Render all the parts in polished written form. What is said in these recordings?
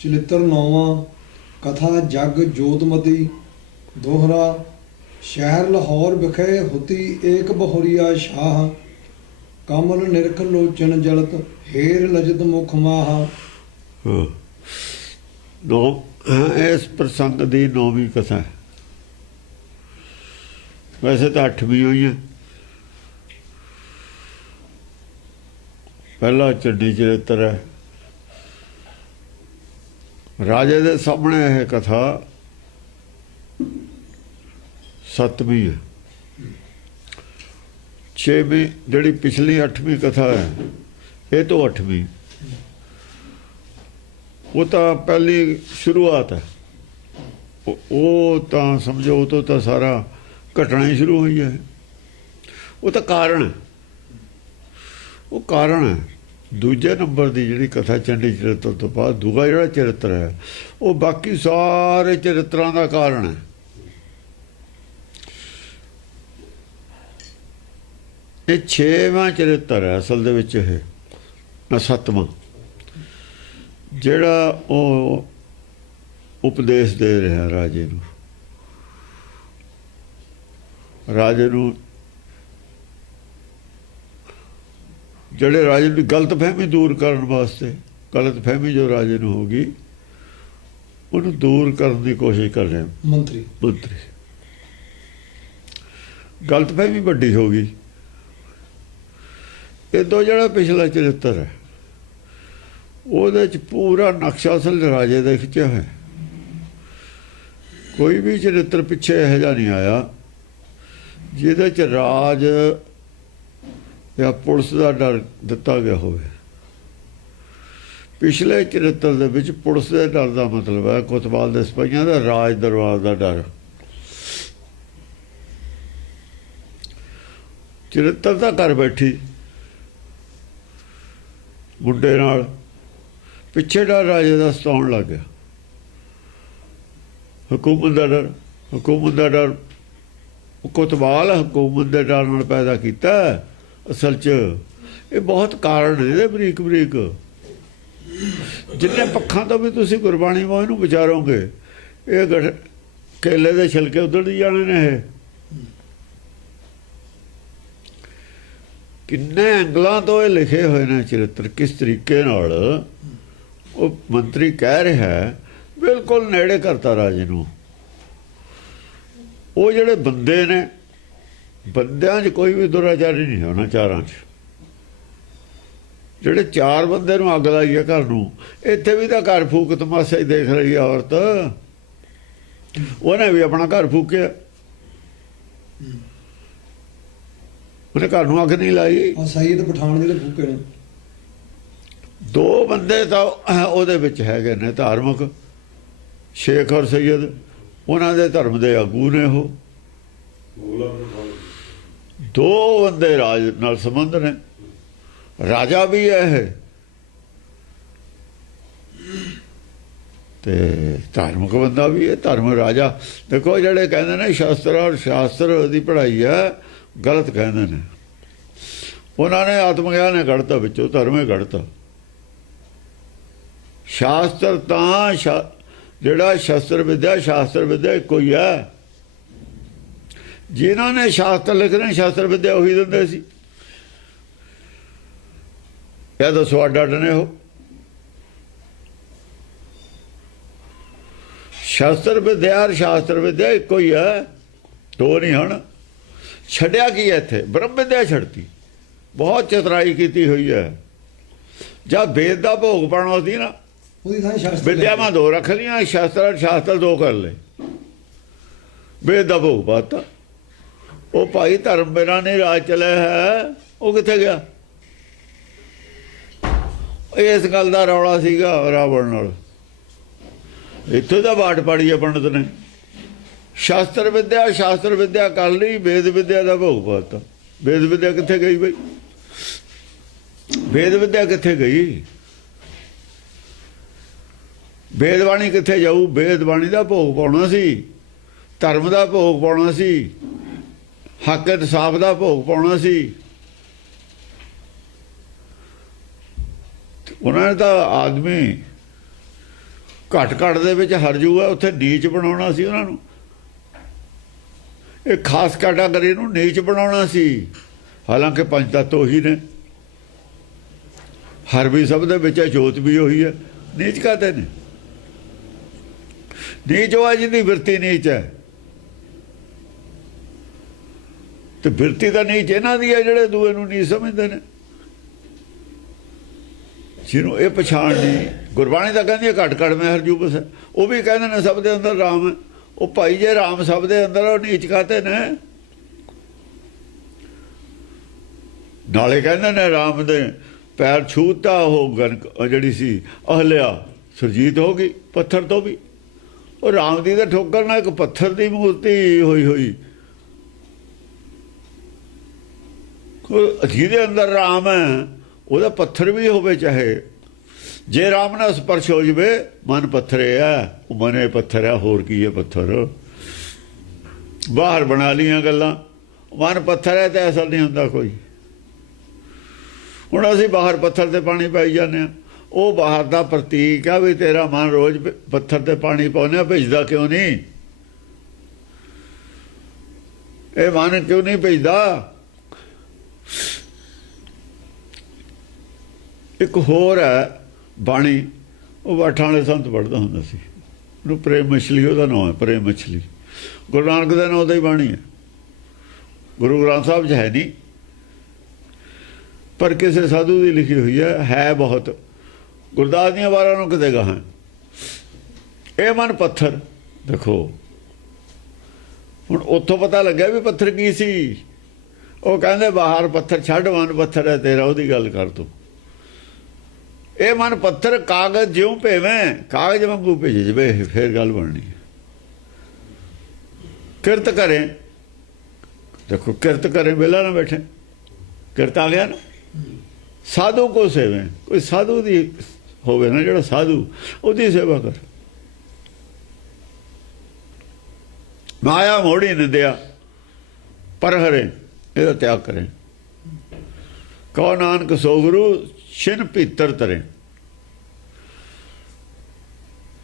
चलित्र नौवां कथा जग जोतमती दोहरा शहर लाहौर बिखे होती एक बहुरिया शाह कमल निरख लोचन जलत हेर लजत मुख माह। हाँ नौ इस प्रसंग की नौवीं कथा है। वैसे तो 8वीं हुई है। पहला चंडी चरित्र है। राजे दे सामने यह कथा 7वीं है। 6वीं जिहड़ी पिछली 8वीं कथा है ये तो 8वीं वो तो पहली शुरुआत है। वो तो समझो वो तो सारा घटना ही शुरू हुई है। वो तो कारण है। वो कारण है। दूजे नंबर की जी कथा चंडी चरित्र तो बाद दूजा जो चरित्र है वो बाकी सारे चरित्रों का कारण है। ये 6वां चरित्र है असल दे विच है ना 7वां जिहड़ा वो उपदेश दे रहा राजे नूं। राजे नूं ਜਿਹੜੇ राजे की गलत फहमी दूर करने वास्ते गलत फहमी जो राजे नूं होगी उन्हें दूर करने की कोशिश कर रहे हैं मंत्री। गलत फहमी वड्डी होगी। ये दो जो पिछला चरित्र है वो पूरा नक्शा असल राजे का खिंचा है। कोई भी चरित्र पिछे यह जा नहीं आया जिहदे च राज या पुलिस का डर दिता गया हो। पिछले चरित्र दे विच पुलिस के डर का मतलब है कोतवाल के सिपाहियों का राज दरबार का डर। चरित्र तो घर बैठी मुंडे नाल पिछे डर राजे का सताउण लग गया। हुकूमत का डर हुकूमत का डर कोतवाल हुकूमत के डर नाल पैदा किया। असल च ये बहुत कारण है बरीक बरीक जिन्हें पक्षों तो भी तुम गुरबाणी मोह नूं विचारोगे ये केले के छिलके उधड़ दी जाने ने। किन्ने एंगलों तो ये लिखे हुए ने चरित्र किस तरीके नाल वो मंत्री कह रहा है बिल्कुल नेड़े करता राजे नूं। वो जिहड़े बंदे ने बंदियां च कोई भी दुराचारी नहीं होना। चारां च जिहड़े 4 बंदे नूं अग लाई है घर नूं इत्थे भी तो घर फूक तमाशा ही देख रही है औरत। उन्हें भी अपना घर फूकिया। उन्हें घर नूं अग नहीं लाई। सईद पठान जिहड़े फूके ने 2 बंदे तो उहदे विच हैगे ने धार्मिक शेख और सैयद उन्हां दे धर्म दे आगू ने। वो 2 बंदे राज नाल संबंध ने। राजा भी है ते धार्मिक बंदा भी है। धर्म राजा देखो जिहड़े कहंदे ने शास्त्र और शास्त्र की पढ़ाई है गलत कहंदे ने। उन्होंने आत्मज्ञान ने कढ़ता विचों धर्म ही कढ़ता। शास्त्र तां जिहड़ा शस्त्र विद्या इक्को ही है। जिन्होंने शास्त्र लिखने शास्त्र विद्या उही दिंदे सी। या दसो अड्ड अड्ड ने हो। शस्त्र विद्या और शास्त्र विद्या इक्को ही है 2 नहीं हन। छड्या की इत्थे ब्रह्म विद्या छड्डती। बहुत चतुराई की हुई है। जब वेद का भोग पाना सी ना विद्या में 2 रख लिया शास्त्र 2 कर ले। वेद का भोग पाता। वो भाई धर्म बिना नहीं राज चलिया है वो कित्थे गया। इस गल का रौला सीगा रावण नाल। इत्थों तो वाट पाड़ी है पंडित ने। शास्त्र विद्या कर ली वेद विद्या का भोग पाता। वेद विद्या कित्थे गई बई। वेद विद्या कित्थे गई। वेदवाणी कित्थे जाऊ। वेदवाणी का भोग पाउणा सी धर्म का भोग पाउणा सी हक इंसाफ का भोग पाउणा सी। उन्होंने तो आदमी ਘਟ ਘਟ ਦੇ ਵਿੱਚ ਹਰ ਜੂਗਾ, ਉੱਥੇ ਨੀਚ ਬਣਾਉਣਾ ਸੀ ਉਹਨਾਂ ਨੂੰ। ਇਹ ਖਾਸ ਕੈਟਾਗਰੀ ਨੂੰ ਨੀਚ ਬਣਾਉਣਾ ਸੀ। ਹਾਲਾਂਕਿ ਪੰਜ ਤੱਤ ਉਹੀ ਨੇ, ਹਰ ਵੀ ਸਭ ਦੇ ਵਿੱਚ ਹੈ, ਜੋਤ ਵੀ ਉਹੀ ਹੈ। ਨੀਚ ਕਾਹਤੇ ਨੇ? ਨੀਚ ਉਹ ਜਿਹਦੀ ਬਿਰਤੀ ਨੀਚ ਹੈ, ਤੇ ਬਿਰਤੀ ਦਾ ਨੀਚ ਇਹਨਾਂ ਦੀ ਹੈ ਜਿਹੜੇ ਦੂਏ ਨੂੰ ਨੀਚ ਸਮਝਦੇ ਨੇ। ਜਿਹਨੂੰ ਇਹ ਪਛਾਣ ਨਹੀਂ, ਗੁਰਬਾਣੀ ਤਾਂ ਕਹਿੰਦੀ ਹੈ ਘਟ ਘਟ ਮੈਂ ਹਰਜੂ ਬਸੈ। ਉਹ ਵੀ ਕਹਿੰਦੇ ਨੇ ਸਭ ਦੇ ਅੰਦਰ ਰਾਮ ਹੈ। ਉਹ ਭਾਈ ਜੇ ਰਾਮ ਸਭ ਦੇ ਅੰਦਰ, ਉਹ ਨੀਚ ਕਾਹਤੇ ਨੇ? ਨਾਲੇ ਕਹਿੰਦੇ ਨੇ ਰਾਮ ਦੇ ਪੈਰ ਛੂਤਾ ਉਹ ਜਿਹੜੀ ਸੀ ਅਹਲਿਆ ਸੁਰਜੀਤ ਹੋ ਗਈ ਪੱਥਰ ਤੋਂ ਵੀ। ਉਹ ਰਾਮ ਦੀ ਤਾਂ ਠੋਕਰ ਨਾਲ ਇੱਕ ਪੱਥਰ ਦੀ ਮੂਰਤੀ ਹੋਈ ਜਿਹਦੇ ਅੰਦਰ ਰਾਮ ਹੈ, ਉਹਦਾ ਪੱਥਰ ਵੀ ਹੋਵੇ। ਚਾਹੇ ਜੇ ਰਾਮ ਨਾਲ ਸਪਰਸ਼ ਹੋ ਜਾਵੇ, ਮਨ ਪੱਥਰ ਹੈ, ਉਹ ਮਨੇ ਪੱਥਰ ਹੈ, ਹੋਰ ਕੀ ਹੈ ਪੱਥਰ? ਬਾਹਰ ਬਣਾ ਲੀਆਂ ਗੱਲਾਂ, ਮਨ ਪੱਥਰ ਹੈ ਤੇ ਅਸਲ ਨਹੀਂ ਹੁੰਦਾ ਕੋਈ। ਹੁਣ ਅਸੀਂ ਬਾਹਰ ਪੱਥਰ ਤੇ ਪਾਣੀ ਪਾਈ ਜਾਂਦੇ ਹਾਂ, ਉਹ ਬਾਹਰ ਦਾ ਪ੍ਰਤੀਕ ਆ ਵੀ ਤੇਰਾ ਮਨ ਰੋਜ਼ ਪੱਥਰ ਤੇ ਪਾਣੀ ਪਾਉਂਦਾ, ਭੇਜਦਾ ਕਿਉਂ ਨਹੀਂ? ਇਹ ਮਨ ਕਿਉਂ ਨਹੀਂ ਭੇਜਦਾ? ਇੱਕ ਹੋਰ ਹੈ ਬਾਣੀ, ਉਹ ਬਾਠਾਂ ਵਾਲੇ ਸੰਤ ਪੜ੍ਹਦਾ ਹੁੰਦਾ ਸੀ, ਉਹਨੂੰ ਪ੍ਰੇਮ ਮਛਲੀ ਉਹਦਾ ਨਾਮ ਹੈ, ਪ੍ਰੇਮ ਮਛਲੀ। ਗੁਰੂ ਨਾਨਕ ਦਾ ਨਾਮ ਦਾ ਹੀ ਬਾਣੀ ਹੈ, ਗੁਰੂ ਗ੍ਰੰਥ ਸਾਹਿਬ 'ਚ ਹੈ ਨਹੀਂ, ਪਰ ਕਿਸੇ ਸਾਧੂ ਦੀ ਲਿਖੀ ਹੋਈ ਹੈ ਬਹੁਤ। ਗੁਰਦਾਸ ਦੀਆਂ ਵਾਰਾਂ ਨੂੰ ਕਿਤੇ ਗਾਹਾਂ। ਇਹ ਮਨ ਪੱਥਰ ਦੇਖੋ, ਹੁਣ ਉੱਥੋਂ ਪਤਾ ਲੱਗਿਆ ਵੀ ਪੱਥਰ ਕੀ ਸੀ। ਉਹ ਕਹਿੰਦੇ ਬਾਹਰ ਪੱਥਰ ਛੱਡ, ਮਨ ਪੱਥਰ ਹੈ ਤੇਰਾ, ਉਹਦੀ ਗੱਲ ਕਰ ਤੂੰ। ਇਹ ਮਨ ਪੱਥਰ ਕਾਗਜ਼ ਜਿਉਂ ਭੇਵੇਂ, ਕਾਗਜ਼ ਵਾਂਗੂ ਭੇਜ ਜਵੇ, ਫੇਰ ਗੱਲ ਬਣਨੀ। ਕਿਰਤ ਕਰੇ, ਦੇਖੋ ਕਿਰਤ ਕਰੇ, ਵਿਹਲਾ ਨਾ ਬੈਠੇ, ਕਿਰਤ ਆ ਗਿਆ ਨਾ। ਸਾਧੂ ਕੋ ਸੇਵੇ, ਕੋਈ ਸਾਧੂ ਦੀ ਹੋਵੇ ਨਾ, ਜਿਹੜਾ ਸਾਧੂ, ਉਹਦੀ ਸੇਵਾ ਕਰ। ਮਾਇਆ ਮੋੜੀ ਨਿੰਦਿਆ ਪਰ ਹਰੇ, ਇਹਦਾ ਤਿਆਗ ਕਰੇ। ਕਹੋ ਨਾਨਕ ਸੋ ਗੁਰੂ ਛਿਨ ਭੀਤਰ ਤਰੇ।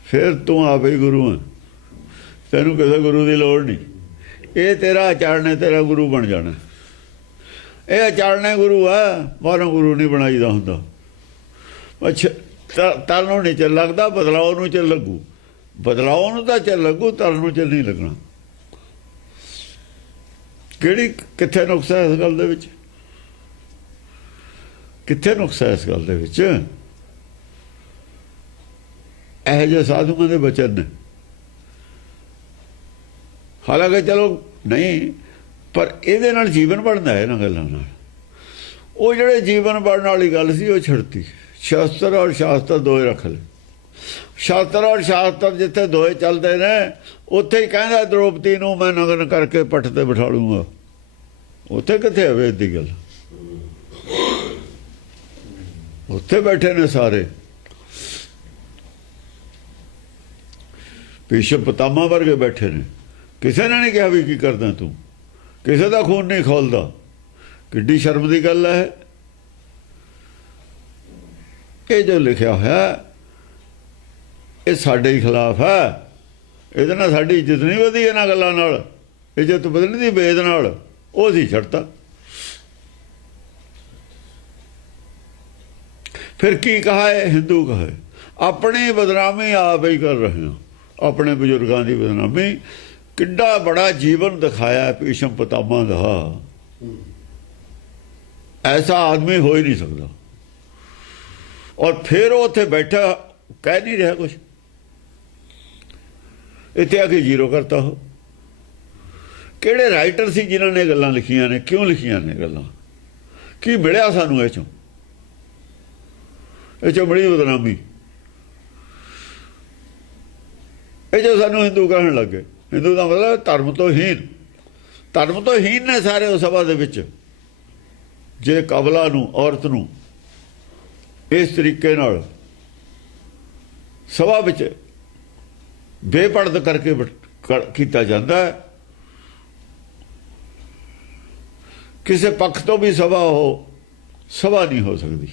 ਫਿਰ ਤੂੰ ਆਪੇ ਹੀ ਗੁਰੂ ਹੈ, ਤੈਨੂੰ ਕਿਸੇ ਗੁਰੂ ਦੀ ਲੋੜ ਨਹੀਂ। ਇਹ ਤੇਰਾ ਆਚਰਣ ਹੈ, ਤੇਰਾ ਗੁਰੂ ਬਣ ਜਾਣਾ। ਇਹ ਆਚਰਣ ਗੁਰੂ ਆ, ਬਾਹਰੋਂ ਗੁਰੂ ਨਹੀਂ ਬਣਾਈਦਾ ਹੁੰਦਾ। ਅੱਛਾ, ਤਲ ਨੂੰ ਨਹੀਂ ਚੱਲ ਲੱਗਦਾ, ਬਦਲਾਓ ਨੂੰ ਚੱਲ ਲੱਗੂ। ਬਦਲਾਓ ਨੂੰ ਤਾਂ ਚੱਲ ਲੱਗੂ, ਤਲ ਨੂੰ ਚੱਲ ਨਹੀਂ ਲੱਗਣਾ। ਕਿੱਥੇ ਨੁਕਸਾ ਇਸ ਗੱਲ ਦੇ ਵਿੱਚ? ਕਿੱਥੇ ਨੁਕਸਾ ਇਸ ਗੱਲ ਦੇ ਵਿੱਚ? ਇਹੋ ਜਿਹੇ ਸਾਧੂਆਂ ਦੇ ਬਚਨ ਨੇ। ਹਾਲਾਂਕਿ ਚਲੋ ਨਹੀਂ, ਪਰ ਇਹਦੇ ਨਾਲ ਜੀਵਨ ਬਣਦਾ ਹੈ ਇਹਨਾਂ ਗੱਲਾਂ ਨਾਲ। ਉਹ ਜਿਹੜੇ ਜੀਵਨ ਬਣਨ ਵਾਲੀ ਗੱਲ ਸੀ ਉਹ ਛੱਡਤੀ। ਸ਼ਾਸਤਰ ਔਰ ਸ਼ਾਸਤਰ ਦੋਏ ਰੱਖ ਲਏ। ਸ਼ਾਸਤਰ ਔਰ ਸ਼ਾਸਤਰ ਜਿੱਥੇ ਦੋਏ ਚੱਲਦੇ ਨੇ, ਉੱਥੇ ਹੀ ਕਹਿੰਦਾ ਦ੍ਰੋਪਦੀ ਨੂੰ ਮੈਂ ਨਗਨ ਕਰਕੇ ਪੱਠ ਤੇ ਬਿਠਾ ਲੂੰਗਾ। ਉੱਥੇ ਕਿੱਥੇ ਹੈ ਦੀ ਗੱਲ? ਉੱਥੇ ਬੈਠੇ ਨੇ ਸਾਰੇ ਭੀਸ਼ਮ ਪਿਤਾਮਾ ਵਰਗੇ ਬੈਠੇ ਨੇ। ਕਿਸੇ ਨੇ ਨਹੀਂ ਕਿਹਾ ਵੀ ਕੀ ਕਰਦਾ ਤੂੰ, ਕਿਸੇ ਦਾ ਖੂਨ ਨਹੀਂ ਖੋਲਦਾ। ਕਿੱਡੀ ਸ਼ਰਮ ਦੀ ਗੱਲ ਹੈ। ਇਹ ਜੋ ਲਿਖਿਆ ਹੋਇਆ ਇਹ ਸਾਡੇ ਹੀ ਖਿਲਾਫ ਹੈ। ਇਹਦੇ ਨਾਲ ਸਾਡੀ ਇੱਜ਼ਤ ਨਹੀਂ ਵਧੀ, ਇਹਨਾਂ ਗੱਲਾਂ ਨਾਲ ਇੱਜ਼ਤ ਵਧਣੀ ਦੀ ਵੇਦ ਨਾਲ। ਉਹ ਸੀ ਛੱਡਤਾ। ਫਿਰ ਕੀ ਕਹਾ ਹੈ? ਹਿੰਦੂ ਕਹੇ। ਆਪਣੀ ਬਦਨਾਮੀ ਆਪ ਹੀ ਕਰ ਰਹੇ ਹਾਂ, ਆਪਣੇ ਬਜ਼ੁਰਗਾਂ ਦੀ ਬਦਨਾਮੀ। ਕਿੱਡਾ ਬੜਾ ਜੀਵਨ ਦਿਖਾਇਆ ਭੀਸ਼ਮ ਪਿਤਾਮਾ ਦਾ। ਐਸਾ ਆਦਮੀ ਹੋ ਹੀ ਨਹੀਂ ਸਕਦਾ। ਔਰ ਫਿਰ ਉਹ ਉੱਥੇ ਬੈਠਾ ਕਹਿ ਨਹੀਂ ਰਿਹਾ ਕੁਛ। ਇੱਥੇ ਆ ਕੇ ਜ਼ੀਰੋ ਕਰਤਾ। ਹੋ ਕਿਹੜੇ ਰਾਈਟਰ ਸੀ ਜਿਨ੍ਹਾਂ ਨੇ ਗੱਲਾਂ ਲਿਖੀਆਂ ਨੇ? ਕਿਉਂ ਲਿਖੀਆਂ ਨੇ ਗੱਲਾਂ? ਕੀ ਮਿਲਿਆ ਸਾਨੂੰ ਇਹ ਚੋਂ? ਇਹ ਚੋਂ ਬੜੀ ਬਦਨਾਮੀ। ਇਹ ਜੋ ਸਾਨੂੰ ਹਿੰਦੂ ਕਹਿਣ ਲੱਗੇ। ਹਿੰਦੂ ਦਾ ਮਤਲਬ ਧਰਮ ਤੋਂ ਹੀਨ। ਧਰਮ ਤੋਂ ਹੀਨ ਨੇ ਸਾਰੇ ਉਸ ਸਭਾ ਦੇ ਵਿੱਚ। ਜੇ ਕਬਲਾ ਨੂੰ, ਔਰਤ ਨੂੰ ਇਸ ਤਰੀਕੇ ਨਾਲ ਸਭਾ ਵਿੱਚ ਬੇਪਰਦ ਕਰਕੇ ਕੀਤਾ ਜਾਂਦਾ ਹੈ, ਕਿਸੇ ਪੱਖ ਤੋਂ ਵੀ ਸਭਾ ਨਹੀਂ ਹੋ ਸਕਦੀ।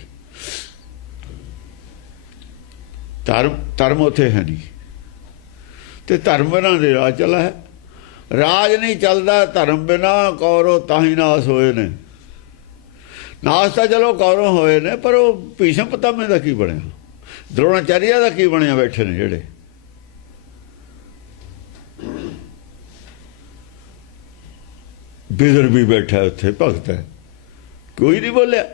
ਧਰਮ ਉੱਥੇ ਹੈ ਨਹੀਂ। ਤੇ ਧਰਮ ਬਿਨਾਂ ਦੇ ਰਾਜ ਚੱਲਾ ਹੈ। ਰਾਜ ਨਹੀਂ ਚੱਲਦਾ ਧਰਮ ਬਿਨਾਂ। ਕੌਰਵ ਤਾਂ ਹੀ ਨਾਸ ਹੋਏ ਨੇ। ਨਾਸ ਤਾਂ ਚਲੋ ਕੌਰਵ ਹੋਏ ਨੇ, ਪਰ ਉਹ ਭੀਸ਼ਮ ਪਿਤਾਮਹ ਦਾ ਕੀ ਬਣਿਆ, ਦ੍ਰੋਣਾਚਾਰੀਆ ਦਾ ਕੀ ਬਣਿਆ ਬੈਠੇ ਨੇ ਜਿਹੜੇ। ਬਿਦਰ ਵੀ ਬੈਠਾ ਉੱਥੇ, ਭਗਤ ਹੈ, ਕੋਈ ਨਹੀਂ ਬੋਲਿਆ।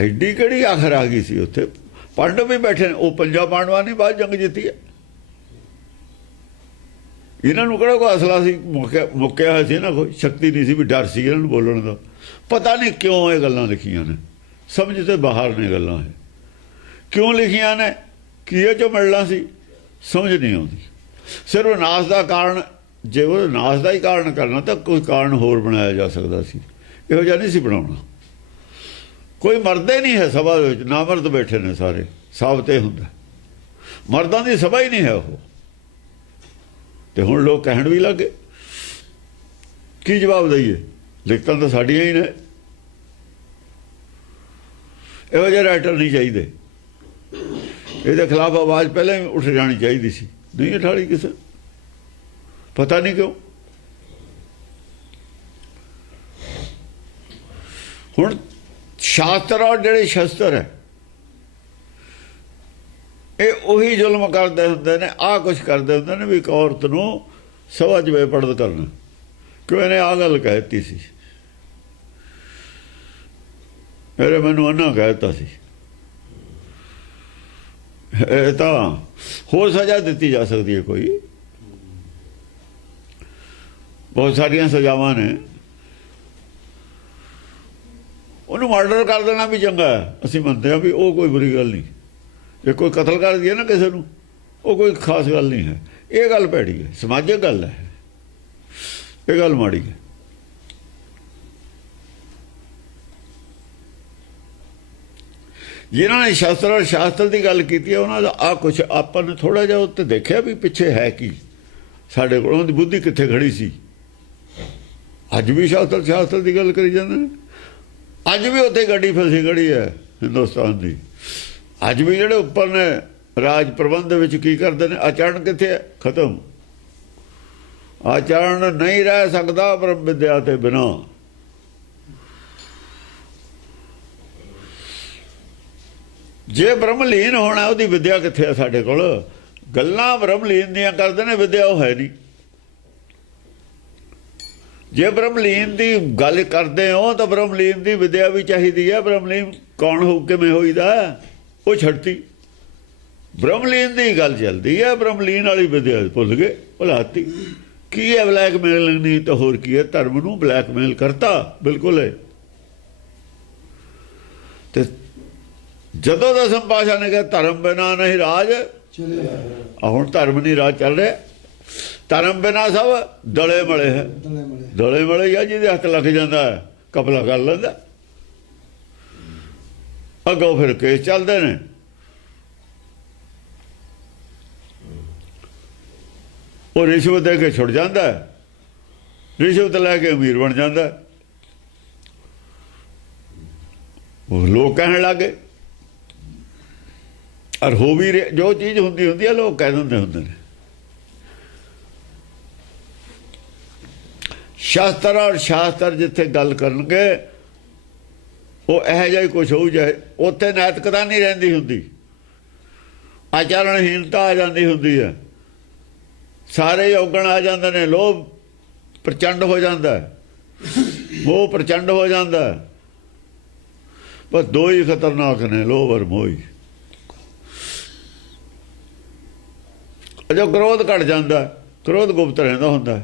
ਐਡੀ ਕਿਹੜੀ ਆਖਰ ਆ ਗਈ ਸੀ ਉੱਥੇ। ਪਾਂਡਵ ਵੀ ਬੈਠੇ ਨੇ, ਉਹ 5 ਪਾਂਡਵਾਂ ਨੇ ਬਾਅਦ ਜੰਗ ਜਿੱਤੀ ਹੈ। ਇਹਨਾਂ ਨੂੰ ਕਿਹੜਾ ਕੋਈ ਅਸਲਾ ਸੀ, ਮੁੱਕਿਆ ਹੋਇਆ ਸੀ ਨਾ, ਕੋਈ ਸ਼ਕਤੀ ਨਹੀਂ ਸੀ ਵੀ ਡਰ ਸੀ ਇਹਨਾਂ ਨੂੰ ਬੋਲਣ ਦਾ। ਪਤਾ ਨਹੀਂ ਕਿਉਂ ਇਹ ਗੱਲਾਂ ਲਿਖੀਆਂ ਨੇ, ਸਮਝ ਤੋਂ ਬਾਹਰ ਨੇ ਗੱਲਾਂ ਇਹ। ਕਿਉਂ ਲਿਖੀਆਂ ਨੇ, ਕੀ ਇਹ ਚੋਂ ਮਿਲਣਾ ਸੀ, ਸਮਝ ਨਹੀਂ ਆਉਂਦੀ। ਸਿਰਫ ਨਾਸ ਦਾ ਕਾਰਨ, ਜੇ ਉਹ ਨਾਸ ਦਾ ਹੀ ਕਾਰਨ ਕਰਨਾ ਤਾਂ ਕੋਈ ਕਾਰਨ ਹੋਰ ਬਣਾਇਆ ਜਾ ਸਕਦਾ ਸੀ, ਇਹੋ ਜਿਹਾ ਨਹੀਂ ਸੀ ਬਣਾਉਣਾ। ਕੋਈ ਮਰਦੇ ਨਹੀਂ ਹੈ ਸਭਾ ਦੇ ਵਿੱਚ, ਨਾ ਮਰਦ ਬੈਠੇ ਨੇ ਸਾਰੇ, ਸਾਬਤ ਇਹ ਹੁੰਦਾ ਮਰਦਾਂ ਦੀ ਸਭਾ ਹੀ ਨਹੀਂ ਹੈ ਉਹ। ਤੇ ਹੁਣ ਲੋਕ ਕਹਿਣ ਵੀ ਲੱਗੇ, ਕੀ ਜਵਾਬ ਦਈਏ, ਲਿਖਤਾਂ ਤਾਂ ਸਾਡੀਆਂ ਹੀ ਨੇ। ਇਹੋ ਜਿਹੇ ਰਾਈਟਰ ਨਹੀਂ ਚਾਹੀਦੇ, ਇਹਦੇ ਖਿਲਾਫ ਆਵਾਜ਼ ਪਹਿਲਾਂ ਹੀ ਉੱਠ ਜਾਣੀ ਚਾਹੀਦੀ ਸੀ, ਨਹੀਂ ਉਠਾਲੀ ਕਿਸੇ, ਪਤਾ ਨਹੀਂ ਕਿਉਂ। ਹੁਣ ਸ਼ਾਸਤਰ ਔਰ ਜਿਹੜੇ ਸ਼ਸਤਰ ਹੈ ਇਹ ਉਹੀ ਜ਼ੁਲਮ ਕਰਦੇ ਹੁੰਦੇ ਨੇ, ਆਹ ਕੁਛ ਕਰਦੇ ਹੁੰਦੇ ਨੇ ਵੀ ਇੱਕ ਔਰਤ ਨੂੰ ਸਭਾ 'ਚ ਬੇਪਰਦ ਕਰਨਾ। ਕਿਉਂ ਇਹਨੇ ਆਹ ਗੱਲ ਕਹਿ ਦਿੱਤੀ ਸੀ, ਮੇਰੇ ਮੈਨੂੰ ਅੰਨਾ ਕਹਿ ਦਿੱਤਾ ਸੀ। ਇਹ ਤਾਂ ਹੋਰ ਸਜ਼ਾ ਦਿੱਤੀ ਜਾ ਸਕਦੀ ਹੈ, ਕੋਈ ਬਹੁਤ ਸਾਰੀਆਂ ਸਜ਼ਾਵਾਂ ਨੇ। ਉਹਨੂੰ ਮਰਡਰ ਕਰ ਦੇਣਾ ਵੀ ਚੰਗਾ ਹੈ, ਅਸੀਂ ਮੰਨਦੇ ਹਾਂ ਵੀ ਉਹ ਕੋਈ ਬੁਰੀ ਗੱਲ ਨਹੀਂ। ਜੇ ਕੋਈ ਕਤਲ ਕਰ ਦਈਏ ਨਾ ਕਿਸੇ ਨੂੰ, ਉਹ ਕੋਈ ਖਾਸ ਗੱਲ ਨਹੀਂ ਹੈ। ਇਹ ਗੱਲ ਭੈੜੀ ਹੈ, ਸਮਾਜਿਕ ਗੱਲ ਹੈ, ਇਹ ਗੱਲ ਮਾੜੀ ਹੈ। ਜਿਨ੍ਹਾਂ ਨੇ ਸ਼ਾਸਤਰ ਔਰ ਸ਼ਾਸਤਰ ਦੀ ਗੱਲ ਕੀਤੀ ਹੈ, ਉਹਨਾਂ ਦਾ ਆਹ ਕੁਛ ਆਪਾਂ ਨੇ ਥੋੜ੍ਹਾ ਜਿਹਾ ਉੱਤੇ ਦੇਖਿਆ ਵੀ ਪਿੱਛੇ ਹੈ ਕੀ, ਸਾਡੇ ਕੋਲ ਉਹਦੀ ਬੁੱਧੀ ਕਿੱਥੇ ਖੜੀ ਸੀ। ਅੱਜ ਵੀ ਸ਼ਾਸਤਰ ਦੀ ਗੱਲ ਕਰੀ ਜਾਂਦੇ ਨੇ, ਅੱਜ ਵੀ ਉੱਥੇ ਗੱਡੀ ਫਸੀ ਖੜੀ ਹੈ ਹਿੰਦੁਸਤਾਨ ਦੀ। ਅੱਜ ਵੀ ਜਿਹੜੇ ਉੱਪਰ ਨੇ ਰਾਜ ਪ੍ਰਬੰਧ ਦੇ ਵਿੱਚ ਕੀ ਕਰਦੇ ਨੇ, ਆਚਰਣ ਕਿੱਥੇ ਹੈ, ਖਤਮ। ਆਚਰਣ ਨਹੀਂ ਰਹਿ ਸਕਦਾ ਬ੍ਰਹਮ ਵਿਦਿਆ ਤੇ ਬਿਨਾਂ। ਜੇ ਬ੍ਰਹਮਲੀਨ ਹੋਣਾ, ਉਹਦੀ ਵਿਦਿਆ ਕਿੱਥੇ ਹੈ ਸਾਡੇ ਕੋਲ। ਗੱਲਾਂ ਬ੍ਰਹਮਲੀਨ ਦੀਆਂ ਕਰਦੇ ਨੇ, ਵਿਦਿਆ ਉਹ ਹੈ ਨਹੀਂ। ਜੇ ਬ੍ਰਹਮਲੀਨ ਦੀ ਗੱਲ ਕਰਦੇ ਹੋ ਤਾਂ ਬ੍ਰਹਮਲੀਨ ਦੀ ਵਿਦਿਆ ਵੀ ਚਾਹੀਦੀ ਹੈ। ਬ੍ਰਹਮਲੀਨ ਕੌਣ ਹੋ, ਕਿਵੇਂ ਹੋਈਦਾ, ਉਹ ਛੱਡਤੀ। ਬ੍ਰਹਮਲੀਨ ਦੀ ਗੱਲ ਚੱਲਦੀ ਹੈ, ਬ੍ਰਹਮਲੀਨ ਵਾਲੀ ਵਿਦਿਆ ਭੁੱਲ ਗਏ, ਭੁਲਾਤੀ। ਕੀ ਹੈ ਬਲੈਕਮੇਲ ਨਹੀਂ ਤਾਂ ਹੋਰ ਕੀ ਹੈ, ਧਰਮ ਨੂੰ ਬਲੈਕਮੇਲ ਕਰਤਾ ਬਿਲਕੁਲ ਹੈ। ਤੇ ਜਦੋਂ ਦਸਮ ਪਾਤਸ਼ਾਹ ਨੇ ਕਿਹਾ ਧਰਮ ਬਿਨਾਂ ਨਹੀਂ ਰਾਜ, ਹੁਣ ਧਰਮ ਨਹੀਂ ਰਾਜ ਚੱਲ ਰਿਹਾ। ਧਰਮ ਬਿਨਾਂ ਸਭ ਦਲੇ ਮਲੇ ਹੈ, ਦਲੇ ਮਲੇ ਆ। ਜਿਹਦੇ ਹੱਥ ਲੱਗ ਜਾਂਦਾ ਕਪਲਾ ਕਰ ਲੈਂਦਾ। ਅੱਗੋਂ ਫਿਰ ਕੇਸ ਚੱਲਦੇ ਨੇ। ਉਹ ਰਿਸ਼ਵਤ ਦੇ ਕੇ ਛੁੱਟ ਜਾਂਦਾ, ਰਿਸ਼ਵਤ ਲੈ ਕੇ ਅਮੀਰ ਬਣ ਜਾਂਦਾ। ਉਹ ਲੋਕ ਕਹਿਣ ਲੱਗੇ, ਔਰ ਹੋ ਵੀ ਜੋ ਚੀਜ਼ ਹੁੰਦੀ ਹੈ ਲੋਕ ਕਹਿ ਦਿੰਦੇ ਹੁੰਦੇ ਨੇ। ਸ਼ਾਸਤਰ ਔਰ ਸ਼ਾਸਤਰ ਜਿੱਥੇ ਗੱਲ ਕਰਨਗੇ ਉਹ ਇਹੋ ਜਿਹਾ ਹੀ ਕੁਛ ਹੋਊ ਜਾਏ। ਉੱਥੇ ਨੈਤਿਕਤਾ ਨਹੀਂ ਰਹਿੰਦੀ ਹੁੰਦੀ, ਆਚਰਣਹੀਨਤਾ ਆ ਜਾਂਦੀ ਹੁੰਦੀ ਹੈ। ਸਾਰੇ ਔਗਣ ਆ ਜਾਂਦੇ ਨੇ, ਲੋਭ ਪ੍ਰਚੰਡ ਹੋ ਜਾਂਦਾ, ਮੋਹ ਪ੍ਰਚੰਡ ਹੋ ਜਾਂਦਾ। ਬਸ ਦੋ ਹੀ ਖਤਰਨਾਕ ਨੇ, ਲੋਭ ਔਰ ਮੋਹ। ਜੋ ਕ੍ਰੋਧ ਘਟ ਜਾਂਦਾ, ਕ੍ਰੋਧ ਗੁਪਤ ਰਹਿੰਦਾ ਹੁੰਦਾ।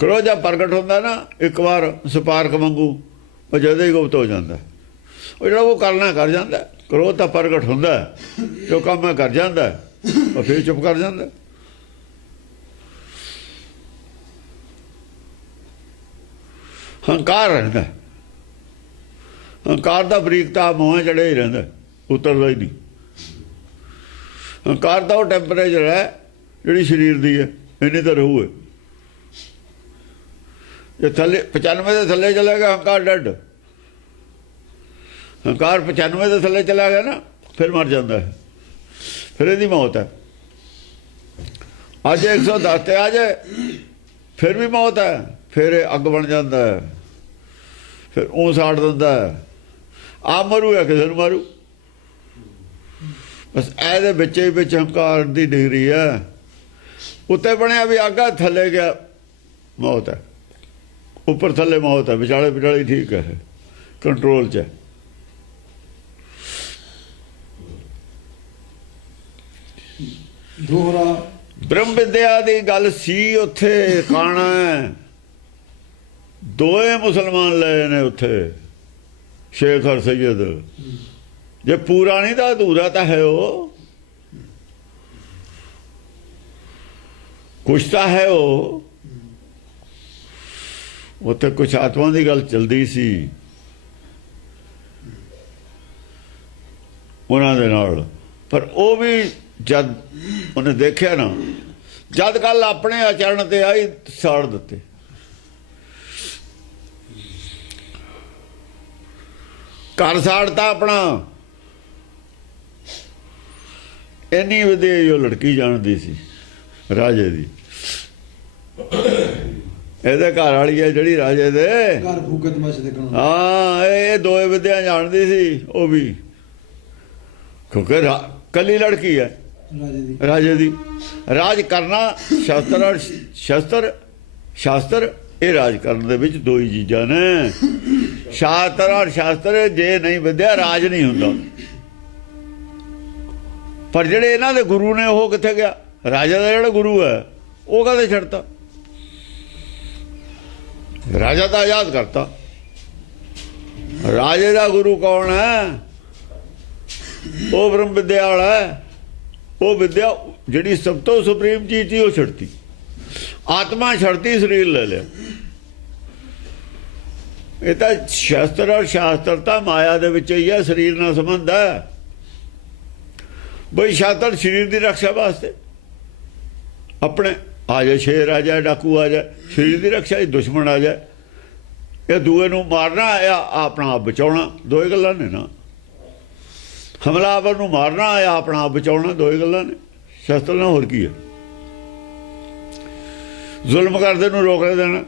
ਕ੍ਰੋਧ ਜਦ ਪ੍ਰਗਟ ਹੁੰਦਾ ਨਾ ਇੱਕ ਵਾਰ ਸਪਾਰਕ ਵਾਂਗੂ, ਉਹ ਜਦੋਂ ਹੀ ਗੁਪਤ ਹੋ ਜਾਂਦਾ। ਉਹ ਜਿਹੜਾ ਉਹ ਕਰਨਾ ਕਰ ਜਾਂਦਾ। ਕ੍ਰੋਧ ਤਾਂ ਪ੍ਰਗਟ ਹੁੰਦਾ, ਜੋ ਕੰਮ ਕਰ ਜਾਂਦਾ ਉਹ ਫਿਰ ਚੁੱਪ ਕਰ ਜਾਂਦਾ। ਹੰਕਾਰ ਰਹਿੰਦਾ, ਹੰਕਾਰ ਦਾ ਬਰੀਕਤਾ ਮੋਹ ਚੜ੍ਹਿਆ ਹੀ ਰਹਿੰਦਾ, ਉਤਰਦਾ ਹੀ ਨਹੀਂ। ਹੰਕਾਰ ਦਾ ਉਹ ਟੈਂਪਰੇਚਰ ਹੈ ਜਿਹੜੀ ਸਰੀਰ ਦੀ ਹੈ, ਇੰਨੀ ਤਾਂ ਰਹੂ ਹੈ। ਜੇ ਥੱਲੇ 95 ਦੇ ਥੱਲੇ ਚਲਾ ਗਿਆ ਹੰਕਾਰ ਡੈਡ। ਹੰਕਾਰ 95 ਦੇ ਥੱਲੇ ਚਲਾ ਗਿਆ ਨਾ, ਫਿਰ ਮਰ ਜਾਂਦਾ ਹੈ, ਫਿਰ ਇਹਦੀ ਮੌਤ ਹੈ। ਅੱਜ 110 ਤੇ ਆ ਜਾਏ ਫਿਰ ਵੀ ਮੌਤ ਹੈ, ਫਿਰ ਇਹ ਅੱਗ ਬਣ ਜਾਂਦਾ ਹੈ, ਫਿਰ ਉਹ ਸਾੜ ਦਿੰਦਾ ਹੈ। ਆਪ ਮਰੂ ਹੈ ਕਿਸੇ ਨੂੰ ਮਾਰੂ। ਬਸ ਇਹਦੇ ਵਿੱਚ ਹੀ ਵਿੱਚ ਹੰਕਾਰ ਦੀ ਡਿਗਰੀ ਹੈ। ਉੱਤੇ ਬਣਿਆ ਵੀ ਅੱਗ, ਥੱਲੇ ਗਿਆ ਮੌਤ ਹੈ, ਉੱਪਰ ਥੱਲੇ ਮੌਤ ਹੈ, ਵਿਚਾਲੇ ਵਿਚਾਲੇ ਠੀਕ ਹੈ, ਕੰਟਰੋਲ 'ਚ ਹੈ। ਦੋਹਰਾ ਬ੍ਰਹਮ ਵਿਦਿਆ ਦੀ ਗੱਲ ਸੀ ਉੱਥੇ। ਕਾਣਾ ਦੋਏ ਮੁਸਲਮਾਨ ਲਏ ਨੇ ਉੱਥੇ, ਸ਼ੇਖ ਔਰ ਸੈਯਦ। ਜੇ ਪੂਰਾ ਨਹੀਂ ਤਾਂ ਅਧੂਰਾ ਤਾਂ ਹੈ। ਉਹ ਕੁਛ ਤਾਂ ਹੈ। ਉਹ ਉੱਥੇ ਕੁਛ ਆਤਮਾ ਦੀ ਗੱਲ ਚਲਦੀ ਸੀ ਉਹਨਾਂ ਦੇ ਨਾਲ। ਪਰ ਉਹ ਵੀ ਜਦ ਉਹਨੇ ਦੇਖਿਆ ਨਾ, ਜਦ ਕੱਲ ਆਪਣੇ ਆਚਰਣ ਤੇ ਆਈ, ਸਾੜ ਦਿੱਤੇ। ਘਰ ਸਾੜਤਾ ਆਪਣਾ। ਇੰਨੀ ਵਧੀਆ ਜੋ ਲੜਕੀ ਜਾਣਦੀ ਸੀ ਰਾਜੇ ਦੀ, ਇਹਦੇ ਘਰ ਵਾਲੀ ਹੈ ਜਿਹੜੀ ਰਾਜੇ ਦੇ ਘਰ ਫੂਕੇ ਤਮਾਸ਼ੇ ਦੇਖਣ। ਹਾਂ, ਇਹ ਦੋਏ ਵਿਦਿਆ ਜਾਣਦੀ ਸੀ ਉਹ ਵੀ, ਕਿਉਂਕਿ ਕੱਲੀ ਲੜਕੀ ਹੈ ਰਾਜੇ ਦੀ। ਰਾਜ ਕਰਨਾ ਸ਼ਾਸਤਰ ਔਰ ਸ਼ਾਸਤਰ ਇਹ ਰਾਜ ਕਰਨ ਦੇ ਵਿੱਚ ਦੋ ਹੀ ਚੀਜ਼ਾਂ ਨੇ। ਸ਼ਾਸਤਰ ਔਰ ਸ਼ਾਸਤਰ ਜੇ ਨਹੀਂ ਵਿਦਿਆ, ਰਾਜ ਨਹੀਂ ਹੁੰਦਾ। ਪਰ ਜਿਹੜੇ ਇਹਨਾਂ ਦੇ ਗੁਰੂ ਨੇ ਉਹ ਕਿੱਥੇ ਗਿਆ? ਰਾਜਾ ਦਾ ਜਿਹੜਾ ਗੁਰੂ ਹੈ ਉਹ ਕਦੇ ਛੱਡਤਾ? ਰਾਜਾ ਤਾਂ ਆਜ਼ਾਦ ਕਰਤਾ। ਰਾਜੇ ਦਾ ਗੁਰੂ ਕੌਣ ਹੈ? ਉਹ ਬ੍ਰਹਮ ਵਿਦਿਆ ਵਾਲਾ ਹੈ। ਉਹ ਵਿਦਿਆ ਜਿਹੜੀ ਸਭ ਤੋਂ ਸੁਪਰੀਮ ਚੀਜ਼ ਸੀ ਉਹ ਛੱਡਤੀ। ਆਤਮਾ ਛੱਡਤੀ, ਸਰੀਰ ਲੈ ਲਿਆ। ਇਹ ਤਾਂ ਸ਼ਾਸਤਰ ਔਰ ਸ਼ਾਸਤਰ ਤਾਂ ਮਾਇਆ ਦੇ ਵਿੱਚ ਹੀ ਹੈ, ਸਰੀਰ ਨਾਲ ਸੰਬੰਧ ਹੈ। ਬਈ ਸ਼ਾਸਤਰ ਸਰੀਰ ਦੀ ਰੱਖਿਆ ਵਾਸਤੇ, ਆਪਣੇ ਆ ਜਾਏ ਸ਼ੇਰ ਆ ਜਾਏ, ਡਾਕੂ ਆ ਜਾਏ, ਸਰੀਰ ਦੀ ਰੱਖਿਆ। ਦੁਸ਼ਮਣ ਆ ਜਾਏ, ਇਹ ਦੂਏ ਨੂੰ ਮਾਰਨਾ ਆ ਆਪਣਾ ਆਪ ਬਚਾਉਣਾ, ਦੋ ਹੀ ਗੱਲਾਂ ਨੇ ਨਾ। ਹਮਲਾਵਰ ਨੂੰ ਮਾਰਨਾ ਆ ਆਪਣਾ ਆਪ ਬਚਾਉਣਾ, ਦੋ ਹੀ ਗੱਲਾਂ ਨੇ। ਸ਼ਾਸਤਰ ਨਾਲ ਹੋਰ ਕੀ ਹੈ? ਜ਼ੁਲਮ ਕਰਦੇ ਨੂੰ ਰੋਕ ਦੇਣਾ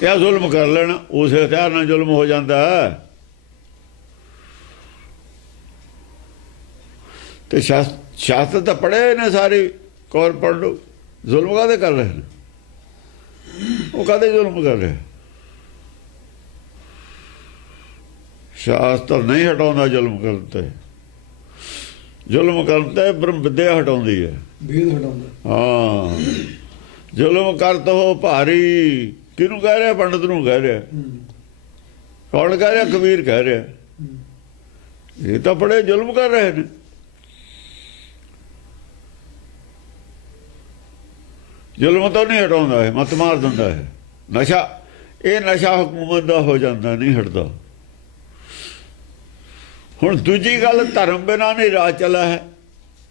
ਜਾਂ ਜ਼ੁਲਮ ਕਰ ਲੈਣਾ, ਉਸੇ ਹਥਿਆਰ ਨਾਲ ਜ਼ੁਲਮ ਹੋ ਜਾਂਦਾ ਹੈ। ਤੇ ਸ਼ਾਸਤਰ ਤਾਂ ਪੜ੍ਹੇ ਨੇ ਸਾਰੇ, ਕੌਰ ਪੜ੍ਹ ਲਓ। ਜ਼ੁਲਮ ਕਾਹਦੇ ਕਰ ਰਹੇ ਨੇ? ਉਹ ਕਾਹਦੇ ਜ਼ੁਲਮ ਕਰ ਰਹੇ? ਸ਼ਾਸਤਰ ਨਹੀਂ ਹਟਾਉਂਦਾ ਜ਼ੁਲਮ ਕਰਨ ਤੇ। ਜ਼ੁਲਮ ਕਰਨ ਤੇ ਬ੍ਰਹਮ ਵਿਦਿਆ ਹਟਾਉਂਦੀ ਹੈ, ਭੇਦ ਹਟਾਉਂਦਾ। ਹਾਂ, ਜ਼ੁਲਮ ਕਰਤ ਹੋ ਭਾਰੀ। ਕਿਹਨੂੰ ਕਹਿ ਰਿਹਾ? ਪੰਡਤ ਨੂੰ ਕਹਿ ਰਿਹਾ। ਕੌਣ ਕਹਿ ਰਿਹਾ? ਕਬੀਰ ਕਹਿ ਰਿਹਾ। ਇਹ ਤਾਂ ਬੜੇ ਜ਼ੁਲਮ ਕਰ ਰਹੇ ਨੇ। ਜ਼ੁਲਮ ਤਾਂ ਨਹੀਂ ਹਟਾਉਂਦਾ ਹੈ, ਮਤ ਮਾਰ ਦਿੰਦਾ ਹੈ। ਨਸ਼ਾ, ਇਹ ਨਸ਼ਾ ਹਕੂਮਤ ਦਾ ਹੋ ਜਾਂਦਾ, ਨਹੀਂ ਹਟਦਾ। ਹੁਣ ਦੂਜੀ ਗੱਲ, ਧਰਮ ਬਿਨਾਂ ਨਹੀਂ ਰਾਜ ਚੱਲਾ ਹੈ।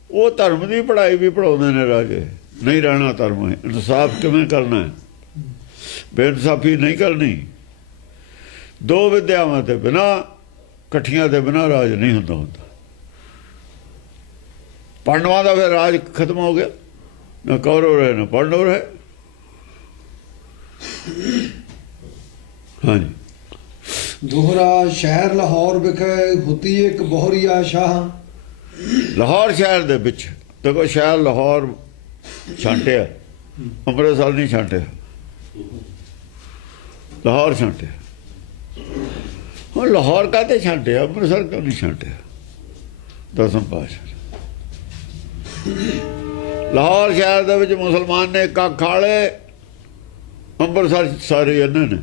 ਉਹ ਧਰਮ ਦੀ ਪੜ੍ਹਾਈ ਵੀ ਪੜ੍ਹਾਉਂਦੇ ਨੇ ਰਾਜੇ। ਨਹੀਂ ਰਹਿਣਾ ਧਰਮ, ਇਨਸਾਫ ਕਿਵੇਂ ਕਰਨਾ ਹੈ, ਬੇਇਨਸਾਫੀ ਨਹੀਂ ਕਰਨੀ। ਦੋ ਵਿਦਿਆਵਾਂ ਦੇ ਬਿਨਾਂ, ਇਕੱਠੀਆਂ ਦੇ ਬਿਨਾਂ ਰਾਜ ਨਹੀਂ ਹੁੰਦਾ। ਪਾਂਡਵਾਂ ਦਾ ਫਿਰ ਰਾਜ ਖਤਮ ਹੋ ਗਿਆ, ਨਾ ਕੌਰਵ ਰਹੇ ਨਾ ਪਾਂਡਵ ਰਹੇ। ਹਾਂਜੀ। ਦੋਹਰਾ ਸ਼ਹਿਰ ਲਾਹੌਰ ਵਿਖੇ ਹੁਤੀ ਇੱਕ ਬਹੁਰੀਆ ਸ਼ਾਹ। ਲਾਹੌਰ ਸ਼ਹਿਰ ਦੇ ਵਿੱਚ ਦੇਖੋ, ਸ਼ਹਿਰ ਲਾਹੌਰ ਛਾਂਟਿਆ, ਅੰਮ੍ਰਿਤਸਰ ਨਹੀਂ ਛਾਂਟਿਆ, ਲਾਹੌਰ ਛਾਂਟਿਆ। ਹੁਣ ਲਾਹੌਰ ਕਾਹਤੇ ਛਾਂਟਿਆ, ਅੰਮ੍ਰਿਤਸਰ ਕਿਉਂ ਨਹੀਂ ਛਾਂਟਿਆ? ਦਸਮ ਪਾਤਸ਼ਾਹ ਲਾਹੌਰ ਸ਼ਹਿਰ ਦੇ ਵਿੱਚ ਮੁਸਲਮਾਨ ਨੇ ਕੱਖ ਖਾਲੇ, ਅੰਮ੍ਰਿਤਸਰ ਸਾਰੇ ਇਹਨਾਂ ਨੇ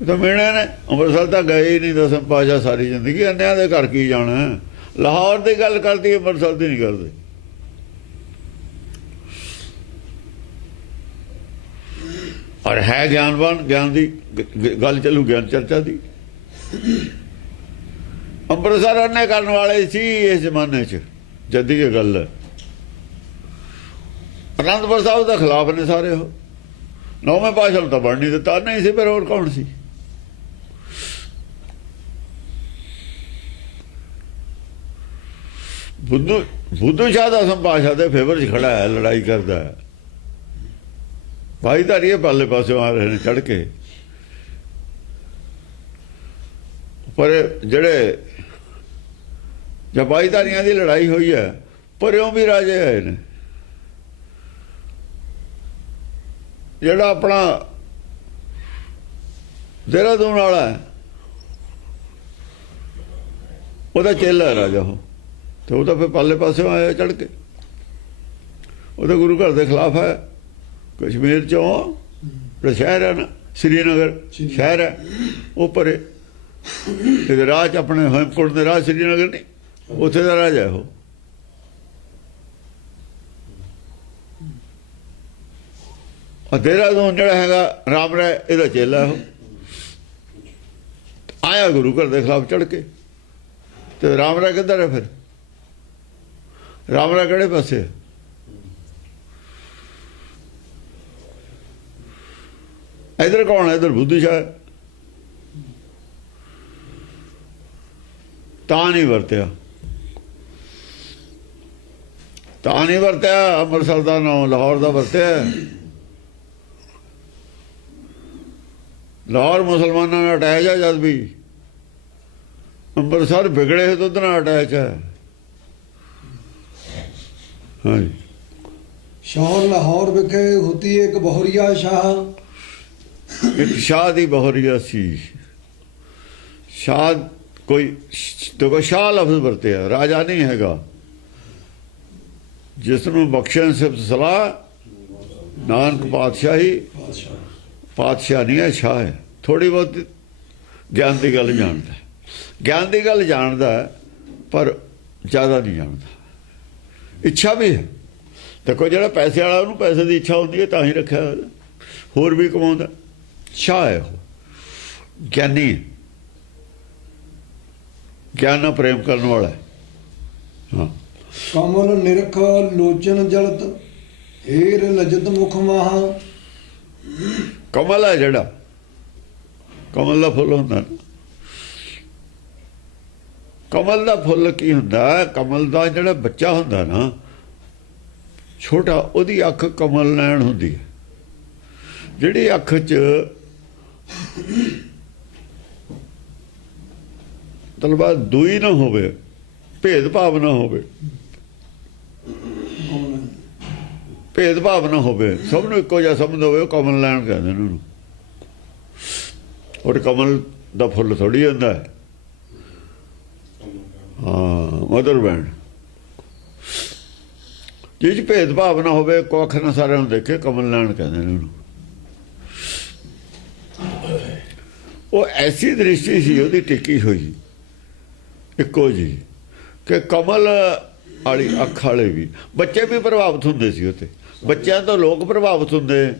ਤਾਂ ਮਿਲਣੇ ਨੇ। ਅੰਮ੍ਰਿਤਸਰ ਤਾਂ ਗਏ ਹੀ ਨਹੀਂ ਦਸਮ ਪਾਤਸ਼ਾਹ ਸਾਰੀ ਜ਼ਿੰਦਗੀ। ਅੰਨਿਆਂ ਦੇ ਘਰ ਕੀ ਜਾਣਾ? ਲਾਹੌਰ ਦੀ ਗੱਲ ਕਰਦੀ, ਅੰਮ੍ਰਿਤਸਰ ਦੀ ਨਹੀਂ ਕਰਦੇ। ਔਰ ਹੈ ਗਿਆਨਵਾਨ, ਗਿਆਨ ਦੀ ਗੱਲ ਚੱਲੂ, ਗਿਆਨ ਚਰਚਾ ਦੀ। ਅੰਮ੍ਰਿਤਸਰ ਅੰਨੇ ਕਰਨ ਵਾਲੇ ਸੀ ਇਸ ਜ਼ਮਾਨੇ 'ਚ, ਜਦ ਇਹ ਗੱਲ ਹੈ। ਅਨੰਦਪੁਰ ਸਾਹਿਬ ਦੇ ਖਿਲਾਫ ਨੇ ਸਾਰੇ ਉਹ। ਨੌਵੇਂ ਪਾਤਸ਼ਾਹ ਨੂੰ ਤਾਂ ਬਣ ਨਹੀਂ ਦਿੱਤਾ, ਨਹੀਂ ਸੀ, ਫਿਰ ਹੋਰ ਕੌਣ ਸੀ? ਬੁੱਧੂ ਸ਼ਾਹ ਦਸਮ ਪਾਤਸ਼ਾਹ ਦੇ ਫੇਵਰ 'ਚ ਖੜਾ ਹੈ, ਲੜਾਈ ਕਰਦਾ ਹੈ। ਭਾਈਧਾਰੀਏ ਪਾਲੇ ਪਾਸੇ ਆ ਰਹੇ ਨੇ ਚੜ ਕੇ, ਪਰ ਜਿਹੜੇ ਜਦ ਭਾਈਧਾਰੀਆਂ ਦੀ ਲੜਾਈ ਹੋਈ ਹੈ ਪਰਿਓਂ ਵੀ ਰਾਜੇ ਆਏ ਨੇ। ਜਿਹੜਾ ਆਪਣਾ ਦੇਹਰਾਦੂਨ ਵਾਲਾ ਹੈ ਉਹਦਾ ਚੇਲਾ ਹੈ ਰਾਜਾ, ਉਹ ਤੇ ਉਹ ਤਾਂ ਫਿਰ ਪਾਲੇ ਪਾਸੇ ਆਇਆ ਚੜ ਕੇ। ਉਹਦਾ ਗੁਰੂ ਘਰ ਦੇ ਖਿਲਾਫ ਹੈ। ਕਸ਼ਮੀਰ ਚੋਂ ਜਿਹੜਾ ਸ਼ਹਿਰ ਹੈ ਨਾ, ਸ਼੍ਰੀਨਗਰ ਸ਼ਹਿਰ ਹੈ, ਉਹ ਪਰੇ ਇਹਦੇ ਰਾਹ 'ਚ ਆਪਣੇ ਹੇਮਕੁੰਟ ਦੇ ਰਾਹ ਸ਼੍ਰੀਨਗਰ ਨਹੀਂ, ਉੱਥੇ ਦਾ ਰਾਜਾ ਉਹ। ਦੇਹਰਾਦੂਨ ਜਿਹੜਾ ਹੈਗਾ ਰਾਮ ਰਾਏ, ਇਹਦਾ ਚੇਲਾ ਉਹ। ਆਇਆ ਗੁਰੂ ਘਰ ਦੇ ਖਿਲਾਫ ਚੜ ਕੇ, ਤੇ ਰਾਮ ਰਾਏ ਕਿੱਧਰ ਹੈ ਫਿਰ? ਰਾਮ ਰਾਏ ਕਿਹੜੇ ਪਾਸੇ? ਇਧਰ ਕੌਣ ਹੈ? ਇਧਰ ਬੁੱਧੂ ਸ਼ਾਹ। ਤਾਂ ਨਹੀਂ ਵਰਤਿਆ, ਤਾਂ ਨਹੀਂ ਵਰਤਿਆ। ਅੰਮ੍ਰਿਤਸਰ ਦਾ ਨਾਂ ਲਾਹੌਰ ਦਾ ਵਰਤਿਆ। ਲਾਹੌਰ ਮੁਸਲਮਾਨਾਂ ਨਾਲ ਅਟੈਚ ਹੈ, ਜਦ ਵੀ ਅੰਮ੍ਰਿਤਸਰ ਵਿਗੜੇ ਹੋਏ ਦੁੱਧ ਨਾਲ ਅਟੈਚ ਹੈ। ਹਾਂਜੀ। ਸ਼ੌਰ ਲਾਹੌਰ ਵਿਖੇ ਹੁਤੀ ਇੱਕ ਬਹੁਰੀਆ ਸ਼ਾਹ। ਇੱਕ ਸ਼ਾਹ ਦੀ ਬਹੁਰੀਆ ਸੀ। ਸ਼ਾਹ ਕੋਈ ਦੇਖੋ, ਸ਼ਾਹ ਲਫ਼ਜ਼ ਵਰਤਿਆ, ਰਾਜਾ ਨਹੀਂ ਹੈਗਾ। ਜਿਸ ਨੂੰ ਬਖਸ਼ਣ ਸਿਫਤ ਸਲਾਹ ਨਾਨਕ ਪਾਤਸ਼ਾਹੀ, ਪਾਤਸ਼ਾਹ ਨਹੀਂ ਹੈ, ਸ਼ਾਹ ਹੈ। ਥੋੜੀ ਬਹੁਤ ਗਿਆਨ ਦੀ ਗੱਲ ਜਾਣਦਾ, ਗਿਆਨ ਦੀ ਗੱਲ ਜਾਣਦਾ, ਪਰ ਜ਼ਿਆਦਾ ਨਹੀਂ ਜਾਣਦਾ। ਇੱਛਾ ਵੀ ਹੈ। ਦੇਖੋ ਜਿਹੜਾ ਪੈਸੇ ਵਾਲਾ, ਉਹਨੂੰ ਪੈਸੇ ਦੀ ਇੱਛਾ ਹੁੰਦੀ ਹੈ, ਤਾਂ ਹੀ ਰੱਖਿਆ ਹੋਇਆ, ਹੋਰ ਵੀ ਕਮਾਉਂਦਾ। ਸ਼ਾਹ ਹੈ ਉਹ, ਗਿਆਨੀ ਹੈ, ਗਿਆਨ ਨਾਲ ਪ੍ਰੇਮ ਕਰਨ ਵਾਲਾ ਹੈ। ਹਾਂ। ਕਮਲ ਨਿਰਖ ਲੋਚਨ ਜਲਤ ਹੀਰ ਲਜਤ ਮੁਖ ਮਾਹ। ਕਮਲ ਹੈ ਜਿਹੜਾ, ਕਮਲ ਦਾ ਫੁੱਲ ਹੁੰਦਾ ਨਾ। ਕਮਲ ਦਾ ਫੁੱਲ ਕੀ ਹੁੰਦਾ? ਕਮਲ ਦਾ ਜਿਹੜਾ ਬੱਚਾ ਹੁੰਦਾ ਨਾ ਛੋਟਾ, ਉਹਦੀ ਅੱਖ ਕਮਲ ਨੈਣ ਹੁੰਦੀ ਹੈ। ਜਿਹੜੀ ਅੱਖ 'ਚ ਤਲਵਾ ਦੂਈ ਨਾ ਹੋਵੇ, ਭੇਦ ਭਾਵ ਨਾ ਹੋਵੇ, ਭੇਦ ਭਾਵ ਨਾ ਹੋਵੇ, ਸਭ ਨੂੰ ਇੱਕੋ ਜਿਹਾ ਸਮਝ ਹੋਵੇ, ਉਹ ਕਮਲ ਨੈਣ ਕਹਿੰਦੇ ਨੇ ਉਹਨੂੰ। ਔਰ ਕਮਲ ਦਾ ਫੁੱਲ ਥੋੜੀ ਹੁੰਦਾ ਹੈ। ਹਾਂ, ਮਦਰ ਬੈਂਡ ਜਿਹ 'ਚ ਭੇਦ ਭਾਵ ਨਾ ਹੋਵੇ, ਇੱਕੋ ਅੱਖ ਨਾਲ ਸਾਰਿਆਂ ਨੂੰ ਦੇਖੇ, ਕਮਲ ਨੈਣ ਕਹਿੰਦੇ ਨੇ ਉਹਨੂੰ। ਉਹ ਐਸੀ ਦ੍ਰਿਸ਼ਟੀ ਸੀ ਉਹਦੀ ਟਿੱਕੀ ਹੋਈ ਇੱਕੋ ਜੀ, ਕਿ ਕਮਲ ਵਾਲੀ ਅੱਖ ਵਾਲੇ ਵੀ ਬੱਚੇ ਵੀ ਪ੍ਰਭਾਵਿਤ ਹੁੰਦੇ ਸੀ। ਉਹਤੇ ਬੱਚਿਆਂ ਤੋਂ ਲੋਕ ਪ੍ਰਭਾਵਿਤ ਹੁੰਦੇ,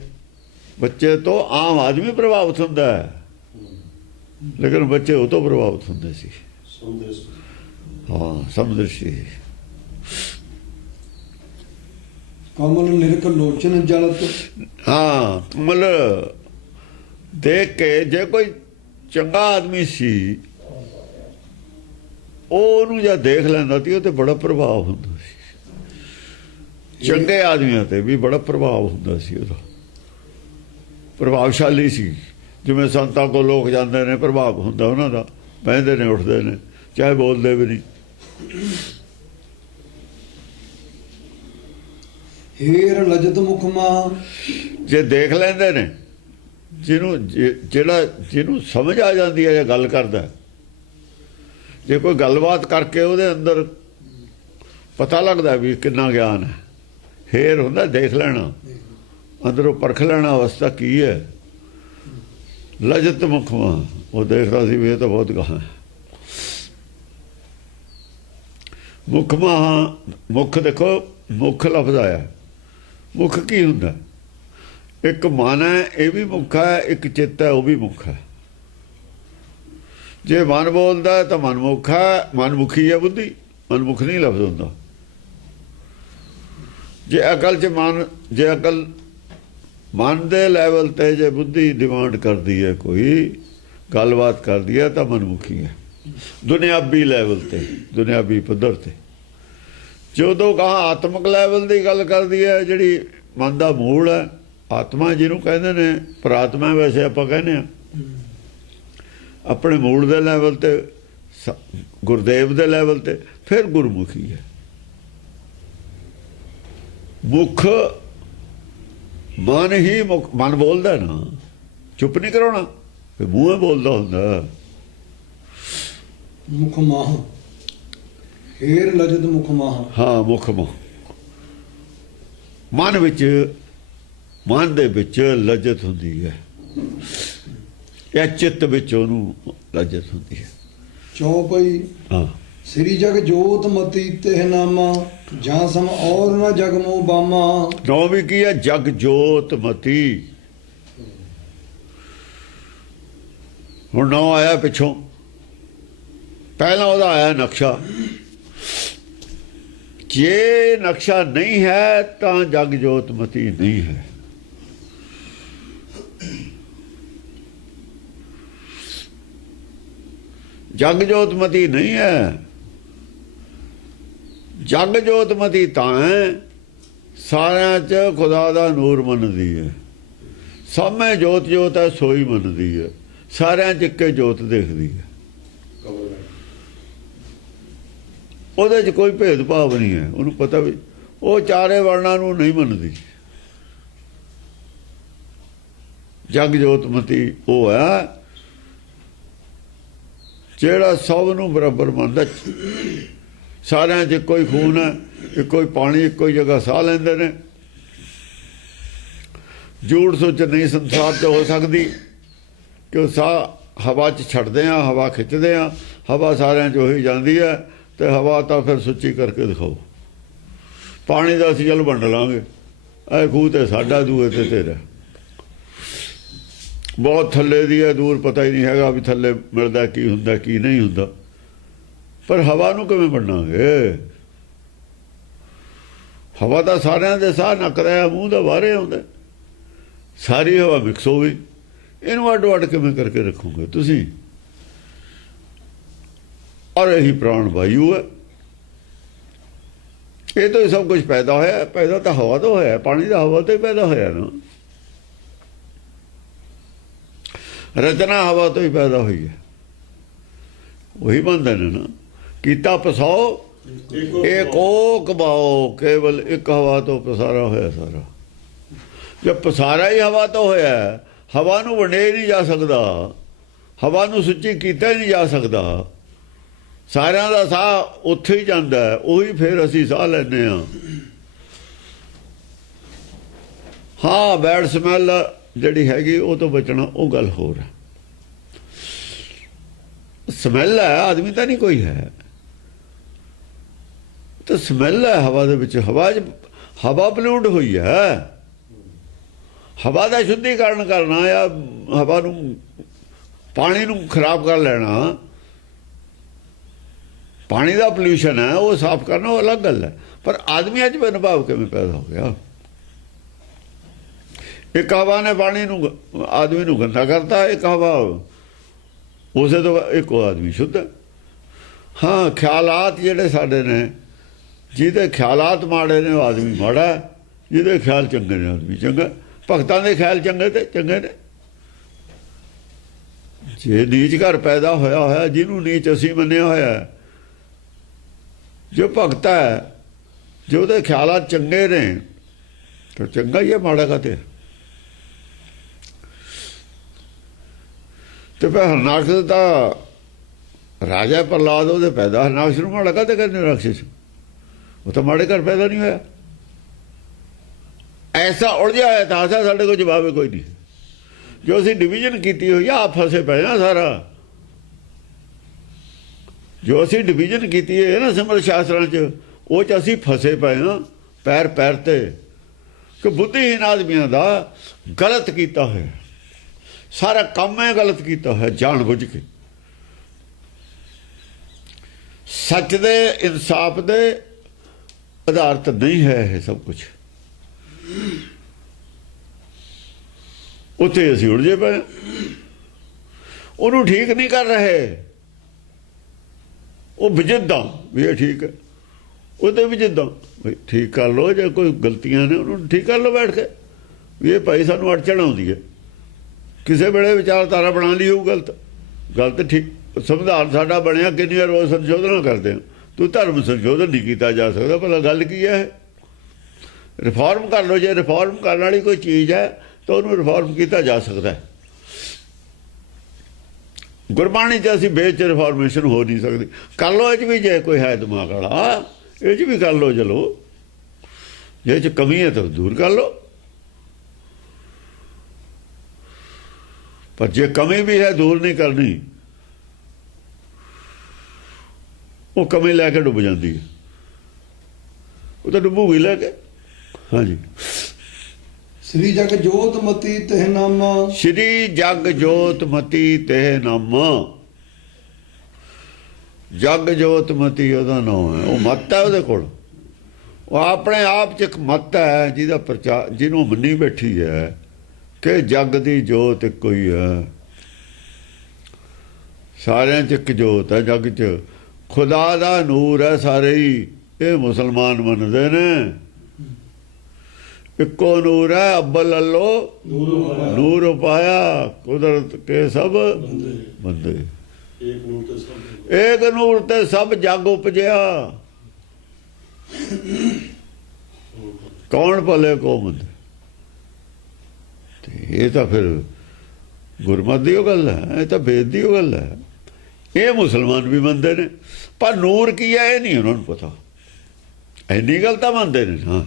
ਬੱਚੇ ਤੋਂ ਆਮ ਆਦਮੀ ਪ੍ਰਭਾਵਿਤ ਹੁੰਦਾ ਹੈ, ਲੇਕਿਨ ਬੱਚੇ ਉਹ ਤੋਂ ਪ੍ਰਭਾਵਿਤ ਹੁੰਦੇ ਸੀ। ਹਾਂ, ਸਮਦ੍ਰਿਸ਼ਟੀ। ਕਮਲ ਨਿਰਖ ਲੋਚਨ ਜਲਤ। ਹਾਂ, ਕਮਲ ਦੇਖ ਕੇ ਜੇ ਕੋਈ ਚੰਗਾ ਆਦਮੀ ਸੀ, ਉਹਨੂੰ ਜਦ ਦੇਖ ਲੈਂਦਾ ਸੀ, ਉਹ ਤੇ ਬੜਾ ਪ੍ਰਭਾਵ ਹੁੰਦਾ ਸੀ। ਚੰਗੇ ਆਦਮੀਆਂ ਤੇ ਵੀ ਬੜਾ ਪ੍ਰਭਾਵ ਹੁੰਦਾ ਸੀ ਉਹਦਾ, ਪ੍ਰਭਾਵਸ਼ਾਲੀ ਸੀ। ਜਿਵੇਂ ਸੰਤਾਂ ਕੋਲ ਲੋਕ ਜਾਂਦੇ ਨੇ, ਪ੍ਰਭਾਵ ਹੁੰਦਾ ਉਹਨਾਂ ਦਾ, ਬਹਿੰਦੇ ਨੇ, ਉੱਠਦੇ ਨੇ, ਚਾਹੇ ਬੋਲਦੇ ਵੀ ਨਹੀਂ। ਹੀਰ ਲਜਤ ਮੁਖ ਮਾਹ। ਜੇ ਦੇਖ ਲੈਂਦੇ ਨੇ, ਜਿਹਨੂੰ ਸਮਝ ਆ ਜਾਂਦੀ ਹੈ ਜਾਂ ਗੱਲ ਕਰਦਾ, ਜੇ ਕੋਈ ਗੱਲਬਾਤ ਕਰਕੇ ਉਹਦੇ ਅੰਦਰ ਪਤਾ ਲੱਗਦਾ ਵੀ ਕਿੰਨਾ ਗਿਆਨ ਹੈ। ਹੇਰ ਹੁੰਦਾ ਦੇਖ ਲੈਣਾ, ਅੰਦਰੋਂ ਪਰਖ ਲੈਣਾ ਅਵਸਥਾ ਕੀ ਹੈ। ਲਜਤ ਮੁਖ ਮਾਹ, ਉਹ ਦੇਖਦਾ ਸੀ ਵੀ ਇਹ ਤਾਂ ਬਹੁਤ ਗਾਹਾਂ ਹੈ। ਮੁਖ ਮਾਹ, ਮੁਖ ਦੇਖੋ, ਮੁਖ ਲਫ਼ਜ਼ ਆਇਆ। ਮੁਖ ਕੀ ਹੁੰਦਾ? ਇੱਕ ਮਨ ਹੈ, ਇਹ ਵੀ ਮੁਖ ਹੈ, ਇੱਕ ਚਿੱਤ ਹੈ, ਉਹ ਵੀ ਮੁਖ ਹੈ। ਜੇ ਮਨ ਬੋਲਦਾ ਤਾਂ ਮਨ ਮੁਖ ਹੈ, ਮਨਮੁਖੀ ਹੈ ਬੁੱਧੀ, ਮਨਮੁਖ ਨਹੀਂ ਲਫ਼ਜ਼ ਹੁੰਦਾ। ਜੇ ਅਕਲ 'ਚ ਮਨ, ਜੇ ਅਕਲ ਮਨ ਦੇ ਲੈਵਲ ਤੇ ਜੇ ਬੁੱਧੀ ਡਿਮਾਂਡ ਕਰਦੀ ਹੈ, ਕੋਈ ਗੱਲਬਾਤ ਕਰਦੀ ਹੈ, ਤਾਂ ਮਨਮੁਖੀ ਹੈ। ਦੁਨਿਆਵੀ ਲੈਵਲ ਤੇ, ਦੁਨਿਆਵੀ ਪੱਧਰ ਤੇ ਜਦੋਂ ਕਹਾ ਆਤਮਿਕ ਲੈਵਲ ਦੀ ਗੱਲ ਕਰਦੀ ਹੈ, ਜਿਹੜੀ ਮਨ ਦਾ ਮੂਲ ਹੈ, ਆਤਮਾ ਜਿਹਨੂੰ ਕਹਿੰਦੇ ਨੇ, ਪ੍ਰਾਤਮਾ ਵੈਸੇ ਆਪਾਂ ਕਹਿੰਦੇ ਆ, ਆਪਣੇ ਮੂਲ ਦੇ ਲੈਵਲ ਤੇ, ਗੁਰਦੇਵ ਦੇ ਲੈਵਲ ਤੇ, ਫਿਰ ਗੁਰਮੁਖੀ ਹੈ। ਮੁਖ ਮਨ ਹੀ ਮਨ ਬੋਲਦਾ ਨਾ, ਚੁੱਪ ਨਹੀਂ ਕਰਾਉਣਾ, ਫਿਰ ਮੂੰਹੇ ਬੋਲਦਾ ਹੁੰਦਾ। ਮੁਖ ਮਾਹ ਹੀਰ ਲਜਤ ਮੁਖ ਮਾਹ। ਹਾਂ, ਮੁਖ ਮਾਹ ਮਨ ਵਿੱਚ, ਮਨ ਦੇ ਵਿੱਚ ਲਜਤ ਹੁੰਦੀ ਹੈ, ਇਹ ਚਿੱਤ ਵਿੱਚ ਉਹਨੂੰ ਲਜਤ ਹੁੰਦੀ ਹੈ। ਚੌਪਈ ਹਾਂ, ਸ੍ਰੀ ਜਗ ਜੋਤ ਮਤੀ ਤਿਹ ਨਾਮਾ, ਜਾਂ ਸਮ ਔਰ ਨਾ ਜਗ ਮੋ ਬਾਮਾ। ਨੌ ਵੀ ਕੀ ਹੈ? ਜਗ ਜੋਤ ਮਤੀ। ਹੁਣ ਨੌ ਆਇਆ ਪਿੱਛੋਂ, ਪਹਿਲਾਂ ਉਹਦਾ ਆਇਆ ਨਕਸ਼ਾ। ਜੇ ਨਕਸ਼ਾ ਨਹੀਂ ਹੈ ਤਾਂ ਜਗ ਜੋਤ ਮਤੀ ਨਹੀਂ ਹੈ। ਜਗ ਜੋਤ ਮਤੀ ਨਹੀਂ ਹੈ। ਜਗ ਜੋਤ ਮਤੀ ਤਾਂ ਹੈ ਸਾਰਿਆਂ 'ਚ ਖੁਦਾ ਦਾ ਨੂਰ ਮੰਨਦੀ ਹੈ, ਸਾਹਮਣੇ ਜੋਤ ਜੋਤ ਹੈ ਸੋਈ ਮੰਨਦੀ ਹੈ, ਸਾਰਿਆਂ 'ਚ ਇੱਕੇ ਜੋਤ ਦੇਖਦੀ ਹੈ, ਉਹਦੇ 'ਚ ਕੋਈ ਭੇਦ ਭਾਵ ਨਹੀਂ ਹੈ। ਉਹਨੂੰ ਪਤਾ ਵੀ ਉਹ ਚਾਰੇ ਵਰਣਾਂ ਨੂੰ ਨਹੀਂ ਮੰਨਦੀ। ਜਗ ਜੋਤ ਮਤੀ ਉਹ ਹੈ ਜਿਹੜਾ ਸਭ ਨੂੰ ਬਰਾਬਰ ਮੰਨਦਾ। ਸਾਰਿਆਂ 'ਚ ਇੱਕੋ ਹੀ ਖੂਨ ਹੈ, ਇੱਕੋ ਹੀ ਪਾਣੀ, ਇੱਕੋ ਹੀ ਜਗ੍ਹਾ ਸਾਹ ਲੈਂਦੇ ਨੇ। ਜੂੜ ਸੋਚ ਨਹੀਂ ਸੰਸਾਰ 'ਚ ਹੋ ਸਕਦੀ ਕਿ ਉਹ ਸਾਹ ਹਵਾ 'ਚ ਛੱਡਦੇ ਆ, ਹਵਾ ਖਿੱਚਦੇ ਆ, ਹਵਾ ਸਾਰਿਆਂ 'ਚ ਉਹੀ ਜਾਂਦੀ ਹੈ, ਤੇ ਹਵਾ ਤਾਂ ਫਿਰ ਸੁੱਚੀ ਕਰਕੇ ਦਿਖਾਓ। ਪਾਣੀ ਦਾ ਅਸੀਂ ਜਲ ਵੰਡ ਲਾਂਗੇ, ਇਹ ਖੂਹ ਤੇ ਸਾਡਾ, ਦੂਏ ਤੇ ਤੇਰਾ। ਬਹੁਤ ਥੱਲੇ ਦੀ ਹੈ, ਦੂਰ ਪਤਾ ਹੀ ਨਹੀਂ ਹੈਗਾ ਵੀ ਥੱਲੇ ਮਿਲਦਾ ਕੀ ਹੁੰਦਾ ਕੀ ਨਹੀਂ ਹੁੰਦਾ। ਪਰ ਹਵਾ ਨੂੰ ਕਿਵੇਂ ਵੰਡਾਂਗੇ? ਹਵਾ ਤਾਂ ਸਾਰਿਆਂ ਦੇ ਸਾਹ ਨੱਕ ਰਿਹਾ, ਮੂੰਹ ਦਾ ਬਾਹਰੇ ਆਉਂਦਾ, ਸਾਰੀ ਹਵਾ ਮਿਕਸ ਹੋ ਗਈ। ਇਹਨੂੰ ਅੱਡੋ ਅੱਡ ਕਿਵੇਂ ਕਰਕੇ ਰੱਖੋਗੇ ਤੁਸੀਂ? ਔਰ ਇਹੀ ਪ੍ਰਾਣ ਵਾਯੂ ਹੈ, ਇਹ ਤੋਂ ਹੀ ਸਭ ਕੁਝ ਪੈਦਾ ਹੋਇਆ। ਪੈਦਾ ਤਾਂ ਹਵਾ ਤੋਂ ਹੋਇਆ, ਪਾਣੀ ਦਾ ਹਵਾ ਤੋਂ ਹੀ ਪੈਦਾ ਹੋਇਆ ਨਾ। ਰਚਨਾ ਹਵਾ ਤੋਂ ਹੀ ਪੈਦਾ ਹੋਈ ਹੈ। ਉਹੀ ਬੰਦੇ ਨੇ ਨਾ ਕੀਤਾ ਪਸਾਓ ਏਕੋ ਕਬਾਓ, ਕੇਵਲ ਇੱਕ ਹਵਾ ਤੋਂ ਪਸਾਰਾ ਹੋਇਆ ਸਾਰਾ। ਜਦ ਪਸਾਰਾ ਹੀ ਹਵਾ ਤੋਂ ਹੋਇਆ, ਹਵਾ ਨੂੰ ਵੰਡੇ ਨਹੀਂ ਜਾ ਸਕਦਾ, ਹਵਾ ਨੂੰ ਸੁੱਚੀ ਕੀਤਾ ਹੀ ਨਹੀਂ ਜਾ ਸਕਦਾ। ਸਾਰਿਆਂ ਦਾ ਸਾਹ ਉੱਥੇ ਹੀ ਜਾਂਦਾ, ਉਹੀ ਫਿਰ ਅਸੀਂ ਸਾਹ ਲੈਂਦੇ ਹਾਂ। ਹਾਂ, ਬੈਡ ਸਮੈਲ ਜਿਹੜੀ ਹੈਗੀ ਉਹ ਤੋਂ ਬਚਣਾ, ਉਹ ਗੱਲ ਹੋਰ ਹੈ। ਸਮੈਲ ਹੈ, ਆਦਮੀ ਤਾਂ ਨਹੀਂ ਕੋਈ ਹੈ, ਤਾਂ ਸਮੈਲ ਹੈ ਹਵਾ ਦੇ ਵਿੱਚ। ਹਵਾ ਪੋਲਿਊਟ ਹੋਈ ਹੈ। ਹਵਾ ਦਾ ਸ਼ੁੱਧੀਕਰਨ ਕਰਨਾ ਜਾਂ ਹਵਾ ਨੂੰ, ਪਾਣੀ ਨੂੰ ਖਰਾਬ ਕਰ ਲੈਣਾ, ਪਾਣੀ ਦਾ ਪੋਲਿਊਸ਼ਨ ਹੈ, ਉਹ ਸਾਫ਼ ਕਰਨਾ, ਉਹ ਅਲੱਗ ਗੱਲ ਹੈ। ਪਰ ਆਦਮੀ ਅੱਜ ਬਨਭਾਵ ਕਿਵੇਂ ਪੈਦਾ ਹੋ ਗਿਆ? ਇੱਕ ਹਵਾ ਨੇ ਪਾਣੀ ਨੂੰ, ਆਦਮੀ ਨੂੰ ਗੰਦਾ ਕਰਤਾ, ਇੱਕ ਹਵਾ ਉਸੇ ਤੋਂ ਇੱਕ ਆਦਮੀ ਸ਼ੁੱਧ ਹੈ। ਹਾਂ, ਖਿਆਲਾਤ ਜਿਹੜੇ ਸਾਡੇ ਨੇ, ਜਿਹਦੇ ਖਿਆਲਾਤ ਮਾੜੇ ਨੇ ਉਹ ਆਦਮੀ ਮਾੜਾ ਹੈ, ਜਿਹਦੇ ਖਿਆਲ ਚੰਗੇ ਨੇ ਆਦਮੀ ਚੰਗਾ। ਭਗਤਾਂ ਦੇ ਖਿਆਲ ਚੰਗੇ ਤੇ ਚੰਗੇ ਨੇ। ਜੇ ਨੀਚ ਘਰ ਪੈਦਾ ਹੋਇਆ, ਜਿਹਨੂੰ ਨੀਚ ਅਸੀਂ ਮੰਨਿਆ ਹੋਇਆ, ਜੋ ਭਗਤ ਹੈ, ਜੋ ਉਹਦੇ ਖਿਆਲਾਤ ਚੰਗੇ ਨੇ, ਤਾਂ ਚੰਗਾ ਹੀ ਹੈ, ਮਾੜਾ ਕਾਤੇ? ਤੇ ਫਿਰ ਹਰਨਾਕਸ਼ ਦਾ ਰਾਜਾ ਪ੍ਰਹਲਾਦ, ਉਹਦੇ ਪੈਦਾ ਹਰਨਾਕਸ਼ ਨੂੰ ਮਾੜਾ ਕਾਤੇ ਕਹਿੰਦੇ? ਰਾਕਸ਼ਸ ਉਹ ਤਾਂ ਮਾੜੇ ਘਰ ਪੈਦਾ ਨਹੀਂ ਹੋਇਆ। ਐਸਾ ਉਲਝਿਆ ਹੋਇਆ ਤਾਂ ਸਾਡੇ ਕੋਲ ਜਵਾਬ ਕੋਈ ਨਹੀਂ। ਜੋ ਅਸੀਂ ਡਿਵੀਜ਼ਨ ਕੀਤੀ ਹੋਈ ਆ, ਆਪ ਫਸੇ ਪਏ ਆ ਸਾਰਾ। ਜੋ ਅਸੀਂ ਡਿਵੀਜ਼ਨ ਕੀਤੀ ਹੈ ਨਾ ਸਿਮਰ ਸ਼ਾਸਤਰਾਂ 'ਚ, ਉਹ 'ਚ ਅਸੀਂ ਫਸੇ ਪਏ ਹਾਂ ਪੈਰ ਪੈਰ ਤੇ। ਕਿ ਬੁੱਧੀਹੀਨ ਆਦਮੀਆਂ ਦਾ ਗਲਤ ਕੀਤਾ ਹੋਇਆ, ਸਾਰਾ ਕੰਮ ਹੈ ਗਲਤ ਕੀਤਾ ਹੋਇਆ, ਜਾਣ ਬੁੱਝ ਕੇ। ਸੱਚ ਦੇ, ਇਨਸਾਫ ਦੇ ਆਧਾਰਿਤ ਨਹੀਂ ਹੈ ਇਹ ਸਭ ਕੁਝ। ਉੱਥੇ ਅਸੀਂ ਉਲਝੇ ਪਏ, ਉਹਨੂੰ ਠੀਕ ਨਹੀਂ ਕਰ ਰਹੇ। ਉਹ ਵਿਜਿੱਦਾਂ ਵੀ ਇਹ ਠੀਕ ਹੈ, ਉਹਦੇ ਵੀ ਜਿੱਦਾਂ ਵੀ ਠੀਕ ਕਰ ਲਓ, ਜੇ ਕੋਈ ਗਲਤੀਆਂ ਨੇ ਉਹਨੂੰ ਠੀਕ ਕਰ ਲਓ ਬੈਠ ਕੇ, ਵੀ ਇਹ ਭਾਈ ਸਾਨੂੰ ਅੜਚਣ ਆਉਂਦੀ ਹੈ, ਕਿਸੇ ਵੇਲੇ ਵਿਚਾਰਧਾਰਾ ਬਣਾ ਲਈ ਹੋਊ ਗਲਤ ਠੀਕ, ਸੰਵਿਧਾਨ ਸਾਡਾ ਬਣਿਆ ਕਿੰਨੀ ਵਾਰ ਉਹ ਸੰਸ਼ੋਧਨ ਕਰਦੇ ਹੋ, ਤੂੰ ਧਰਮ ਸੰਸ਼ੋਧਨ ਨਹੀਂ ਕੀਤਾ ਜਾ ਸਕਦਾ, ਭਲਾ ਗੱਲ ਕੀ ਹੈ? ਰਿਫਾਰਮ ਕਰ ਲਓ, ਜੇ ਰਿਫਾਰਮ ਕਰਨ ਵਾਲੀ ਕੋਈ ਚੀਜ਼ ਹੈ ਤਾਂ ਉਹਨੂੰ ਰਿਫਾਰਮ ਕੀਤਾ ਜਾ ਸਕਦਾ ਹੈ। ਗੁਰਬਾਣੀ 'ਚ ਅਸੀਂ ਬੇਚ 'ਚ ਰਿਫਾਰਮੇਸ਼ਨ ਹੋ ਨਹੀਂ ਸਕਦੀ। ਕਰ ਲਓ ਇਹ 'ਚ ਵੀ, ਜੇ ਕੋਈ ਹੈ ਦਿਮਾਗ ਵਾਲਾ ਇਹ 'ਚ ਵੀ ਕਰ ਲਓ, ਚਲੋ ਜੇ 'ਚ ਕਮੀ ਹੈ ਤਾਂ ਦੂਰ ਕਰ ਲਓ, ਪਰ ਜੇ ਕਮੀ ਵੀ ਹੈ ਦੂਰ ਨਹੀਂ ਕਰਨੀ, ਉਹ ਕਮੀ ਲੈ ਕੇ ਡੁੱਬ ਜਾਂਦੀ ਹੈ, ਉਹ ਤਾਂ ਡੁੱਬੂਗੀ ਲੈ ਕੇ। ਹਾਂਜੀ, ਸ੍ਰੀ ਜਗ ਜੋਤ ਮਤੀ ਤਿਹ ਨਾਮਾ, ਸ਼੍ਰੀ ਜਗ ਜੋਤ ਮਤੀ ਤਿਹ ਨਾਮਾ। ਜਗ ਜੋਤ ਮਤੀ ਉਹਦਾ ਨਾਮ ਹੈ, ਉਹ ਮੱਤ ਹੈ ਉਹਦੇ ਕੋਲ, ਉਹ ਆਪਣੇ ਆਪ 'ਚ ਇੱਕ ਮੱਤ ਹੈ ਜਿਹਦਾ ਪ੍ਰਚਾਰ, ਜਿਹਨੂੰ ਮੰਨੀ ਬੈਠੀ ਹੈ ਕਿ ਜਗ ਦੀ ਜੋਤ ਇੱਕੋ ਹੀ ਹੈ, ਸਾਰਿਆਂ 'ਚ ਇੱਕ ਜੋਤ ਹੈ ਜਗ 'ਚ, ਖੁਦਾ ਦਾ ਨੂਰ ਹੈ ਸਾਰੇ ਹੀ, ਇਹ ਮੁਸਲਮਾਨ ਮੰਨਦੇ ਨੇ। ਇੱਕੋ ਨੂਰ ਹੈ, ਅੱਬਲ ਅੱਲੋ ਨੂਰ ਪਾਇਆ, ਕੁਦਰਤ ਕੇ ਸਭ ਬੰਦੇ, ਏਕ ਨੂਰ ਤੇ ਸਭ ਜਗ ਉਪਜਿਆ, ਕੌਣ ਭਲੇ ਕੋ ਮੰਦੇ। ਤੇ ਇਹ ਤਾਂ ਫਿਰ ਗੁਰਮਤਿ ਦੀ ਉਹ ਗੱਲ ਹੈ, ਇਹ ਤਾਂ ਵੇਦ ਦੀ ਉਹ ਗੱਲ ਹੈ, ਇਹ ਮੁਸਲਮਾਨ ਵੀ ਮੰਨਦੇ ਨੇ, ਪਰ ਨੂਰ ਕੀ ਹੈ ਇਹ ਨਹੀਂ ਉਹਨਾਂ ਨੂੰ ਪਤਾ, ਇੰਨੀ ਗੱਲ ਤਾਂ ਮੰਨਦੇ ਨੇ। ਹਾਂ,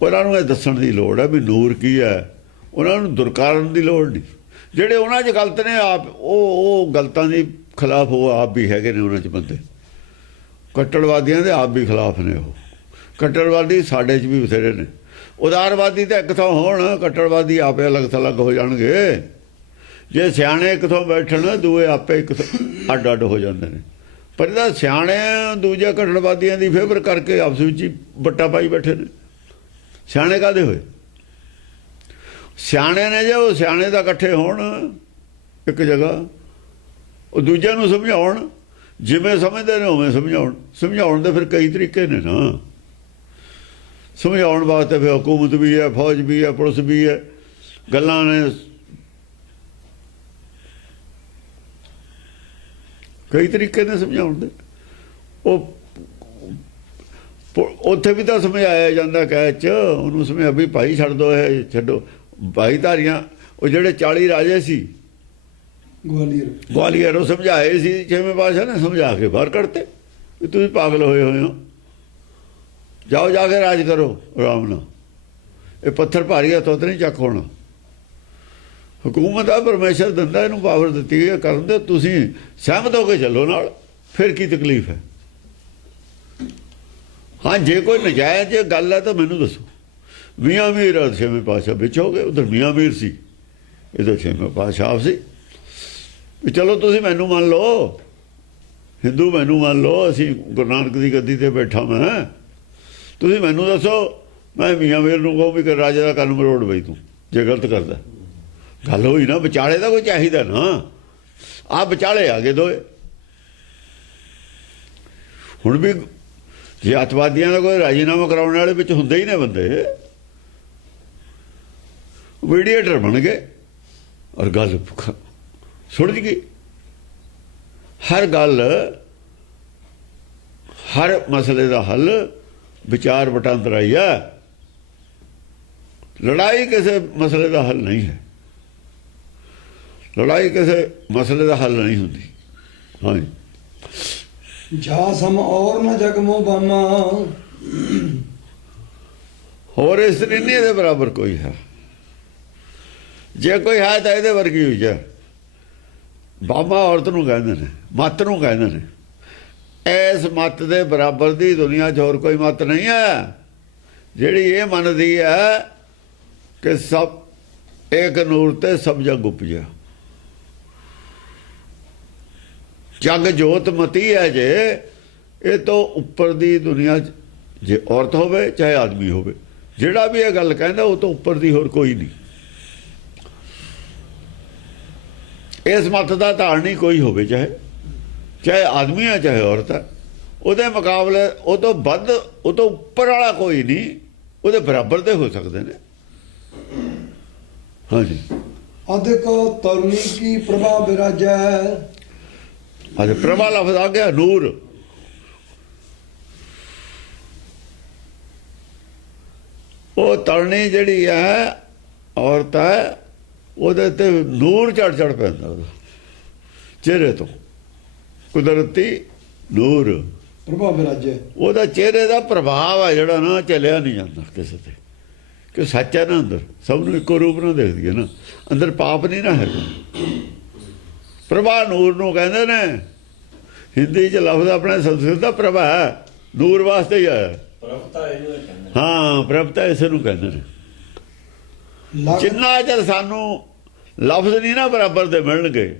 ਉਹਨਾਂ ਨੂੰ ਇਹ ਦੱਸਣ ਦੀ ਲੋੜ ਹੈ ਵੀ ਨੂਰ ਕੀ ਹੈ, ਉਹਨਾਂ ਨੂੰ ਦੁਰਕਾਰਨ ਦੀ ਲੋੜ ਨਹੀਂ। ਜਿਹੜੇ ਉਹਨਾਂ 'ਚ ਗਲਤ ਨੇ ਆਪ, ਉਹ ਗਲਤਾਂ ਦੇ ਖਿਲਾਫ ਉਹ ਆਪ ਵੀ ਹੈਗੇ ਨੇ, ਉਹਨਾਂ 'ਚ ਬੰਦੇ ਕੱਟੜਵਾਦੀਆਂ ਦੇ ਆਪ ਵੀ ਖਿਲਾਫ ਨੇ। ਉਹ ਕੱਟੜਵਾਦੀ ਸਾਡੇ 'ਚ ਵੀ ਬਥੇਰੇ ਨੇ, ਉਦਾਰਵਾਦੀ ਤਾਂ ਇੱਕ ਥਾਂ ਹੋਣ, ਕੱਟੜਵਾਦੀ ਆਪੇ ਅਲੱਗ ਥਲੱਗ ਹੋ ਜਾਣਗੇ। ਜੇ ਸਿਆਣੇ ਇੱਕ ਥਾਂ ਬੈਠਣ, ਦੂਏ ਆਪੇ ਇੱਕ ਅੱਡ ਅੱਡ ਹੋ ਜਾਂਦੇ ਨੇ। ਪਰ ਇਹਦਾ ਸਿਆਣੇ ਦੂਜੇ ਕੱਟੜਵਾਦੀਆਂ ਦੀ ਫੇਵਰ ਕਰਕੇ ਆਪਸ ਵਿੱਚ ਹੀ ਵੱਟਾ ਪਾਈ ਬੈਠੇ ਨੇ। ਸਿਆਣੇ ਕਾਹਦੇ ਹੋਏ? ਸਿਆਣੇ ਨੇ, ਜੇ ਉਹ ਸਿਆਣੇ ਦਾ ਇਕੱਠੇ ਹੋਣ ਇੱਕ ਜਗ੍ਹਾ, ਉਹ ਦੂਜਿਆਂ ਨੂੰ ਸਮਝਾਉਣ, ਜਿਵੇਂ ਸਮਝਦੇ ਨੇ ਉਵੇਂ ਸਮਝਾਉਣ। ਸਮਝਾਉਣ ਦੇ ਫਿਰ ਕਈ ਤਰੀਕੇ ਨੇ ਨਾ, ਸਮਝਾਉਣ ਵਾਸਤੇ ਫਿਰ ਹਕੂਮਤ ਵੀ ਹੈ, ਫੌਜ ਵੀ ਹੈ, ਪੁਲਿਸ ਵੀ ਹੈ, ਗੱਲਾਂ ਨੇ ਕਈ ਤਰੀਕੇ ਨੇ ਸਮਝਾਉਣ ਦੇ। ਉਹ ਉੱਥੇ ਵੀ ਤਾਂ ਸਮਝਾਇਆ ਜਾਂਦਾ ਕਹਿ 'ਚ, ਉਹਨੂੰ ਸਮਝਾ ਵੀ ਭਾਈ ਛੱਡ ਦੋ, ਇਹ ਛੱਡੋ ਭਾਈ ਧਾਰੀਆਂ। ਉਹ ਜਿਹੜੇ 40 ਰਾਜੇ ਸੀ ਗਵਾਲੀਅਰ, ਉਹ ਸਮਝਾਏ ਸੀ, 6ਵੇਂ ਪਾਤਸ਼ਾਹ ਨੇ ਸਮਝਾ ਕੇ ਬਾਹਰ ਕੱਢਤੇ ਵੀ ਤੁਸੀਂ ਪਾਗਲ ਹੋਏ ਹੋ, ਜਾਓ ਜਾ ਕੇ ਰਾਜ ਕਰੋ ਆਰਾਮ ਨਾਲ, ਇਹ ਪੱਥਰ ਭਾਰੀ ਆ ਤੋਂ ਨਹੀਂ ਚੱਕ ਹੋਣਾ। ਹਕੂਮਤ ਆ, ਪਰਮੇਸ਼ਰ ਦਿੰਦਾ, ਇਹਨੂੰ ਪਾਵਰ ਦਿੱਤੀ ਹੈ ਕਰਨ ਦੇ, ਤੁਸੀਂ ਸਹਿਮਤ ਹੋ ਕੇ ਚੱਲੋ ਨਾਲ, ਫਿਰ ਕੀ ਤਕਲੀਫ ਹੈ? ਹਾਂ, ਜੇ ਕੋਈ ਨਜਾਇਜ਼ ਗੱਲ ਹੈ ਤਾਂ ਮੈਨੂੰ ਦੱਸੋ। ਮੀਆਂ ਮੀਰ 6ਵੇਂ ਪਾਤਸ਼ਾਹ ਵਿੱਚ ਹੋ ਗਏ, ਉਧਰ ਮੀਆਂ ਮੀਰ ਸੀ, ਇੱਧਰ 6ਵੇਂ ਪਾਤਸ਼ਾਹ ਸੀ, ਵੀ ਚਲੋ ਤੁਸੀਂ ਮੈਨੂੰ ਮੰਨ ਲਓ, ਹਿੰਦੂ ਮੈਨੂੰ ਮੰਨ ਲਓ, ਅਸੀਂ ਗੁਰੂ ਨਾਨਕ ਦੀ ਗੱਦੀ ਤੇ ਬੈਠਾ ਮੈਂ, ਤੁਸੀਂ ਮੈਨੂੰ ਦੱਸੋ, ਮੈਂ ਮੀਆਂ ਮੀਰ ਨੂੰ ਕਹੂੰ ਵੀ ਕਿ ਰਾਜੇ ਦਾ ਕੰਨ ਮਰੋੜ ਬਈ ਤੂੰ ਜੇ ਗਲਤ ਕਰਦਾ। ਗੱਲ ਹੋਈ ਨਾ, ਵਿਚਾਲੇ ਦਾ ਕੋਈ ਚਾਹੀਦਾ ਨਾ, ਆਹ ਵਿਚਾਲੇ ਆ ਗਏ ਦੋਏ। ਹੁਣ ਵੀ ਜੇ ਅੱਤਵਾਦੀਆਂ ਦਾ ਕੋਈ ਰਾਜੀਨਾਮਾ ਕਰਾਉਣ ਵਾਲੇ ਵਿੱਚ ਹੁੰਦੇ ਹੀ ਨੇ ਬੰਦੇ, ਮੀਡੀਏਟਰ ਬਣ ਗਏ ਔਰ ਗੱਲ ਸੁਲਝ ਗਈ। ਹਰ ਗੱਲ, ਹਰ ਮਸਲੇ ਦਾ ਹੱਲ ਵਿਚਾਰ ਵਟਾਂਦਰਾ ਹੀ ਹੈ, ਲੜਾਈ ਕਿਸੇ ਮਸਲੇ ਦਾ ਹੱਲ ਨਹੀਂ ਹੈ, ਲੜਾਈ ਕਿਸੇ ਮਸਲੇ ਦਾ ਹੱਲ ਨਹੀਂ ਹੁੰਦੀ। ਹਾਂਜੀ, ਜਾ ਸਮ ਔਰ ਨਾ ਜਗ ਮੋ ਬਾਮਾ, ਹੋਰ ਇਸਤਰੀ ਨਹੀਂ ਇਹਦੇ ਬਰਾਬਰ ਕੋਈ ਹੈ, ਜੇ ਕੋਈ ਹੈ ਤਾਂ ਇਹਦੇ ਵਰਗੀ ਹੋਈ ਹੈ। ਬਾਮਾ ਔਰਤ ਨੂੰ ਕਹਿੰਦੇ ਨੇ, ਮੱਤ ਨੂੰ ਕਹਿੰਦੇ ਨੇ। ਇਸ ਮੱਤ ਦੇ ਬਰਾਬਰ ਦੀ ਦੁਨੀਆ 'ਚ ਹੋਰ ਕੋਈ ਮੱਤ ਨਹੀਂ ਹੈ ਜਿਹੜੀ ਇਹ ਮੰਨਦੀ ਹੈ ਕਿ ਸਭ ਇੱਕ ਨੂਰ ਤੇ ਸਭ ਜਗ ਉਪਜਿਆ। ਜਗ ਜੋਤ ਮਤੀ ਹੈ ਜੇ, ਇਹ ਤੋਂ ਉੱਪਰ ਦੀ ਦੁਨੀਆ 'ਚ ਜੇ ਔਰਤ ਹੋਵੇ ਚਾਹੇ ਆਦਮੀ ਹੋਵੇ, ਜਿਹੜਾ ਵੀ ਇਹ ਗੱਲ ਕਹਿੰਦਾ ਉਹ ਤੋਂ ਉੱਪਰ ਦੀ ਹੋਰ ਕੋਈ ਨਹੀਂ। ਇਸ ਮੱਤ ਦਾ ਧਾਰਨੀ ਕੋਈ ਹੋਵੇ ਚਾਹੇ, ਚਾਹੇ ਆਦਮੀ ਹੈ ਚਾਹੇ ਔਰਤ ਹੈ, ਉਹਦੇ ਮੁਕਾਬਲੇ ਉਹ ਤੋਂ ਵੱਧ, ਉਹ ਤੋਂ ਉੱਪਰ ਵਾਲਾ ਕੋਈ ਨਹੀਂ, ਉਹਦੇ ਬਰਾਬਰ ਦੇ ਹੋ ਸਕਦੇ ਨੇ। ਹਾਂਜੀ, ਅਧਿਕ ਤਰੁਣੀ ਕੀ ਪ੍ਰਭਾ ਵਿਰਾਜੈ। ਅੱਜ ਪ੍ਰਭਾ ਲਫ਼ਜ਼ ਆ ਗਿਆ, ਨੂਰ। ਉਹ ਤਰਣੀ ਜਿਹੜੀ ਹੈ ਔਰਤ ਹੈ, ਉਹਦੇ ਤੇ ਨੂਰ ਚੜ ਪੈਂਦਾ ਉਹਦਾ ਚਿਹਰੇ ਤੋਂ, ਕੁਦਰਤੀ ਨੂਰ ਪ੍ਰਭਾ ਵਿਰਾਜੈ। ਉਹਦਾ ਚਿਹਰੇ ਦਾ ਪ੍ਰਭਾਵ ਹੈ ਜਿਹੜਾ ਨਾ, ਚੱਲਿਆ ਨਹੀਂ ਜਾਂਦਾ ਕਿਸੇ ਤੇ, ਕਿ ਸੱਚ ਹੈ ਨਾ, ਅੰਦਰ ਸਭ ਨੂੰ ਇੱਕੋ ਰੂਪ ਨਾਲ ਦੇਖਦੀ ਹੈ ਨਾ, ਅੰਦਰ ਪਾਪ ਨਹੀਂ ਨਾ ਹੈਗਾ। ਪ੍ਰਭਾ ਨੂਰ ਨੂੰ ਕਹਿੰਦੇ ਨੇ, ਹਿੰਦੀ 'ਚ ਲਫ਼ਜ਼ ਆਪਣੇ ਸੰਸਕ੍ਰਿਤ ਦਾ ਪ੍ਰਭਾ ਹੈ, ਨੂਰ ਵਾਸਤੇ ਹੀ ਆਇਆ। ਹਾਂ, ਪ੍ਰਭਤਾ ਇਸ ਨੂੰ ਕਹਿੰਦੇ ਨੇ। ਜਿੰਨਾ ਚਿਰ ਸਾਨੂੰ ਲਫ਼ਜ਼ ਨਹੀਂ ਨਾ ਬਰਾਬਰ ਦੇ ਮਿਲਣਗੇ,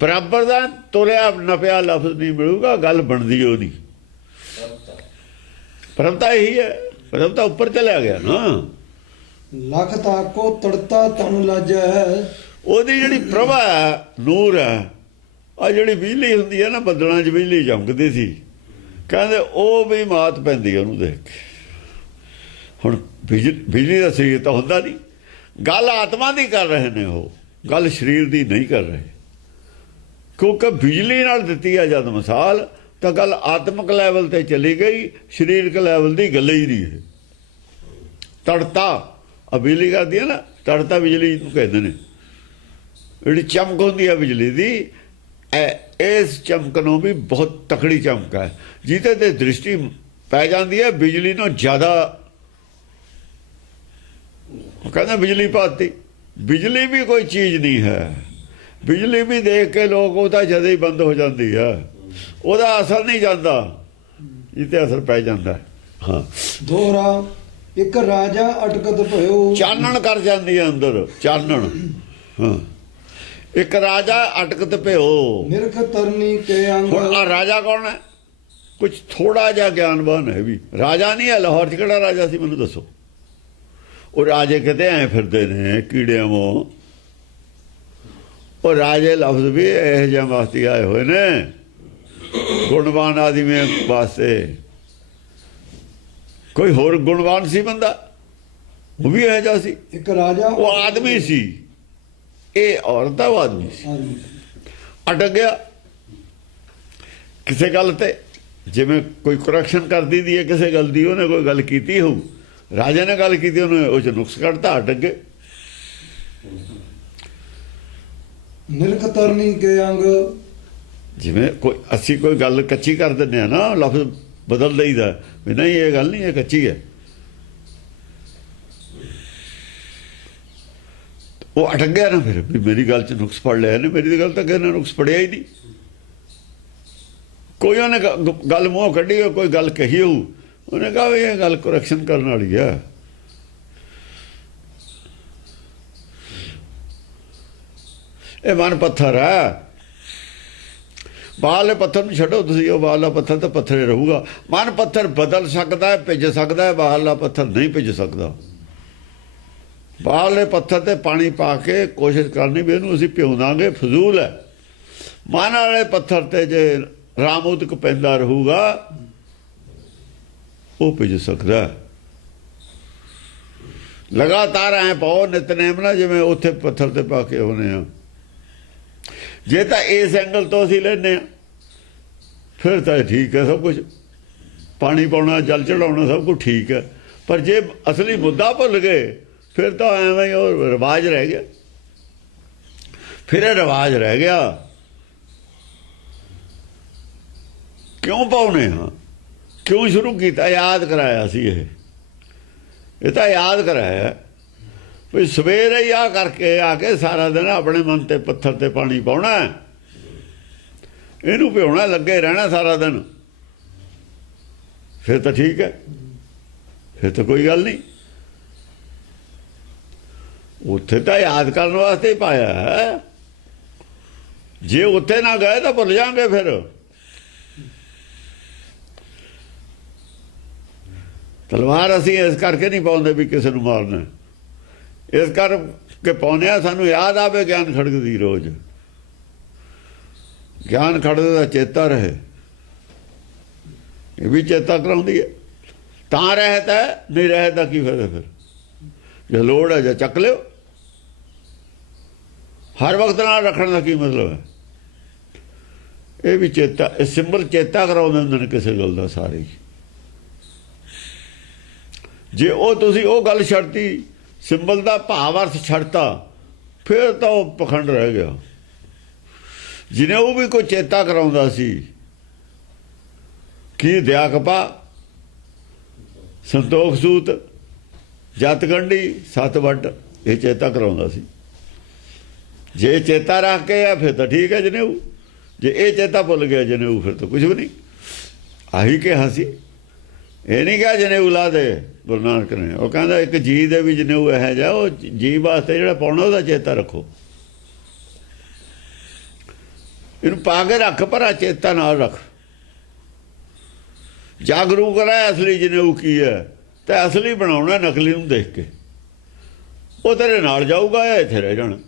ਬਰਾਬਰ ਦਾ ਤੁਰਿਆ ਨਪਿਆ ਲਫ਼ਜ਼ ਨਹੀਂ ਮਿਲੂਗਾ, ਗੱਲ ਬਣਦੀ ਉਹ ਨਹੀਂ। ਪ੍ਰਭਤਾ ਇਹੀ ਹੈ, ਪ੍ਰਭਤਾ ਉੱਪਰ ਚਲਿਆ ਗਿਆ ਨਾ। ਲਖ ਤਾਕੋ ਤੜਤਾ ਤਨ ਲਾਜੈ। ਉਹਦੀ ਜਿਹੜੀ ਪ੍ਰਭਾ ਹੈ, ਨੂਰ ਹੈ, ਆ ਜਿਹੜੀ ਬਿਜਲੀ ਹੁੰਦੀ ਹੈ ਨਾ, ਬੱਦਲਾਂ 'ਚ ਬਿਜਲੀ ਚਮਕਦੀ ਸੀ, ਕਹਿੰਦੇ ਉਹ ਵੀ ਮਾਤ ਪੈਂਦੀ ਹੈ ਉਹਨੂੰ ਦੇਖ ਕੇ। ਹੁਣ ਬਿਜਲੀ ਦਾ ਸਰੀਰ ਤਾਂ ਹੁੰਦਾ ਨਹੀਂ, ਗੱਲ ਆਤਮਾ ਦੀ ਕਰ ਰਹੇ ਨੇ, ਉਹ ਗੱਲ ਸਰੀਰ ਦੀ ਨਹੀਂ ਕਰ ਰਹੇ, ਕਿਉਂਕਿ ਬਿਜਲੀ ਨਾਲ ਦਿੱਤੀ ਹੈ ਜਦ ਮਿਸਾਲ, ਤਾਂ ਗੱਲ ਆਤਮਿਕ ਲੈਵਲ ਤੇ ਚਲੀ ਗਈ, ਸਰੀਰਕ ਲੈਵਲ ਦੀ ਗੱਲ ਹੀ ਨਹੀਂ ਹੈ। ਤੜਤਾ ਆ ਬਿਜਲੀ ਕਰਦੀ ਹੈ ਨਾ, ਤੜਤਾ ਬਿਜਲੀ ਨੂੰ ਕਹਿੰਦੇ ਨੇ, ਜਿਹੜੀ ਚਮਕ ਹੁੰਦੀ ਹੈ ਬਿਜਲੀ ਦੀ, ਇਸ ਚਮਕ ਨੂੰ ਵੀ ਬਹੁਤ ਤਕੜੀ ਚਮਕ ਹੈ, ਜਿਹਦੇ ਤੇ ਦ੍ਰਿਸ਼ਟੀ ਪੈ ਜਾਂਦੀ ਹੈ ਬਿਜਲੀ ਨੂੰ ਜ਼ਿਆਦਾ। ਉਹ ਕਹਿੰਦਾ ਬਿਜਲੀ ਪਾਤੀ, ਬਿਜਲੀ ਵੀ ਕੋਈ ਚੀਜ਼ ਨਹੀਂ ਹੈ, ਬਿਜਲੀ ਵੀ ਦੇਖ ਕੇ ਲੋਕ ਉਹ ਤਾਂ ਜਦੇ ਹੀ ਬੰਦ ਹੋ ਜਾਂਦੀ ਹੈ, ਉਹਦਾ ਅਸਰ ਨਹੀਂ ਜਾਂਦਾ, ਜਿੱਤੇ ਅਸਰ ਪੈ ਜਾਂਦਾ। ਹਾਂ, ਦੋਹਰਾ ਇੱਕ ਰਾਜਾ ਅਟਕਤ ਭਇਓ। ਚਾਨਣ ਕਰ ਜਾਂਦੀ ਹੈ ਅੰਦਰ, ਚਾਨਣ। ਹਾਂ, ਇੱਕ ਰਾਜਾ ਅਟਕਤ ਭਇਓ। ਨਿਰਖ ਤਰਨੀ ਕੇ ਅੰਗ। ਹੁਣ ਆ ਰਾਜਾ ਕੌਣ ਹੈ? ਕੁਝ ਥੋੜਾ ਜਿਹਾ ਗਿਆਨਵਾਨ ਹੈ, ਵੀ ਰਾਜਾ ਨਹੀਂ ਹੈ। ਲਾਹੌਰ 'ਚ ਕਿਹੜਾ ਰਾਜਾ ਸੀ ਮੈਨੂੰ ਦੱਸੋ? ਉਹ ਰਾਜੇ ਕਿਤੇ ਐ ਫਿਰਦੇ ਨੇ ਕੀੜਿਆਂ ਵਾਂਗ। ਉਹ ਰਾਜੇ ਲਫ਼ਜ਼ ਵੀ ਇਹੋ ਜਿਹੇ ਵਾਸਤੇ ਆਏ ਹੋਏ ਨੇ, ਗੁਣਵਾਨ ਆਦਮੀ ਵਾਸਤੇ। ਕੋਈ ਹੋਰ ਗੁਣਵਾਨ ਸੀ ਬੰਦਾ, ਉਹ ਵੀ ਇਹੋ ਜਿਹਾ ਸੀ। ਇੱਕ ਰਾਜਾ, ਉਹ ਆਦਮੀ ਸੀ, ਇਹ ਔਰਤ ਉਹ ਆਦਮੀ ਸੀ। ਅਟਕ ਗਿਆ ਕਿਸੇ ਗੱਲ ਤੇ, ਜਿਵੇਂ ਕੋਈ ਕਰੈਕਸ਼ਨ ਕਰ ਦਿੰਦੀ ਹੈ ਕਿਸੇ ਗੱਲ ਦੀ, ਉਹਨੇ ਕੋਈ ਗੱਲ ਕੀਤੀ ਹੋਊ, ਰਾਜਾ ਨੇ ਗੱਲ ਕੀਤੀ, ਉਹਨੇ ਉਹ 'ਚ ਨੁਕਸ ਕੱਢਤਾ, ਅਟਕ ਗਏ। ਨਿਰਖ ਤਰਨੀ ਕੇ ਅੰਗ। ਜਿਵੇਂ ਅਸੀਂ ਕੋਈ ਗੱਲ ਕੱਚੀ ਕਰ ਦਿੰਦੇ ਆ ਨਾ, ਲਫ਼ਜ਼ ਬਦਲ ਦਈਦਾ ਵੀ ਨਹੀਂ ਇਹ ਗੱਲ ਨਹੀਂ, ਇਹ ਕੱਚੀ ਹੈ। ਉਹ ਅਟਕ ਗਿਆ ਨਾ, ਫਿਰ ਵੀ ਮੇਰੀ ਗੱਲ 'ਚ ਨੁਕਸ ਪੜ ਲਿਆ ਨੇ, ਮੇਰੀ ਗੱਲ ਤਾਂ ਕਿਸੇ ਨੇ ਨੁਕਸ ਪੜਿਆ ਹੀ ਨਹੀਂ। ਕੋਈ ਉਹਨੇ ਗੱਲ ਮੂੰਹੋਂ ਕੱਢੀ ਹੋ, ਕੋਈ ਗੱਲ ਕਹੀ ਹੋਊ, ਉਹਨੇ ਕਹਾ ਵੀ ਇਹ ਗੱਲ ਕਰੈਕਸ਼ਨ ਕਰਨ ਵਾਲੀ ਆ। ਇਹ ਮਨ ਪੱਥਰ ਹੈ, ਬਾਹਰਲੇ ਪੱਥਰ ਨੂੰ ਛੱਡੋ ਤੁਸੀਂ, ਉਹ ਬਾਹਰਲਾ ਪੱਥਰ ਤਾਂ ਪੱਥਰ ਹੀ ਰਹੂਗਾ। ਮਨ ਪੱਥਰ ਬਦਲ ਸਕਦਾ ਹੈ, ਭਿੱਜ ਸਕਦਾ ਹੈ, ਬਾਹਰਲਾ ਪੱਥਰ ਨਹੀਂ ਭਿੱਜ ਸਕਦਾ। ਬਾਹਰਲੇ ਪੱਥਰ ਤੇ ਪਾਣੀ ਪਾ ਕੇ ਕੋਸ਼ਿਸ਼ ਕਰਨੀ ਵੀ ਇਹਨੂੰ ਅਸੀਂ ਭਿਉਂ ਦਾਂਗੇ, ਫਜ਼ੂਲ ਹੈ। ਮਨ ਵਾਲੇ ਪੱਥਰ ਤੇ ਜੇ ਰਾਮੂਤਕ ਪੈਂਦਾ ਰਹੂਗਾ, ਉਹ ਭਿੱਜ ਸਕਦਾ। ਲਗਾਤਾਰ ਐ ਪਾਓ ਨਿਤਨੇਮ ਨਾ, ਜਿਵੇਂ ਉੱਥੇ ਪੱਥਰ ਤੇ ਪਾ ਕੇ ਆਉਨੇ ਆ। ਜੇ ਤਾਂ ਇਸ ਐਂਗਲ ਤੋਂ ਅਸੀਂ ਲੈਂਦੇ ਹਾਂ ਫਿਰ ਤਾਂ ਠੀਕ ਹੈ, ਸਭ ਕੁਝ ਪਾਣੀ ਪਾਉਣਾ, ਜਲ ਚੜਾਉਣਾ ਸਭ ਕੁਝ ਠੀਕ ਹੈ। ਪਰ ਜੇ ਅਸਲੀ ਮੁੱਦਾ ਭੁੱਲ ਗਏ ਫਿਰ ਤਾਂ ਐਵੇਂ ਹੀ ਉਹ ਰਿਵਾਜ ਰਹਿ ਗਿਆ। ਫਿਰ ਇਹ ਰਿਵਾਜ ਰਹਿ ਗਿਆ। ਕਿਉਂ ਪਾਉਣੇ ਹਾਂ, ਕਿਉਂ ਸ਼ੁਰੂ ਕੀਤਾ? ਯਾਦ ਕਰਾਇਆ ਸੀ, ਇਹ ਤਾਂ ਯਾਦ ਕਰਾਇਆ ਵੀ ਸਵੇਰੇ ਹੀ ਆ ਕਰਕੇ ਆ ਕੇ ਸਾਰਾ ਦਿਨ ਆਪਣੇ ਮਨ ਤੇ ਪੱਥਰ ਤੇ ਪਾਣੀ ਪਾਉਣਾ, ਇਹਨੂੰ ਭਿਉਣਾ, ਲੱਗੇ ਰਹਿਣਾ ਸਾਰਾ ਦਿਨ। ਫਿਰ ਤਾਂ ਠੀਕ ਹੈ, ਫਿਰ ਤਾਂ ਕੋਈ ਗੱਲ ਨਹੀਂ। ਉੱਥੇ ਤਾਂ ਯਾਦ ਕਰਨ ਵਾਸਤੇ ਪਾਇਆ ਹੈ। ਜੇ ਉੱਥੇ ਨਾ ਗਏ ਤਾਂ ਭੁੱਲ ਜਾਵਾਂਗੇ। ਫਿਰ ਤਲਵਾਰ ਅਸੀਂ ਇਸ ਕਰਕੇ ਨਹੀਂ ਪਾਉਂਦੇ ਵੀ ਕਿਸੇ ਨੂੰ ਮਾਰਨਾ, ਇਸ ਕਰਕੇ ਪਾਉਂਦੇ ਆ ਸਾਨੂੰ ਯਾਦ ਆਵੇ ਗਿਆਨ ਖੜਕਦੀ ਰੋਜ਼। ਗਿਆਨ ਖੜਦੇ ਦਾ ਚੇਤਾ ਰਹੇ, ਇਹ ਵੀ ਚੇਤਾ ਕਰਾਉਂਦੀ ਹੈ। ਤਾਂ ਰਹਿਤ ਹੈ, ਨਹੀਂ ਰਹਿਤ ਦਾ ਕੀ ਫਾਇਦਾ ਫਿਰ? ਜੇ ਲੋੜ ਹੈ ਜਾਂ ਚੱਕ ਲਿਓ, ਹਰ ਵਕਤ ਨਾਲ ਰੱਖਣ ਦਾ ਕੀ ਮਤਲਬ ਹੈ? ਇਹ ਵੀ ਚੇਤਾ, ਇਹ ਸਿੰਬਲ ਚੇਤਾ ਕਰਾਉਂਦੇ ਹੁੰਦੇ ਨੇ ਕਿਸੇ ਗੱਲ ਦਾ ਸਾਰੇ। ਜੇ ਉਹ ਤੁਸੀਂ ਉਹ ਗੱਲ ਛੱਡਤੀ, ਸਿੰਬਲ ਦਾ ਭਾਵ ਅਰਥ ਛੱਡਤਾ, ਫਿਰ ਤਾਂ ਉਹ ਪਖੰਡ ਰਹਿ ਗਿਆ। ਜਿਹਨੇ ਉਹ ਵੀ ਕੋਈ ਚੇਤਾ ਕਰਾਉਂਦਾ ਸੀ ਕੀ ਦਿਆ ਕਪਾ, ਸੰਤੋਖ ਸੂਤ, ਜਤ ਗੰਢੀ, ਸੱਤ ਵੱਟ, ਇਹ ਚੇਤਾ ਕਰਾਉਂਦਾ ਸੀ। ਜੇ ਚੇਤਾ ਰੱਖ ਕੇ ਆ ਫਿਰ ਤਾਂ ਠੀਕ ਹੈ ਜਨੇਊ, ਜੇ ਇਹ ਚੇਤਾ ਭੁੱਲ ਗਿਆ ਜਨੇਊ ਫਿਰ ਤਾਂ ਕੁਝ ਵੀ ਨਹੀਂ। ਆਹੀ ਕਿਹਾ ਸੀ, ਇਹ ਨਹੀਂ ਕਿਹਾ ਜਨੇਊ ਲਾ ਦੇ ਗੁਰੂ ਨਾਨਕ ਨੇ। ਉਹ ਕਹਿੰਦਾ ਇੱਕ ਜੀ ਦੇ ਵੀ ਜਨੇਊ ਇਹੋ ਜਿਹਾ, ਉਹ ਜੀ ਵਾਸਤੇ ਜਿਹੜਾ ਪਾਉਣਾ ਉਹਦਾ ਚੇਤਾ ਰੱਖੋ, ਇਹਨੂੰ ਪਾ ਕੇ ਰੱਖ, ਪਰ ਚੇਤਾ ਨਾਲ ਰੱਖ। ਜਾਗਰੂਕ ਰਹਿ ਅਸਲੀ ਜਨੇਊ ਕੀ ਹੈ, ਤੇ ਅਸਲੀ ਬਣਾਉਣਾ ਨਕਲੀ ਨੂੰ ਦੇਖ ਕੇ। ਉਹ ਤੇਰੇ ਨਾਲ ਜਾਊਗਾ, ਇੱਥੇ ਰਹਿ ਜਾਣਾ।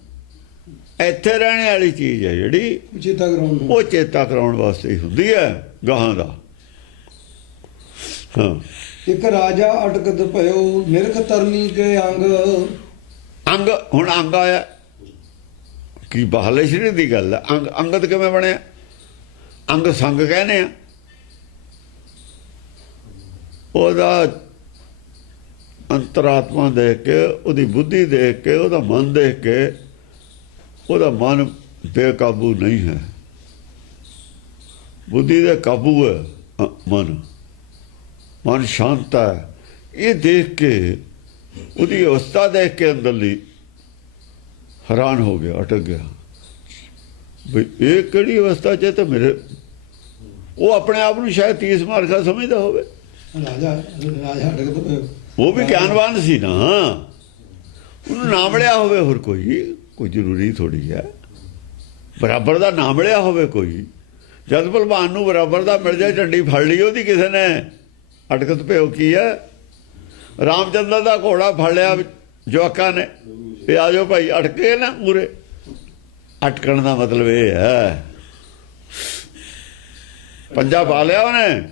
ਇੱਥੇ ਰਹਿਣ ਵਾਲੀ ਚੀਜ਼ ਹੈ ਜਿਹੜੀ ਚੇਤਾ ਕਰਾਉਣ, ਉਹ ਚੇਤਾ ਕਰਾਉਣ ਵਾਸਤੇ ਹੀ ਹੁੰਦੀ ਹੈ ਗਾਹਾਂ ਦਾ। ਹਾਂ, ਇੱਕ ਰਾਜਾ ਅਟਕਤ ਭਇਓ, ਨਿਰਖ ਤਰਨੀ ਕੇ ਅੰਗ। ਅੰਗ, ਹੁਣ ਅੰਗ ਆਇਆ ਕੀ ਬਾਹਲੇ ਸਰੀਰ ਦੀ ਗੱਲ ਹੈ। ਅੰਗ ਅੰਗਤ ਕਿਵੇਂ ਬਣਿਆ? ਅੰਗ ਸੰਗ ਕਹਿੰਦੇ ਆ। ਉਹਦਾ ਅੰਤਰਾਤਮਾ ਦੇਖ ਕੇ, ਉਹਦੀ ਬੁੱਧੀ ਦੇਖ ਕੇ, ਉਹਦਾ ਮਨ ਦੇਖ ਕੇ, ਉਹਦਾ ਮਨ ਬੇਕਾਬੂ ਨਹੀਂ ਹੈ, ਬੁੱਧੀ ਦੇ ਕਾਬੂ ਹੈ ਮਨ ਸ਼ਾਂਤ ਹੈ। ਇਹ ਦੇਖ ਕੇ, ਉਹਦੀ ਅਵਸਥਾ ਦੇਖ ਕੇ ਅੰਦਰਲੀ ਹੈਰਾਨ ਹੋ ਗਿਆ, ਅਟਕ ਗਿਆ ਬਈ ਇਹ ਕਿਹੜੀ ਅਵਸਥਾ 'ਚ? ਤਾਂ ਮੇਰੇ, ਉਹ ਆਪਣੇ ਆਪ ਨੂੰ ਸ਼ਾਇਦ 30 ਮਾਰਕਾ ਸਮਝਦਾ ਹੋਵੇ। ਰਾਜਾ ਅਟਕਤ ਭਇਓ, ਉਹ ਵੀ ਗਿਆਨਵਾਨ ਸੀ ਨਾ, ਉਹਨੂੰ ਨਾ ਮਿਲਿਆ ਹੋਵੇ ਹੋਰ ਕੋਈ ਜ਼ਰੂਰੀ ਥੋੜੀ ਹੈ ਬਰਾਬਰ ਦਾ ਨਾ ਮਿਲਿਆ ਹੋਵੇ ਕੋਈ। ਜਦ ਭਲਵਾਨ ਨੂੰ ਬਰਾਬਰ ਦਾ ਮਿਲ ਜਾਏ, ਝੰਡੀ ਫੜ ਲਈ ਉਹਦੀ ਕਿਸੇ ਨੇ, ਅਟਕਤ ਭਇਓ ਕੀ ਹੈ? ਰਾਮਚੰਦਰ ਦਾ ਘੋੜਾ ਫੜ ਲਿਆ ਜਵਾਕਾਂ ਨੇ, ਤੇ ਆ ਜਾਓ ਭਾਈ, ਅਟਕੇ ਨਾ ਪੂਰੇ। ਅਟਕਣ ਦਾ ਮਤਲਬ ਇਹ ਹੈ ਪੰਜਾ ਪਾ ਲਿਆ ਉਹਨੇ,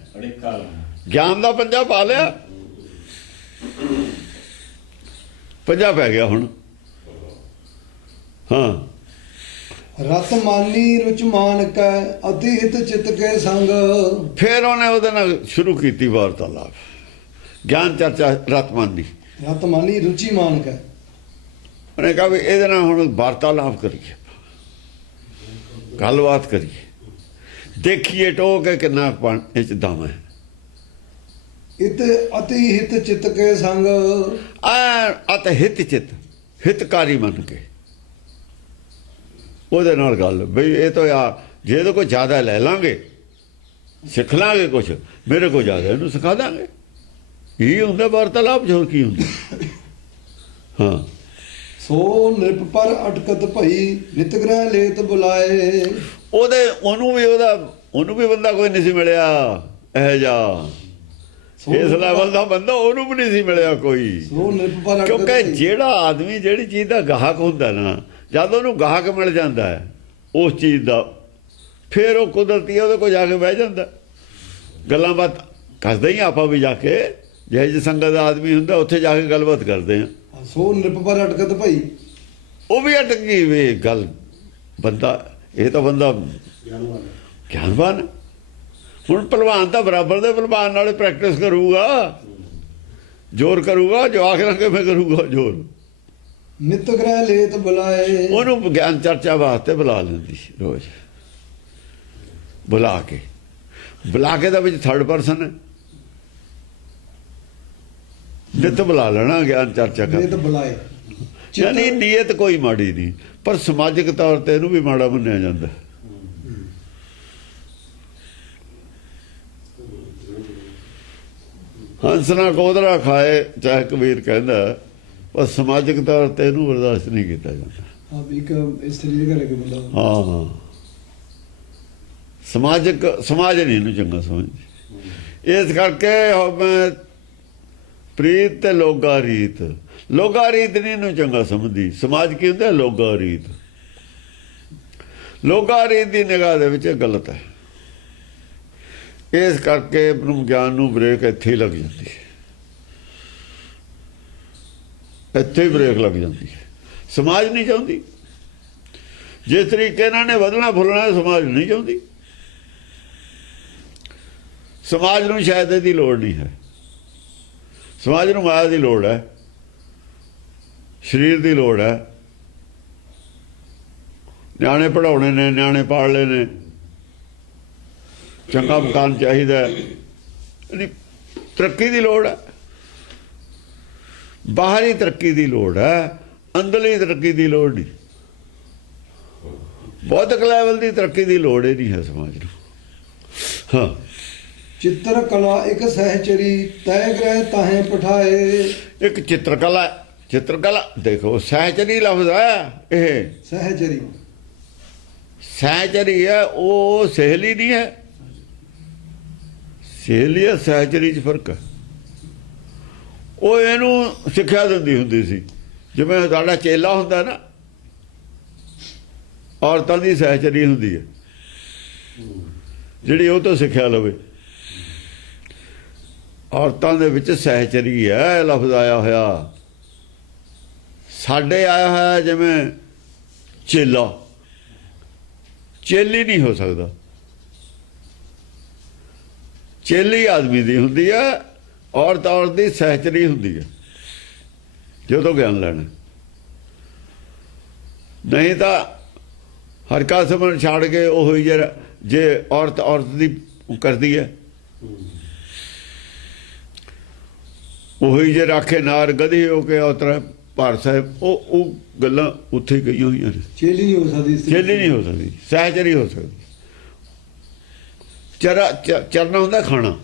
ਗਿਆਨ ਦਾ ਪੰਜਾ ਪਾ ਲਿਆ, ਪੰਜਾ ਪੈ ਗਿਆ ਹੁਣ। ਹਾਂ, ਰਤ ਮਾਨੀ ਰੁਚ ਮਾਨਕੈ, ਅਤੀ ਹਿਤ ਚਿਤ ਕੇ ਸੰਗ। ਫਿਰ ਉਹਨੇ ਉਹਦੇ ਨਾਲ ਸ਼ੁਰੂ ਕੀਤੀ ਵਾਰਤਾਲਾਪ, ਗਿਆਨ ਚਰਚਾ ਰਤ ਮਾਨੀ। ਰਤ ਮਾਨੀ ਰੁਚੀ ਮਾਨਕੈ, ਉਹਨੇ ਕਿਹਾ ਵੀ ਇਹਦੇ ਨਾਲ ਹੁਣ ਵਾਰਤਾਲਾਪ ਕਰੀਏ, ਗੱਲਬਾਤ ਕਰੀਏ, ਦੇਖੀਏ ਟੋਕ ਕੇ ਕਿੰਨਾ ਇਹ 'ਚ ਦਮ ਹੈ। ਇਤ ਅਤੀ ਹਿਤ ਚਿਤ ਕੇ ਸੰਗ। ਅਤ ਹਿਤ ਚਿਤ, ਹਿਤਕਾਰੀ ਮੰਨ ਕੇ ਉਹਦੇ ਨਾਲ ਗੱਲ, ਬਈ ਇਹ ਤਾਂ ਯਾਰ ਜੇ ਇਹਦੇ ਕੋਲ ਜ਼ਿਆਦਾ ਲੈ ਲਾਂਗੇ, ਸਿੱਖ ਲਾਂਗੇ ਕੁਛ, ਮੇਰੇ ਕੋਲ ਜ਼ਿਆਦਾ ਇਹਨੂੰ ਸਿਖਾ ਦਾਂਗੇ। ਇਹ ਹੁੰਦਾ ਵਾਰਤਾਲਾਪ, ਜੋ ਕੀ ਹੁੰਦਾ। ਹਾਂ, ਸੋ ਨਿਰਪ ਪਰ ਅਟਕਤ ਭਈ, ਨਿਤ ਗ੍ਰਹਿ ਲੇਤ ਬੁਲਾਏ। ਉਹਨੂੰ ਵੀ ਬੰਦਾ ਕੋਈ ਨਹੀਂ ਸੀ ਮਿਲਿਆ ਇਹ ਜਾ, ਇਸ ਲੈਵਲ ਦਾ ਬੰਦਾ ਉਹਨੂੰ ਵੀ ਨਹੀਂ ਸੀ ਮਿਲਿਆ ਕੋਈ। ਸੋ ਨਿਰਪ ਪਰ ਅਟਕਤ, ਕਿਉਂਕਿ ਜਿਹੜਾ ਆਦਮੀ ਜਿਹੜੀ ਚੀਜ਼ ਦਾ ਗਾਹਕ ਹੁੰਦਾ ਨਾ, ਜਦ ਉਹਨੂੰ ਗਾਹਕ ਮਿਲ ਜਾਂਦਾ ਹੈ ਉਸ ਚੀਜ਼ ਦਾ, ਫਿਰ ਉਹ ਕੁਦਰਤੀ ਉਹਦੇ ਕੋਲ ਜਾ ਕੇ ਬਹਿ ਜਾਂਦਾ, ਗੱਲਾਂ ਬਾਤ ਕਰਦਾ ਹੀ। ਆਪਾਂ ਵੀ ਜਾ ਕੇ ਜਿਹੇ ਸੰਗਤ ਦਾ ਆਦਮੀ ਹੁੰਦਾ ਉੱਥੇ ਜਾ ਕੇ ਗੱਲਬਾਤ ਕਰਦੇ ਹਾਂ। ਸੋ ਨਿਰਪ ਪਰ ਅਟਕਤ ਭਈ, ਉਹ ਵੀ ਅਟਕ ਗਈ ਵੇ ਗੱਲ। ਬੰਦਾ, ਇਹ ਤਾਂ ਬੰਦਾ ਗਿਆਨਵਾਨ। ਹੁਣ ਭਲਵਾਨ ਤਾਂ ਬਰਾਬਰ ਦੇ ਭਲਵਾਨ ਨਾਲ ਪ੍ਰੈਕਟਿਸ ਕਰੂਗਾ, ਜ਼ੋਰ ਕਰੂਗਾ, ਜਵਾਕ ਨਾਲ ਕਿਵੇਂ ਕਰੂਗਾ ਜ਼ੋਰ? ਨਿਤ ਗ੍ਰਹਿ ਲੇਤ ਬੁਲਾਏ। ਉਹਨੂੰ ਗਿਆਨ ਚਰਚਾ ਵਾਸਤੇ ਬੁਲਾ ਲੈਂਦੀ ਸੀ ਰੋਜ਼, ਬੁਲਾ ਕੇ ਦਾ ਵਿੱਚ ਥਰਡ ਪਰਸਨ ਹੈ, ਨਿਤ ਬੁਲਾ ਲੈਣਾ ਗਿਆਨ ਚਰਚਾ ਕਰ, ਬੁਲਾਏ। ਯਾਨੀ ਨੀਅਤ ਕੋਈ ਮਾੜੀ ਨਹੀਂ, ਪਰ ਸਮਾਜਿਕ ਤੌਰ ਤੇ ਇਹਨੂੰ ਵੀ ਮਾੜਾ ਮੰਨਿਆ ਜਾਂਦਾ। ਹੰਸਨਾ ਕੋਦਰਾ ਖਾਏ, ਚਾਹੇ ਕਬੀਰ ਕਹਿੰਦਾ, ਪਰ ਸਮਾਜਿਕ ਤੌਰ ਤੇ ਇਹਨੂੰ ਬਰਦਾਸ਼ਤ ਨਹੀਂ ਕੀਤਾ ਜਾਂਦਾ। ਹਾਂ, ਇੱਕ ਇਸਤਰੀ ਦੇ ਘਰੇ ਕੋਈ ਬੰਦਾ, ਹਾਂ, ਸਮਾਜ ਨਹੀਂ ਇਹਨੂੰ ਚੰਗਾ ਸਮਝਦੀ। ਇਸ ਕਰਕੇ ਮੈਂ ਪ੍ਰੀਤ ਤੇ ਲੋਗਾ ਰੀਤ ਨਹੀਂ ਇਹਨੂੰ ਚੰਗਾ ਸਮਝਦੀ। ਸਮਾਜ ਕੀ ਹੁੰਦਾ? ਲੋਗਾ ਰੀਤ। ਲੋਕਾਂ ਰੀਤ ਦੀ ਨਿਗਾਹ ਦੇ ਵਿੱਚ ਗਲਤ ਹੈ। ਇਸ ਕਰਕੇ ਬ੍ਰਹਮ ਗਿਆਨ ਨੂੰ ਬ੍ਰੇਕ ਇੱਥੇ ਹੀ ਲੱਗ ਜਾਂਦੀ ਹੈ, ਇੱਥੇ ਹੀ ਬ੍ਰੇਕ ਲੱਗ ਜਾਂਦੀ ਹੈ। ਸਮਾਜ ਨਹੀਂ ਚਾਹੁੰਦੀ, ਜਿਸ ਤਰੀਕੇ ਇਹਨਾਂ ਨੇ ਵਧਣਾ ਫੁੱਲਣਾ ਸਮਾਜ ਨਹੀਂ ਚਾਹੁੰਦੀ। ਸਮਾਜ ਨੂੰ ਸ਼ਾਇਦ ਇਹਦੀ ਲੋੜ ਨਹੀਂ ਹੈ, ਸਮਾਜ ਨੂੰ ਮਾਇਆ ਦੀ ਲੋੜ ਹੈ, ਸਰੀਰ ਦੀ ਲੋੜ ਹੈ। ਨਿਆਣੇ ਪੜ੍ਹਾਉਣੇ ਨੇ, ਨਿਆਣੇ ਪਾਲਣੇ ਨੇ, ਚੰਗਾ ਮਕਾਨ ਚਾਹੀਦਾ, ਤਰੱਕੀ ਦੀ ਲੋੜ ਹੈ, ਬਾਹਰੀ ਤਰੱਕੀ ਦੀ ਲੋੜ ਹੈ, ਅੰਦਰਲੀ ਤਰੱਕੀ ਦੀ ਲੋੜ ਨਹੀਂ। ਬੌਧਿਕ ਲੈਵਲ ਦੀ ਤਰੱਕੀ ਦੀ ਲੋੜ ਹੀ ਨਹੀਂ ਹੈ ਸਮਾਜ ਨੂੰ। ਹਾਂ, ਚਿੱਤਰ ਕਲਾ ਇੱਕ ਸਹਿਚਰੀ ਤੈ ਗ੍ਰਹਿ ਤਾਹੇ ਪਠਾਏ। ਇੱਕ ਚਿੱਤਰਕਲਾ, ਚਿੱਤਰਕਲਾ ਦੇਖੋ ਸਹਿਚਰੀ ਲਫ਼ਜ਼ ਹੈ। ਇਹ ਸਹਿਚਰੀ, ਸਹਿਚਰੀ ਹੈ, ਉਹ ਸਹੇਲੀ ਨਹੀਂ ਹੈ। ਸਹੇਲੀ ਹੈ, ਸਹਿਚਰੀ 'ਚ ਫਰਕ ਹੈ। ਉਹ ਇਹਨੂੰ ਸਿੱਖਿਆ ਦਿੰਦੀ ਹੁੰਦੀ ਸੀ, ਜਿਵੇਂ ਸਾਡਾ ਚੇਲਾ ਹੁੰਦਾ ਨਾ, ਔਰਤਾਂ ਦੀ ਸਹਿਚਰੀ ਹੁੰਦੀ ਹੈ ਜਿਹੜੀ ਉਹ ਤੋਂ ਸਿੱਖਿਆ ਲਵੇ। ਔਰਤਾਂ ਦੇ ਵਿੱਚ ਸਹਿਚਰੀ ਹੈ ਲਫ਼ਜ਼ ਆਇਆ ਹੋਇਆ। ਸਾਡੇ ਆਇਆ ਹੋਇਆ ਜਿਵੇਂ ਚੇਲਾ, ਚੇਲੀ ਨਹੀਂ ਹੋ ਸਕਦਾ। ਚੇਲੀ ਆਦਮੀ ਦੀ ਹੁੰਦੀ ਹੈ, ਔਰਤ ਦੀ ਸਹਿਚਰੀ ਹੁੰਦੀ ਹੈ ਜਦੋਂ ਗਿਆਨ ਲੈਣਾ। ਨਹੀਂ ਤਾਂ ਹਰਕਾ ਸਮਝ ਛੱਡ ਕੇ ਉਹ ਹੀ ਜੇ ਔਰਤ ਦੀ ਕਰਦੀ ਹੈ, ਉਹੀ ਜੇ ਰਾਖੇ ਨਾਰ ਗਧੀ ਹੋ ਕੇ ਉਤਰਾ ਭਾਰ ਸਾਹਿਬ, ਉਹ ਗੱਲਾਂ ਉੱਥੇ ਹੀ ਕਹੀਆਂ ਹੋਈਆਂ ਨੇ। ਚੇਲੀ ਨਹੀਂ ਹੋ ਸਕਦੀ, ਚੇਲੀ ਨਹੀਂ ਹੋ ਸਕਦੀ, ਸਹਿਚਰੀ ਹੋ ਸਕਦੀ। ਚਰਨਾ ਹੁੰਦਾ ਖਾਣਾ,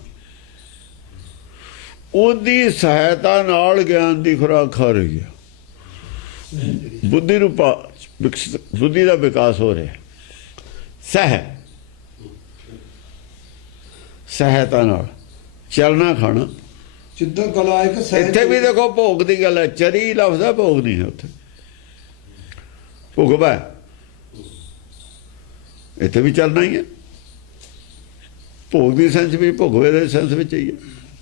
ਉਹਦੀ ਸਹਾਇਤਾ ਨਾਲ ਗਿਆਨ ਦੀ ਖੁਰਾਕ ਖਾ ਰਹੀ ਹੈ। ਬੁੱਧੀ ਨੂੰ ਬੁੱਧੀ ਦਾ ਵਿਕਾਸ ਹੋ ਰਿਹਾ। ਸਹਾਇਤਾ ਨਾਲ ਚਰਨਾ ਖਾਣਾ। ਚਿੱਤਰ ਕਲਾ ਇੱਕ ਇੱਥੇ ਵੀ ਦੇਖੋ ਭੋਗ ਦੀ ਗੱਲ ਹੈ, ਚਰੀ ਲਫ਼ਜ਼ ਹੈ, ਭੋਗ ਨਹੀਂ ਹੈ ਉੱਥੇ। ਭੁਗਵਾ ਇੱਥੇ ਵੀ ਚੱਲਣਾ ਹੀ ਹੈ, ਭੋਗ ਦੀ ਸੈਂਸ ਵੀ ਭੁਗਵੇ ਦੇ ਸੈਂਸ ਵਿੱਚ ਹੀ ਹੈ।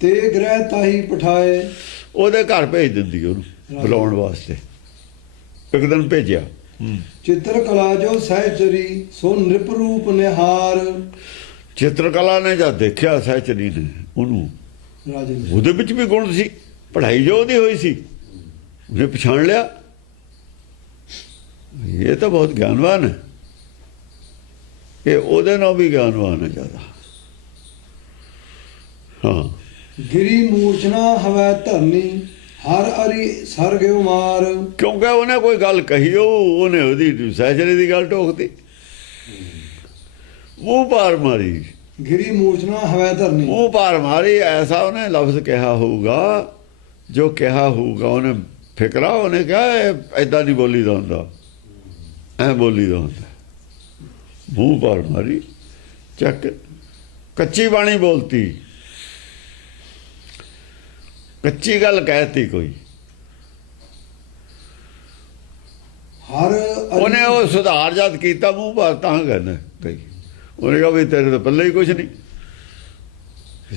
ਤੇ ਗ੍ਰਹਿ ਤਾਹੀ ਪਠਾਏ, ਉਹਦੇ ਘਰ ਭੇਜ ਦਿੰਦੀ ਉਹਨੂੰ ਬੁਲਾਉਣ ਵਾਸਤੇ। ਇੱਕ ਦਿਨ ਭੇਜਿਆ। ਚਿੱਤਰ ਕਲਾ ਜੋ ਸਹਿਚਰੀ ਸੋ ਨਿਰਪ ਰੂਪ ਨਿਹਾਰ। ਚਿੱਤਰਕਲਾ ਨੇ ਜਦ ਦੇਖਿਆ ਸਹਿਚਰੀ ਨੇ ਉਹਨੂੰ, ਰਾਜੇ ਉਹਦੇ ਵਿੱਚ ਵੀ ਗੁਣ ਸੀ, ਪੜ੍ਹਾਈ ਜੋ ਉਹਦੀ ਹੋਈ ਸੀ, ਉਹਨੇ ਪਛਾਣ ਲਿਆ ਇਹ ਤਾਂ ਬਹੁਤ ਗਿਆਨਵਾਨ ਹੈ, ਇਹ ਉਹਦੇ ਨਾਲ ਵੀ ਗਿਆਨਵਾਨ ਹੈ ਜ਼ਿਆਦਾ। ਹਾਂ, ਗਿਰੀ ਮੂਰਛਨਾ ਹਵੈ ਧਰਨੀ ਹਰ ਅਰੀ ਸਰਗ ਉਮਾਰ। ਕਿਉਂਕਿ ਉਹਨੇ ਕੋਈ ਗੱਲ ਕਹੀ, ਉਹਨੇ ਉਹਦੀ ਸਹਿਚਰੀ ਦੀ ਗੱਲ ਟੋਕਤੀ, ਮੂੰਹ ਪਾਰ ਮਾਰੀ। ਗਿਰੀ ਮੂਰਛਨਾ ਹਵੈ ਧਰਨੀ, ਮੂੰਹ ਪਾਰ ਮਾਰੀ। ਐਸਾ ਉਹਨੇ ਲਫ਼ਜ਼ ਕਿਹਾ ਹੋਊਗਾ, ਜੋ ਕਿਹਾ ਹੋਊਗਾ ਉਹਨੇ ਫਿਕਰਾ, ਉਹਨੇ ਕਿਹਾ ਏਦਾਂ ਨਹੀਂ ਬੋਲੀ ਦਾ ਹੁੰਦਾ, ਐ ਬੋਲੀ ਦਾ ਹੁੰਦਾ। ਮੂੰਹ ਪਾਰ ਮਾਰੀ, ਚੱਕ ਕੱਚੀ ਬਾਣੀ ਬੋਲਤੀ, ਕੱਚੀ ਗੱਲ ਕਹਿਤੀ ਕੋਈ। ਹਰ ਉਹਨੇ ਉਹ ਸੁਧਾਰ ਜਦ ਕੀਤਾ ਮੂੰਹ ਪਾਰ ਤਾਂ ਕਹਿੰਦਾ ਕਈ। ਉਹਨੇ ਕਿਹਾ ਵੀ ਤੇਰੇ ਤਾਂ ਪੱਲੇ ਹੀ ਕੁਛ ਨਹੀਂ,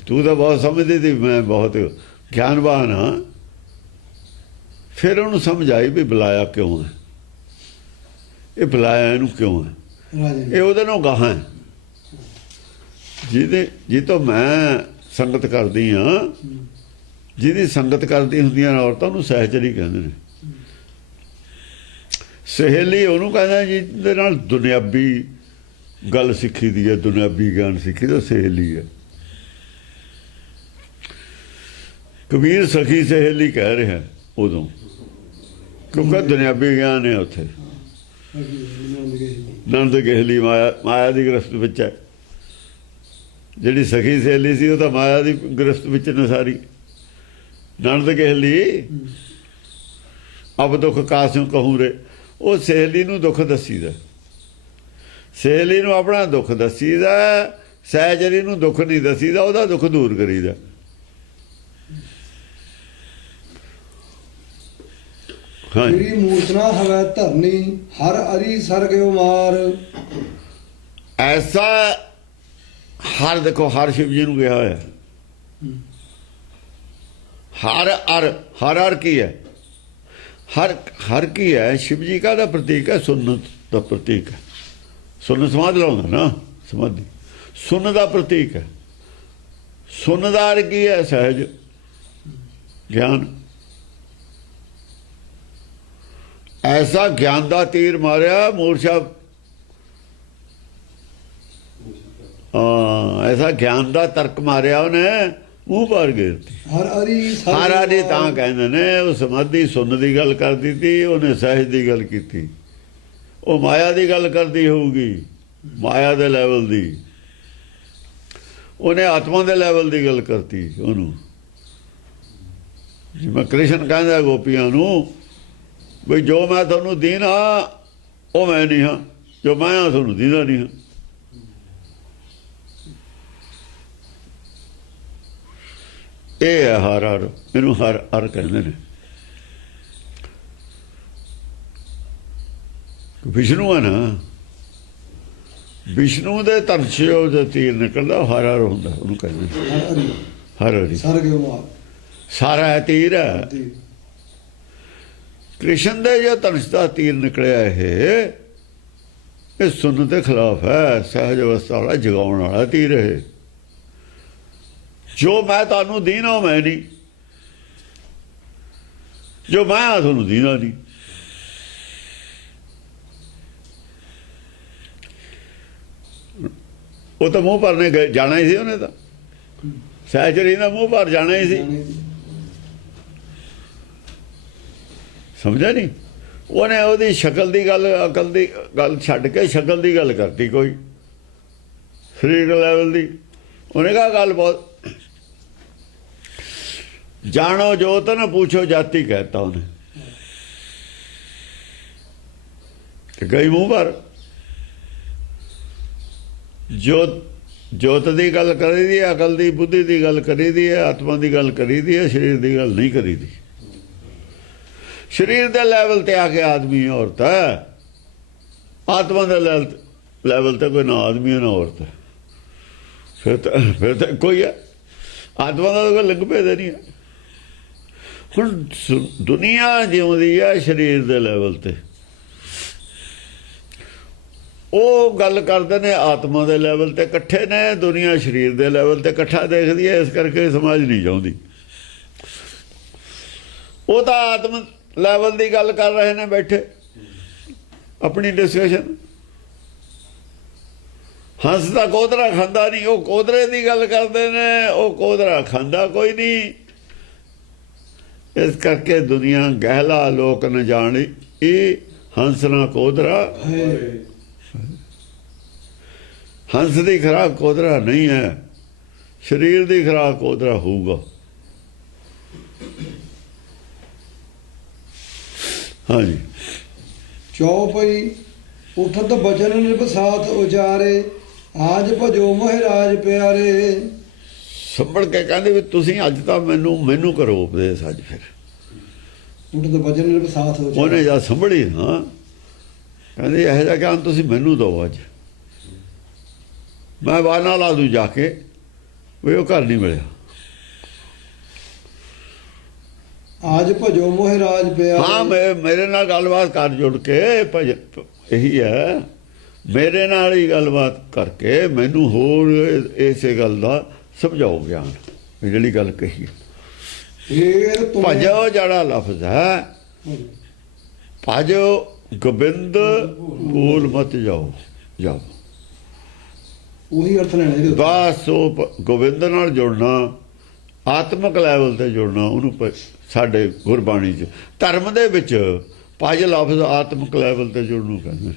ਤੂੰ ਤਾਂ ਬਹੁਤ ਸਮਝਦੀ ਸੀ, ਮੈਂ ਬਹੁਤ ਗਿਆਨਵਾਨ ਹਾਂ। ਫਿਰ ਉਹਨੂੰ ਸਮਝ ਆਈ ਵੀ ਬੁਲਾਇਆ ਕਿਉਂ ਹੈ, ਇਹ ਬੁਲਾਇਆ ਇਹਨੂੰ ਕਿਉਂ ਹੈ। ਇਹ ਉਹਦੇ ਨਾਲ ਗਾਹਾਂ ਹੈ ਜਿਹਦੇ ਤੋਂ ਮੈਂ ਸੰਗਤ ਕਰਦੀ ਹਾਂ, ਜਿਹਦੀ ਸੰਗਤ ਕਰਦੀ ਹੁੰਦੀਆਂ ਔਰਤਾਂ ਨੂੰ ਸਹਿਚਰੀ ਕਹਿੰਦੇ ਨੇ। ਸਹੇਲੀ ਉਹਨੂੰ ਕਹਿੰਦਾ ਜਿਹਦੇ ਨਾਲ ਦੁਨਿਆਵੀ ਗੱਲ ਸਿੱਖੀ ਦੀ ਹੈ, ਦੁਨਿਆਵੀ ਗਿਆਨ ਸਿੱਖੀ ਦਾ ਸਹੇਲੀ ਹੈ। ਕਬੀਰ ਸਖੀ ਸਹੇਲੀ ਕਹਿ ਰਿਹਾ ਉਦੋਂ, ਕਿਉਂਕਿ ਦੁਨਿਆਵੀ ਗਿਆਨ ਹੈ ਉੱਥੇ। ਨੰਦ ਗਹਿਲੀ ਮਾਇਆ ਦੀ ਗ੍ਰਿਫਤ ਵਿੱਚ ਹੈ। ਜਿਹੜੀ ਸਖੀ ਸਹੇਲੀ ਸੀ ਉਹ ਤਾਂ ਮਾਇਆ ਦੀ ਗ੍ਰਿਫਤ ਵਿੱਚ ਨੇ ਸਾਰੀ। ਨੰਦ ਗਹਿਲੀ ਅਬ ਦੁੱਖ ਕਾਸਿਓ ਕਹੂੰ ਰੇ, ਉਹ ਸਹੇਲੀ ਨੂੰ ਦੁੱਖ ਦੱਸੀਦਾ, ਸਹੇਲੀ ਨੂੰ ਆਪਣਾ ਦੁੱਖ ਦੱਸੀਦਾ, ਸਹਿਚਰੀ ਨੂੰ ਦੁੱਖ ਨਹੀਂ ਦੱਸੀਦਾ, ਉਹਦਾ ਦੁੱਖ ਦੂਰ ਕਰੀਦਾ। ਹਾਂ ਤੇਰੀ ਮੂਰਤਨਾ ਹਵੈ ਧਰਨੀ ਹਰ ਅਰੀ ਸਰਗਿਓ ਮਾਰ। ਐਸਾ ਹਰ ਦੇਖੋ ਹਰ ਸ਼ਿਵ ਜੀ ਨੂੰ ਕਿਹਾ ਹੋਇਆ ਹਰ ਕੀ ਹੈ ਹਰ ਕੀ ਹੈ ਸ਼ਿਵ ਜੀ का ਦਾ ਪ੍ਰਤੀਕ ਹੈ ਸੁਨਤ ਦਾ ਪ੍ਰਤੀਕ ਹੈ ਸੁਨ ਸਮਾਧ ਲਾਉਂਦਾ ਨਾ ਸਮਾਧੀ ਸੁਨ ਦਾ ਪ੍ਰਤੀਕ ਹੈ ਸੁਨ ਦਾ ਅਰ ਕੀ ਹੈ ਸਹਿਜ ਗਿਆਨ ਐਸਾ ਗਿਆਨ ਦਾ ਤੀਰ ਮਾਰਿਆ ਮੂਰਛਾ ਐਸਾ ਗਿਆਨ ਦਾ ਤਰਕ ਮਾਰਿਆ ਉਹਨੇ ਮੂੰਹ ਪਰ ਗਿਰਤੀ ਹਰ ਆਦੀ ਤਾਂ ਕਹਿੰਦੇ ਨੇ ਉਹ ਸਮਾਧੀ ਸੁਣਨ ਦੀ ਗੱਲ ਕਰਦੀ ਸੀ ਉਹਨੇ ਸਹਿਜ ਦੀ ਗੱਲ ਕੀਤੀ ਉਹ ਮਾਇਆ ਦੀ ਗੱਲ ਕਰਦੀ ਹੋਊਗੀ ਮਾਇਆ ਦੇ ਲੈਵਲ ਦੀ ਉਹਨੇ ਆਤਮਾ ਦੇ ਲੈਵਲ ਦੀ ਗੱਲ ਕਰਤੀ ਉਹਨੂੰ ਜਿਵੇਂ ਕ੍ਰਿਸ਼ਨ ਕਹਿੰਦਾ ਗੋਪੀਆਂ ਨੂੰ ਵੀ ਜੋ ਮੈਂ ਤੁਹਾਨੂੰ ਦੀਨਾ ਉਹ ਮੈਂ ਨਹੀਂ ਹਾਂ ਜੋ ਮੈਂ ਹਾਂ ਤੁਹਾਨੂੰ ਦੀਦਾ ਨਹੀਂ ਹਾਂ ਇਹ ਹੈ ਹਰ ਇਹਨੂੰ ਹਰ ਕਹਿੰਦੇ ਨੇ ਵਿਸ਼ਨੂੰ ਹੈ ਨਾ ਵਿਸ਼ਨੂੰ ਦੇ ਧਰਸ਼ਿਓ ਦੇ ਤੀਰ ਨਿਕਲਦਾ ਹਰ ਹੁੰਦਾ ਉਹਨੂੰ ਕਹਿੰਦੇ ਹਰ ਸਾਰਾ ਹੈ ਤੀਰ ਹੈ ਕ੍ਰਿਸ਼ਨ ਦੇ ਜੋ ਧਨੁਸ਼ ਦਾ ਤੀਰ ਨਿਕਲਿਆ ਇਹ ਸੁਨਨ ਦੇ ਖਿਲਾਫ ਹੈ ਸਹਿਜ ਅਵਸਥਾ ਵਾਲਾ ਜਗਾਉਣ ਵਾਲਾ ਤੀਰ ਹੈ ਜੋ ਮੈਂ ਤੁਹਾਨੂੰ ਦੀਨਾ ਮੈਂ ਨਹੀਂ ਜੋ ਮੈਂ ਤੁਹਾਨੂੰ ਦੀਨਾ ਨਹੀਂ ਉਹ ਤਾਂ ਮੂੰਹ ਭਰਨੇ ਜਾਣਾ ਹੀ ਸੀ ਉਹਨੇ ਤਾਂ ਸਹਿਜਰੀ ਦਾ ਮੂੰਹ ਭਰ ਜਾਣਾ ਹੀ ਸੀ ਸਮਝਿਆ ਨਹੀਂ ਉਹਨੇ ਉਹਦੀ ਸ਼ਕਲ ਦੀ ਗੱਲ ਅਕਲ ਦੀ ਗੱਲ ਛੱਡ ਕੇ ਸ਼ਕਲ ਦੀ ਗੱਲ ਕਰਤੀ ਕੋਈ ਸਰੀਰ ਲੈਵਲ ਦੀ ਉਹਨੇ ਕਹਾ ਗੱਲ ਬਹੁਤ ਜਾਣੋ ਜੋਤ ਨਾ ਪੁੱਛੋ ਜਾਤੀ कहता ਉਹਨੇ ਕਿ ਗਈ ਮੂੰਹ ਪਰ ਜੋਤ ਦੀ ਗੱਲ ਕਰੀ ਦੀ ਅਕਲ ਦੀ ਬੁੱਧੀ ਦੀ ਗੱਲ ਕਰੀ ਦੀ ਹੈ ਆਤਮਾ ਦੀ ਗੱਲ ਕਰੀ ਦੀ ਹੈ ਸਰੀਰ ਦੀ ਗੱਲ ਨਹੀਂ ਕਰੀ ਦੀ ਸਰੀਰ ਦੇ ਲੈਵਲ ਤੇ ਆ ਕੇ ਆਦਮੀ ਔਰਤ ਹੈ ਆਤਮਾ ਦੇ ਲੈਵਲ ਤੇ ਕੋਈ ਨਾ ਆਦਮੀ ਨਾ ਔਰਤ ਹੈ ਫਿਰ ਤਾਂ ਕੋਈ ਹੈ ਆਤਮਾ ਦਾ ਕੋਈ ਲਿੰਗ ਭੇਦ ਨਹੀਂ ਹੈ ਹੁਣ ਦੁਨੀਆ ਜਿਉਂਦੀ ਹੈ ਸਰੀਰ ਦੇ ਲੈਵਲ ਤੇ ਉਹ ਗੱਲ ਕਰਦੇ ਨੇ ਆਤਮਾ ਦੇ ਲੈਵਲ ਤੇ ਇਕੱਠੇ ਨੇ ਦੁਨੀਆ ਸਰੀਰ ਦੇ ਲੈਵਲ ਤੇ ਇਕੱਠਾ ਦੇਖਦੀ ਹੈ ਇਸ ਕਰਕੇ ਸਮਾਜ ਨਹੀਂ ਚਾਹੁੰਦੀ ਉਹ ਤਾਂ ਆਤਮ ਲੈਵਲ ਦੀ ਗੱਲ ਕਰ ਰਹੇ ਨੇ ਬੈਠੇ ਆਪਣੀ ਡਿਸਕਸ਼ਨ ਹੰਸ ਦਾ ਕੋਧਰਾ ਖਾਂਦਾ ਨਹੀਂ ਉਹ ਕੋਧਰੇ ਦੀ ਗੱਲ ਕਰਦੇ ਨੇ ਉਹ ਕੋਧਰਾ ਖਾਂਦਾ ਕੋਈ ਨਹੀਂ ਇਸ ਕਰਕੇ ਦੁਨੀਆ ਗਹਿਲਾ ਲੋਕ ਨ ਜਾਣੀ ਇਹ ਹੰਸ ਨਾ ਕੋਧਰਾ ਹੰਸ ਦੀ ਖੁਰਾਕ ਕੋਧਰਾ ਨਹੀਂ ਹੈ ਸਰੀਰ ਦੀ ਖੁਰਾਕ ਕੋਧਰਾ ਹੋਊਗਾ ਹਾਂਜੀ ਚੌਪਈ ਉਠਤ ਬਚਨ ਨਿਰਭਸਾਤ ਉਚਾਰੇ ਆਜ ਭਜੋ ਮਹਾਰਾਜ ਪਿਆਰੇ ਸੰਭਲ ਕੇ ਕਹਿੰਦੇ ਵੀ ਤੁਸੀਂ ਅੱਜ ਤਾਂ ਮੈਨੂੰ ਕਰੋ ਉਪਦੇਸ਼ ਅੱਜ ਫਿਰ ਉਠਤ ਬਚਨ ਨਿਰਭਸਾਤ ਉਹਨੇ ਜਾਂ ਸੰਭਲੀ ਨਾ ਕਹਿੰਦੇ ਇਹੋ ਜਿਹਾ ਗਿਆਨ ਤੁਸੀਂ ਮੈਨੂੰ ਦਿਓ ਅੱਜ ਮੈਂ ਬਾਨਾ ਲਾ ਦੂ ਜਾ ਕੇ ਵੀ ਉਹ ਘਰ ਨਹੀਂ ਮਿਲਿਆ आज भजो मोहराज प्यारे हाँ मेरे नाल गलबात कर जुड़ के यही है मेरे नाल ही गलबात करके मैनू होर इस गल दा समझाओ ज्ञान जिहड़ी गल कही भजो जड़ा लफ्ज है भजो गोबिंद भूल मत जाओ वही अर्थ लेने बस गोबिंद नाल जुड़ना आत्मक लैवल ते जुड़ना उन्होंने ਸਾਡੇ ਗੁਰਬਾਣੀ 'ਚ ਧਰਮ ਦੇ ਵਿੱਚ ਪੰਜ ਲਫ਼ਜ਼ ਆਤਮਿਕ ਲੈਵਲ ਤੇ ਜੁੜਨ ਨੂੰ ਕਹਿੰਦੇ ਨੇ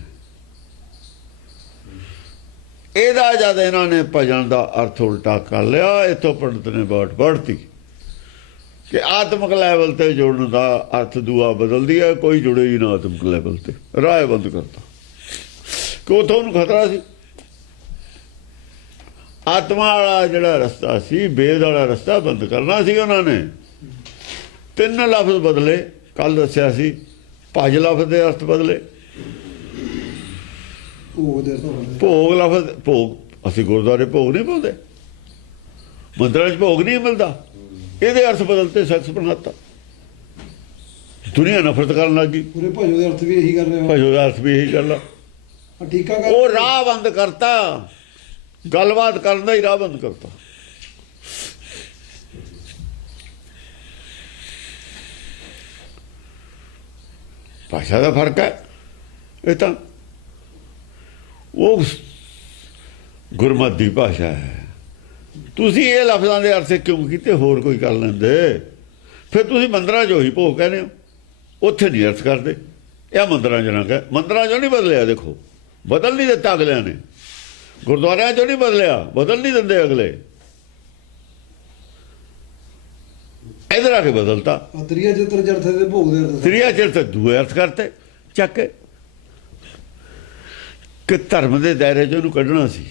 ਇਹਦਾ ਜਦ ਇਹਨਾਂ ਨੇ ਭਜਨ ਦਾ ਅਰਥ ਉਲਟਾ ਕਰ ਲਿਆ ਇੱਥੋਂ ਪੰਡਤ ਨੇ ਬਾਟ ਪੜ੍ਹਤੀ ਕਿ ਆਤਮਿਕ ਲੈਵਲ ਤੇ ਜੁੜਨ ਦਾ ਅਰਥ ਦੂਆ ਬਦਲਦੀ ਹੈ ਕੋਈ ਜੁੜੇ ਹੀ ਨਾ ਆਤਮਿਕ ਲੈਵਲ ਤੇ ਰਾਹ ਬੰਦ ਕਰਤਾ ਕਿ ਉਥੋਂ ਉਹਨੂੰ ਖਤਰਾ ਸੀ ਆਤਮਾ ਵਾਲਾ ਜਿਹੜਾ ਰਸਤਾ ਸੀ ਵੇਦ ਵਾਲਾ ਰਸਤਾ ਬੰਦ ਕਰਨਾ ਸੀ ਉਹਨਾਂ ਨੇ ਤਿੰਨ ਲਫ਼ਜ਼ ਬਦਲੇ ਕੱਲ ਦੱਸਿਆ ਸੀ ਭਜ ਲਫ਼ਜ਼ ਦੇ ਅਰਥ ਬਦਲੇ। ਭੋਗ ਦੇ ਤੋਂ ਭੋਗ ਲਫ਼ਜ਼ ਭੋਗ ਅਸੀਂ ਗੁਰਦੁਆਰੇ ਭੋਗ ਨਹੀਂ ਪਾਉਂਦੇ, ਮੰਦਰਾਂ 'ਚ ਭੋਗ ਨਹੀਂ ਮਿਲਦਾ, ਇਹਦੇ ਅਰਥ ਬਦਲਤੇ, ਸੈਕਸ ਬਣਾਤਾ, ਦੁਨੀਆ ਨਫ਼ਰਤ ਕਰਨ ਲੱਗੀ। ਪੂਰੇ ਭਜੋ ਦੇ ਅਰਥ ਵੀ ਇਹੀ ਕਰ ਰਹੇ ਹੋ। ਭਜੋ ਦਾ ਅਰਥ ਵੀ ਇਹੀ ਗੱਲ ਆ। ਠੀਕਾ ਕਰ ਉਹ ਰਾਹ ਬੰਦ ਕਰਤਾ, ਗੱਲਬਾਤ ਕਰਨ ਦਾ ਹੀ ਰਾਹ ਬੰਦ ਕਰਤਾ। ਭਾਸ਼ਾ ਦਾ ਫਰਕ ਹੈ। ਇਹ ਤਾਂ ਉਹ ਗੁਰਮਤਿ ਦੀ ਭਾਸ਼ਾ ਹੈ। ਤੁਸੀਂ ਇਹ ਲਫ਼ਜ਼ਾਂ ਦੇ ਅਰਥ ਕਿਉਂ ਕੀਤੇ, ਹੋਰ ਕੋਈ ਕਰ ਲੈਂਦੇ। ਫਿਰ ਤੁਸੀਂ ਮੰਦਰਾਂ 'ਚ ਉਹੀ ਭੋਗ ਕਹਿੰਦੇ ਹੋ, ਉੱਥੇ ਨਹੀਂ ਅਰਥ ਕਰਦੇ। ਇਹ ਮੰਦਰਾਂ 'ਚ ਨਾ ਕਹਿ, ਮੰਦਰਾਂ 'ਚੋਂ ਨਹੀਂ ਬਦਲਿਆ। ਦੇਖੋ ਬਦਲ ਨਹੀਂ ਦਿੱਤਾ ਅਗਲਿਆਂ ਨੇ, ਗੁਰਦੁਆਰਿਆਂ 'ਚੋਂ ਨਹੀਂ ਬਦਲਿਆ, ਬਦਲ ਨਹੀਂ ਦਿੰਦੇ ਅਗਲੇ, ਇਧਰ ਆ ਕੇ ਬਦਲਤਾ। ਤ੍ਰਿਆ ਚਿੱਤਰ ਜਰਥ ਦੇ ਭੋਗ ਦੇ ਅਰਥ, ਤ੍ਰਿਆ ਚਿੱਤਰ ਦੂਏ ਅਰਥ ਕਰਤੇ ਚੱਕ ਕੇ, ਕਿ ਧਰਮ ਦੇ ਦਾਇਰੇ 'ਚ ਉਹਨੂੰ ਕੱਢਣਾ ਸੀ।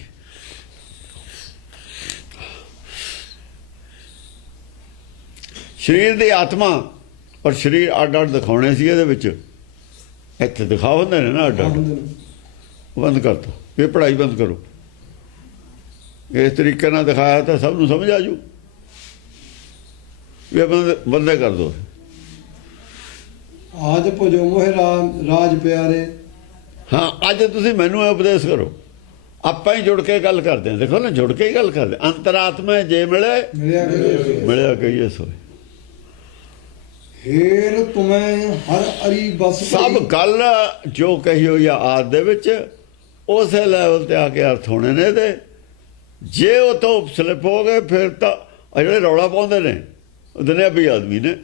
ਸਰੀਰ ਦੀ ਆਤਮਾ ਔਰ ਸਰੀਰ ਅੱਡ ਅੱਡ ਦਿਖਾਉਣੇ ਸੀ ਇਹਦੇ ਵਿੱਚ। ਇੱਥੇ ਦਿਖਾ ਹੁੰਦੇ ਨੇ ਨਾ ਅੱਡ ਅੱਡ, ਬੰਦ ਕਰ ਦੋ, ਇਹ ਪੜ੍ਹਾਈ ਬੰਦ ਕਰੋ। ਇਸ ਤਰੀਕੇ ਨਾਲ ਦਿਖਾਇਆ ਤਾਂ ਸਭ ਨੂੰ ਸਮਝ ਆ ਜੂ। ਇਹ ਬੰਦੇ ਕਰ ਦੋ। ਆਜ ਭਜੋ ਮੋਹਿ ਰਾਜ ਪਿਆਰੇ। ਹਾਂ, ਅੱਜ ਤੁਸੀਂ ਮੈਨੂੰ ਇਹ ਉਪਦੇਸ਼ ਕਰੋ। ਆਪਾਂ ਹੀ ਜੁੜ ਕੇ ਗੱਲ ਕਰਦੇ ਹਾਂ। ਦੇਖੋ ਨਾ, ਜੁੜ ਕੇ ਹੀ ਗੱਲ ਕਰਦੇ। ਅੰਤਰਾਤਮਾ ਜੇ ਮਿਲੇ ਮਿਲਿਆ ਕਹੀਏ ਸੋਏ। ਹੇਰ ਤੁਮੈ ਹਰ ਅਰੀ ਬਸ ਸਭ ਗੱਲ ਜੋ ਕਹੀ ਹੋਈ ਆ ਆਦ ਦੇ ਵਿੱਚ, ਉਸੇ ਲੈਵਲ ਤੇ ਆ ਕੇ ਅਰਥ ਹੋਣੇ ਨੇ ਇਹਦੇ। ਜੇ ਉਹ ਤੋਂ ਸਲਿਪ ਹੋ ਗਏ ਫਿਰ ਤਾਂ ਜਿਹੜੇ ਰੌਲਾ ਪਾਉਂਦੇ ਨੇ ਉਹ ਦੁਨਿਆਵੀ ਆਦਮੀ ਨੇ।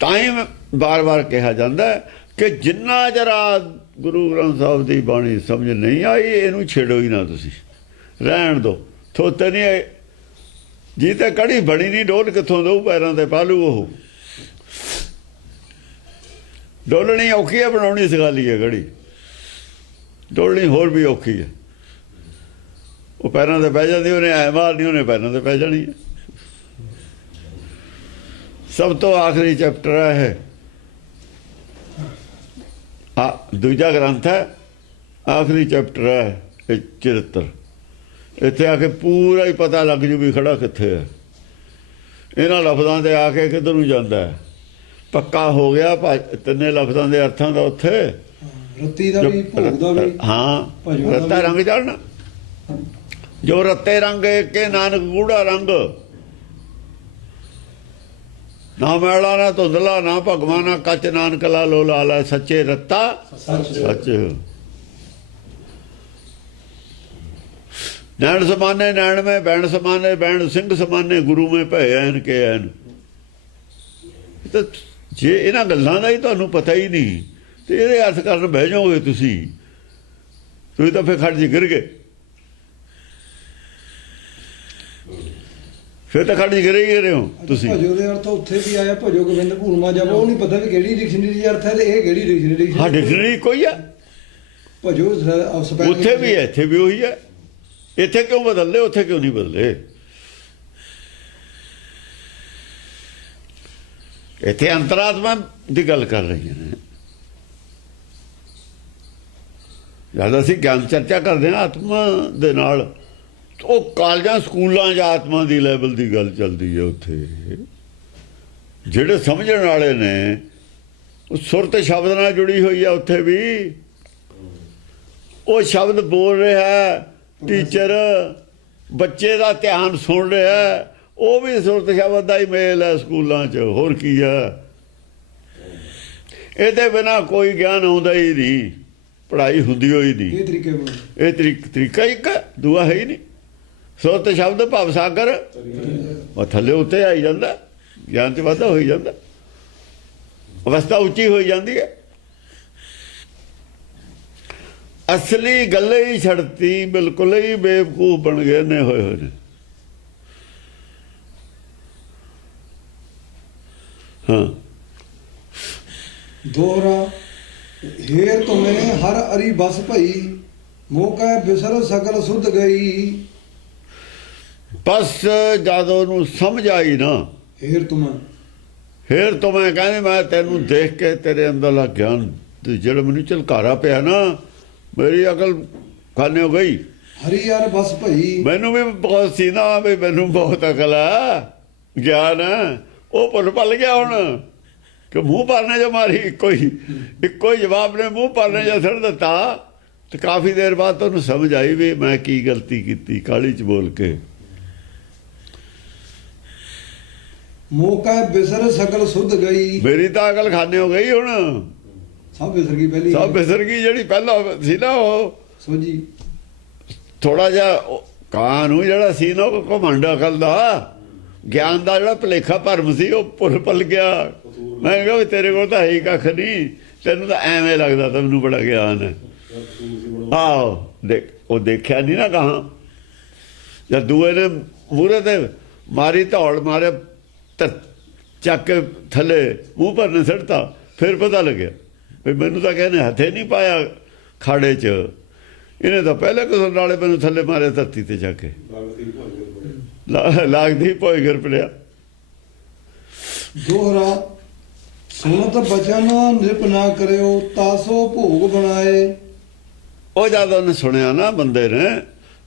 ਟਾਈਮ ਬਾਰ-ਬਾਰ ਕਿਹਾ ਜਾਂਦਾ ਕਿ ਜਿੰਨਾ ਜਰਾ ਗੁਰੂ ਗ੍ਰੰਥ ਸਾਹਿਬ ਦੀ ਬਾਣੀ ਸਮਝ ਨਹੀਂ ਆਈ, ਇਹਨੂੰ ਛੇੜੋ ਹੀ ਨਾ, ਤੁਸੀਂ ਰਹਿਣ ਦਿਓ। ਥੋਤੇ ਨਹੀਂ ਜੀ ਤੇ ਕੜੀ ਬਣੀ ਨਹੀਂ, ਡੋਲ ਕਿੱਥੋਂ ਦਊ, ਪੈਰਾਂ ਤੇ ਪਾਲੂ। ਉਹ ਡੋਲਣੀ ਔਖੀ ਹੈ, ਬਣਾਉਣੀ ਸਿਖਾਲੀ ਹੈ ਕੜੀ। ਡੋਲਣੀ ਹੋਰ ਵੀ ਔਖੀ ਹੈ। ਉਹ ਪੈਰਾਂ ਤੇ ਪੈ ਜਾਂਦੀ, ਉਹਨੇ ਐ ਮਾਰਨੀ, ਉਹਨੇ ਪੈਰਾਂ ਤੇ ਪੈ ਜਾਣੀ ਹੈ। ਸਭ ਤੋਂ ਆਖਰੀ ਚੈਪਟਰ ਹੈ ਇਹ, ਦੂਜਾ ਗ੍ਰੰਥ ਹੈ, ਆਖਰੀ ਚੈਪਟਰ ਹੈ ਇਹ 74। ਇੱਥੇ ਆ ਕੇ ਪੂਰਾ ਹੀ ਪਤਾ ਲੱਗ ਜੂ ਵੀ ਖੜਾ ਕਿੱਥੇ ਹੈ। ਇਹਨਾਂ ਲਫ਼ਜ਼ਾਂ ਦੇ ਆ ਕੇ ਕਿੱਧਰ ਨੂੰ ਜਾਂਦਾ ਹੈ। ਪੱਕਾ ਹੋ ਗਿਆ ਤਿੰਨੇ ਲਫ਼ਜ਼ਾਂ ਦੇ ਅਰਥਾਂ ਦਾ ਉੱਥੇ। ਰੱਤੀ ਦਾ ਵੀ, ਭੋਗ ਦਾ ਵੀ। ਹਾਂ, ਰੱਤਾ ਰੰਗ ਚੜ੍ਹਨਾ, ਜੋ ਰੱਤੇ ਰੰਗ ਕੇ ਨਾਨਕ ਗੂੜਾ ਰੰਗ। ਨਾ ਮੈਲਾ ਨਾ ਧੁੰਦਲਾ, ਨਾ ਭਗਵਾਨ ਨਾ ਕੱਚ, ਨਾਨਕ ਲਾ ਲੋ ਲਾਲਾ, ਸੱਚੇ ਰੱਤਾ ਸੱਚ। ਨੈਣ ਸਮਾਨੇ ਨੈਣ में बैण समाने बैण ਸਿੰਘ ਸਮਾਨੇ, ਗੁਰੂ में ਭੈ ਐਨ ਕੇ ਐਨ। ਤਾਂ ਜੇ ਇਹਨਾਂ ਗੱਲਾਂ ਦਾ ਹੀ ਤੁਹਾਨੂੰ ਪਤਾ ਹੀ ਨਹੀਂ ਤੇ ਇਹਦੇ ਅਰਥ ਕਰਨ ਬਹਿ ਜਾਓਗੇ ਤੁਸੀਂ ਤਾਂ ਫਿਰ ਖੜ ਜੀ ਗਿਰ ਗਏ। ਫਿਰ ਤਾਂ ਖੜ ਜੀ ਗਿਰੇ ਹੀ ਗਿਰੇ ਹੋ ਤੁਸੀਂ। ਭਜੋ ਦੇ ਅਰਥ ਉੱਥੇ ਵੀ ਆਇਆ, ਭਜੋ ਗੋਬਿੰਦ ਭੂਲਮਾ ਜਬ। ਉਹ ਨਹੀਂ ਪਤਾ ਵੀ ਕਿਹੜੀ ਡਿਕਸ਼ਨਰੀ ਦਾ ਅਰਥ ਹੈ ਤੇ ਇਹ ਕਿਹੜੀ ਡਿਕਸ਼ਨਰੀ। ਹਾਂ, ਡਿਕਸ਼ਨਰੀ ਕੋਈ ਆ, ਭਜੋ ਉੱਥੇ ਵੀ ਹੈ ਇੱਥੇ ਵੀ ਉਹੀ ਹੈ। ਇੱਥੇ ਕਿਉਂ ਬਦਲਦੇ, ਉੱਥੇ ਕਿਉਂ ਨਹੀਂ ਬਦਲੇ। ਇੱਥੇ ਅੰਤਰਾਤਮਾ ਦੀ ਗੱਲ ਕਰ ਰਹੀਆਂ ਨੇ। ਜਦ ਅਸੀਂ ਗਿਆਨ ਚਰਚਾ ਕਰਦੇ ਹਾਂ ਆਤਮਾ ਦੇ ਨਾਲ, ਉਹ ਕਾਲਜਾਂ ਸਕੂਲਾਂ 'ਚ ਆਤਮਾ ਦੀ ਲੈਵਲ ਦੀ ਗੱਲ ਚੱਲਦੀ ਹੈ। ਉੱਥੇ ਜਿਹੜੇ ਸਮਝਣ ਵਾਲੇ ਨੇ, ਉਹ ਸੁਰਤ ਸ਼ਬਦ ਨਾਲ ਜੁੜੀ ਹੋਈ ਆ। ਉੱਥੇ ਵੀ ਉਹ ਸ਼ਬਦ ਬੋਲ ਰਿਹਾ ਟੀਚਰ, ਬੱਚੇ ਦਾ ਧਿਆਨ ਸੁਣ ਰਿਹਾ, ਉਹ ਵੀ ਸੁਰਤ ਸ਼ਬਦ ਦਾ ਹੀ ਮੇਲ ਹੈ ਸਕੂਲਾਂ 'ਚ। ਹੋਰ ਕੀ ਹੈ, ਇਹਦੇ ਬਿਨਾਂ ਕੋਈ ਗਿਆਨ ਆਉਂਦਾ ਹੀ ਨਹੀਂ, ਪੜ੍ਹਾਈ ਹੁੰਦੀ ਹੋਈ ਨਹੀਂ। ਇਹ ਤਰੀਕਾ ਇੱਕ ਦੂਆ ਹੈ ਹੀ ਨਹੀਂ। ਸੁਰਤ ਸ਼ਬਦ ਭਵ ਸਾਗਰ, ਉਹ ਥੱਲੇ ਉੱਤੇ ਆਈ ਜਾਂਦਾ, ਗਿਆਨ 'ਚ ਵਾਧਾ ਹੋਈ ਜਾਂਦਾ, ਅਵਸਥਾ ਉੱਚੀ ਹੋਈ ਜਾਂਦੀ ਹੈ। ਅਸਲੀ ਗੱਲੇ ਹੀ ਛੱਡਤੀ, ਬਿਲਕੁਲ ਹੀ ਬੇਵਕੂਫ ਬਣ ਗਏ ਨੇ, ਹੋਏ ਨੇ। ਹਾਂ, ਦੋਹਰਾ ਹੇਰ ਤੁਮੇ ਹਰ ਅਰੀ ਬਸ ਭਈ, ਮੋਕਾ ਬਿਸਰ ਸਕਲ ਸੁਧ ਗਈ। ਬਸ ਜਦ ਉਹਨੂੰ ਸਮਝ ਆਈ ਨਾ, ਹੇਰ ਤੁਮਾ ਫਿਰ ਤੋਂ ਮੈਂ ਕਹਿੰਦੇ ਮੈਂ ਤੈਨੂੰ ਦੇਖ ਕੇ ਤੇਰੇ ਅੰਦਰਲਾ ਗਿਆਨ ਤੇ ਜਿਹੜਾ ਮੈਨੂੰ ਝਲਕਾਰਾ ਪਿਆ ਨਾ, ਮੇਰੀ ਅਕਲ ਖਾਨੇ ਹੋ ਗਈ। ਹਰੀ ਯਾਰ ਬਸ ਭਈ, ਮੈਨੂੰ ਵੀ ਬਹੁਤ ਸੀ ਨਾ ਵੀ ਮੈਨੂੰ ਬਹੁਤ ਅਕਲ ਆ, ਗਿਆਨ ਆ, ਉਹ ਭੁੱਲ ਭੱਲ ਗਿਆ ਹੁਣ ਕਿ ਮੂੰਹ ਭਰਨੇ ਜੋ ਮਾਰੀ ਇੱਕੋ ਹੀ ਜਵਾਬ ਨੇ ਮੂੰਹ ਭਰਨੇ ਜੋ ਛੱਡ ਦਿੱਤਾ। ਤੇ ਕਾਫੀ ਦੇਰ ਬਾਅਦ ਤੁਹਾਨੂੰ ਸਮਝ ਆਈ ਵੀ ਮੈਂ ਕੀ ਗਲਤੀ ਕੀਤੀ ਕਾਹਲੀ ਚ ਬੋਲ ਕੇ। ਮੋਕਾ ਬਿਸਰ ਸਕਲ ਸੁਧ ਗਈ, ਮੇਰੀ ਤਾਂ ਅਕਲ ਖਾਨੇ ਹੋ ਗਈ ਹੁਣ, ਸਭ ਬਿਸਰ ਗਈ ਪਹਿਲੀ, ਸਭ ਬਿਸਰ ਗਈ ਜਿਹੜੀ ਪਹਿਲਾਂ ਸੀ ਨਾ। ਉਹ ਸੋਜੀ ਥੋੜਾ ਜਿਹਾ ਕਾਂ ਨੂੰ ਜਿਹੜਾ ਸੀ ਨਾ ਉਹ ਘਮੰਡ ਅਕਲ ਦਾ ਗਿਆਨ ਦਾ ਜਿਹੜਾ ਭੁਲੇਖਾ ਭਰਮ ਸੀ ਉਹ ਭੁੱਲ ਭੱਲ ਗਿਆ। ਮੈਂ ਕਿਹਾ ਵੀ ਤੇਰੇ ਕੋਲ ਤਾਂ ਹੈ ਹੀ ਕੱਖ ਨਹੀਂ, ਤੈਨੂੰ ਤਾਂ ਐਵੇਂ ਲੱਗਦਾ ਤਾਂ ਮੈਨੂੰ ਬੜਾ ਗਿਆਨ ਹੈ। ਆਹੋ ਦੇਖ ਉਹ ਦੇਖਿਆ ਨਹੀਂ ਨਾ ਕਹਾਂ, ਜਦ ਦੂਏ ਨੇ ਮੂਹਰੇ ਤੇ ਮਾਰੀ ਧੌਲ ਮਾਰੇ ਚੱਕ ਕੇ ਥੱਲੇ ਮੂੰਹ ਭਰਨੇ ਸੜਤਾ, ਫਿਰ ਪਤਾ ਲੱਗਿਆ ਵੀ ਮੈਨੂੰ ਤਾਂ ਕਹਿੰਦੇ ਹੱਥੇ ਨਹੀਂ ਪਾਇਆ ਖਾੜੇ 'ਚ, ਇਹਨੇ ਤਾਂ ਪਹਿਲੇ ਕਿਸਮ ਨਾਲੇ ਮੈਨੂੰ ਥੱਲੇ ਮਾਰੇ ਧਰਤੀ ਤੇ ਜਾ ਕੇ, ਲਾਗਦੀ ਭੋਏ ਗਿਰ ਪਿਆ। ਦੋਹਰਾ ਸੁਣਤ ਬਚਨ ਨਿਰਪ ਨਾ ਕਰਿਓ, ਤਾਸੋ ਭੋਗ ਬਣਾਏ। ਉਹ ਜਦ ਉਹਨੇ ਸੁਣਿਆ ਨਾ ਬੰਦੇ ਨੇ,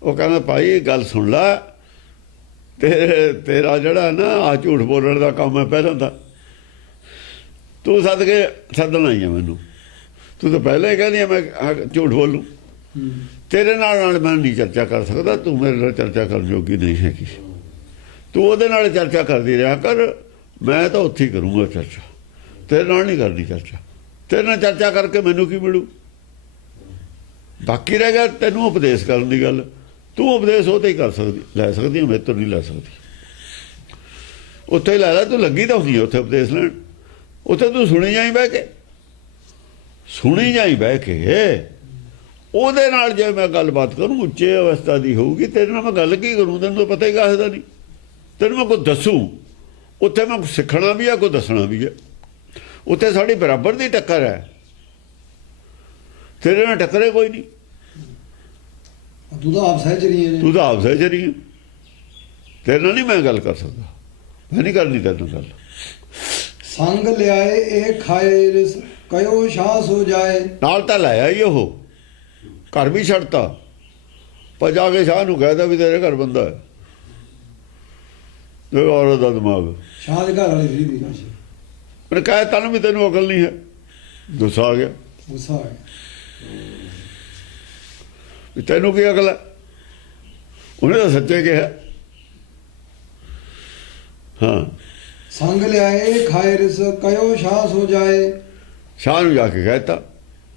ਉਹ ਕਹਿੰਦਾ ਭਾਈ ਇਹ ਗੱਲ ਸੁਣ ਲੈ, ਤੇਰਾ ਜਿਹੜਾ ਨਾ ਆ ਝੂਠ ਬੋਲਣ ਦਾ ਕੰਮ ਹੈ ਪਹਿਲਾਂ ਤਾਂ, ਤੂੰ ਸੱਦਣਾ ਹੀ ਆ ਮੈਨੂੰ, ਤੂੰ ਤਾਂ ਪਹਿਲਾਂ ਹੀ ਕਹਿੰਦੀ ਮੈਂ ਝੂਠ ਬੋਲੂ, ਤੇਰੇ ਨਾਲ ਮੈਂ ਨਹੀਂ ਚਰਚਾ ਕਰ ਸਕਦਾ, ਤੂੰ ਮੇਰੇ ਨਾਲ ਚਰਚਾ ਕਰਨ ਜੋਗੀ ਨਹੀਂ ਹੈਗੀ, ਤੂੰ ਉਹਦੇ ਨਾਲ ਚਰਚਾ ਕਰਦੀ ਰਿਹਾ ਕਰ, ਮੈਂ ਤਾਂ ਉੱਥੇ ਹੀ ਕਰੂੰਗਾ ਚਰਚਾ, ਤੇਰੇ ਨਾਲ ਨਹੀਂ ਕਰਨੀ ਚਰਚਾ। ਤੇਰੇ ਨਾਲ ਚਰਚਾ ਕਰਕੇ ਮੈਨੂੰ ਕੀ ਮਿਲੂ? ਬਾਕੀ ਰਹਿ ਗਿਆ ਤੈਨੂੰ ਉਪਦੇਸ਼ ਕਰਨ ਦੀ ਗੱਲ, ਤੂੰ ਉਪਦੇਸ਼ ਉਹ ਤੇ ਹੀ ਕਰ ਸਕਦੀ, ਲੈ ਸਕਦੀ, ਮੇਰੇ ਤੋਂ ਨਹੀਂ ਲੈ ਸਕਦੀ। ਉੱਥੇ ਲੈ ਲੈ, ਤੂੰ ਲੱਗੀ ਤਾਂ ਹੁੰਦੀ ਉੱਥੇ ਉਪਦੇਸ਼ ਲੈਣ, ਉੱਥੇ ਤੂੰ ਸੁਣੀ ਜਾਈ ਬਹਿ ਕੇ, ਸੁਣੀ ਜਾਈ ਬਹਿ ਕੇ। ਉਹਦੇ ਨਾਲ ਜੇ ਮੈਂ ਗੱਲਬਾਤ ਕਰੂੰ ਉੱਚੇ ਅਵਸਥਾ ਦੀ ਹੋਊਗੀ, ਤੇਰੇ ਨਾਲ ਮੈਂ ਗੱਲ ਕੀ ਕਰੂੰ? ਤੈਨੂੰ ਤਾਂ ਪਤਾ ਹੀ ਕਾਹਦਾ ਨਹੀਂ, ਤੈਨੂੰ ਮੈਂ ਕੋਈ ਦੱਸੂ, ਉੱਥੇ ਮੈਂ ਸਿੱਖਣਾ ਵੀ ਹੈ ਕੋਈ ਦੱਸਣਾ ਵੀ ਹੈ, ਉੱਥੇ ਸਾਡੀ ਬਰਾਬਰ ਦੀ ਟੱਕਰ ਹੈ, ਤੇਰੇ ਨਾਲ ਟੱਕਰੇ ਕੋਈ ਨਹੀਂ। ਤੂੰ ਤਾਂ ਆਪ ਸਹਿਚਰੀ ਹੈ, ਤੂੰ ਤਾਂ ਆਪ ਸਹਿਚਰੀ ਹੈ, ਤੇਰੇ ਨਾਲ ਨਹੀਂ ਮੈਂ ਗੱਲ ਕਰ ਸਕਦਾ, ਮੈਂ ਨਹੀਂ ਕਰਨੀ ਤੇਰੇ ਨਾਲ ਗੱਲ। ਸੰਗ ਲਿਆਏ ਇਹ ਖਾਏ ਰਿਸ, ਕਯੋ ਸ਼ਾਸ ਹੋ ਜਾਏ। ਨਾਲ ਤਾਂ ਲਾਇਆ ਹੀ ਉਹ, ਘਰ ਵੀ ਛੱਡਤਾ, ਪਰ ਜਾ ਕੇ ਸ਼ਾਹ ਨੂੰ ਕਹਿਦਾ ਵੀ ਤੇਰੇ ਘਰ ਬੰਦਾ ਹੈ, ਤੇ ਔਰਤ ਦਾ ਦਿਮਾਗ ਸ਼ਾਹ ਦੇ ਘਰ ਵਾਲੀ ਫਰੀ ਦੀ ਰਾਸ਼ੀ, ਉਹਨੇ ਕਹਿ ਤੈਨੂੰ ਵੀ ਤੈਨੂੰ ਅਕਲ ਨਹੀਂ ਹੈ, ਗੁੱਸਾ ਆ ਗਿਆ, ਗੁੱਸਾ ਆ ਗਿਆ, ਵੀ ਤੈਨੂੰ ਕੀ ਅਕਲ ਹੈ? ਉਹਨੇ ਤਾਂ ਸੱਚੇ ਕਿਹਾ। ਹਾਂ, ਸੰਗ ਲਿਆਏ ਖਾਏ ਰਿਸ, ਕਯੋ ਸ਼ਾਸ ਹੋ ਜਾਏ। ਸ਼ਾਹ ਨੂੰ ਜਾ ਕੇ ਕਹਿਤਾ,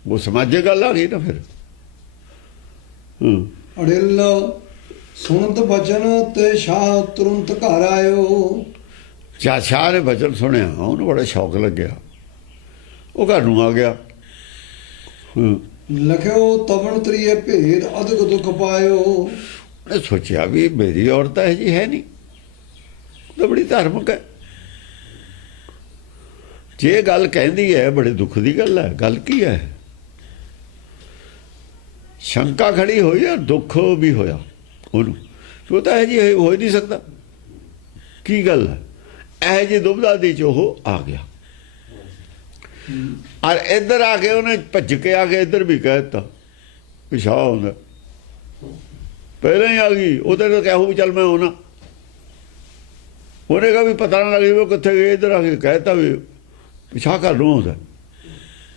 ਉਹ ਸਮਾਜਿਕ ਗੱਲ ਆ ਗਈ ਨਾ ਫਿਰ। ਅੜਿਲ ਸੁਣਤ ਬਚਨ ਤੇ ਸ਼ਾਹ ਤੁਰੰਤ ਘਰ ਆਇਓ। ਸ਼ਾਹ ਨੇ ਬਚਨ ਸੁਣਿਆ, ਉਹਨੂੰ ਬੜਾ ਸ਼ੌਕ ਲੱਗਿਆ, ਉਹ ਘਰ ਨੂੰ ਆ ਗਿਆ। ਲਖਿਓ ਤਵਣ ਤਰੀਏ ਭੇਦ, ਅਦਕ ਦੁਖ ਪਾਇਓ। ਉਹਨੇ ਸੋਚਿਆ ਵੀ ਮੇਰੀ ਔਰਤ ਹੈ ਜੀ ਹੈ ਨਹੀਂ, ਤਾਂ ਬੜੀ ਧਾਰਮਿਕ ਹੈ, ਜੇ ਗੱਲ ਕਹਿੰਦੀ ਹੈ ਬੜੇ ਦੁੱਖ ਦੀ ਗੱਲ ਹੈ। ਗੱਲ ਕੀ ਹੈ? ਸ਼ੰਕਾ ਖੜੀ ਹੋਈ ਹੈ, ਦੁੱਖ ਵੀ ਹੋਇਆ ਉਹਨੂੰ, ਉਹ ਤਾਂ ਹੈ ਜੀ ਹੋ ਹੀ ਨਹੀਂ ਸਕਦਾ, ਕੀ ਗੱਲ ਹੈ? ਇਹ ਜੀ ਦੁਬਦਾ ਦੀ ਚ ਉਹ ਆ ਗਿਆ, ਔਰ ਇੱਧਰ ਆ ਕੇ ਉਹਨੇ ਭੱਜ ਕੇ ਆ ਕੇ ਇੱਧਰ ਵੀ ਕਹਿ ਦਿੱਤਾ ਪਿਛਾ ਹੁੰਦਾ, ਪਹਿਲਾਂ ਹੀ ਆ ਗਈ। ਉਹਦੇ ਤੋਂ ਕਹੋ ਵੀ ਚੱਲ ਮੈਂ ਆਉਣਾ, ਉਹਨੇ ਕਹਾ ਵੀ ਪਤਾ ਨਾ ਲੱਗੇ ਉਹ ਕਿੱਥੇ ਗਏ, ਇੱਧਰ ਆ ਕੇ ਕਹਿ ਦਿੱਤਾ ਵੀ ਪਿਛਾ ਘਰ ਨੂੰ ਆਉਂਦਾ,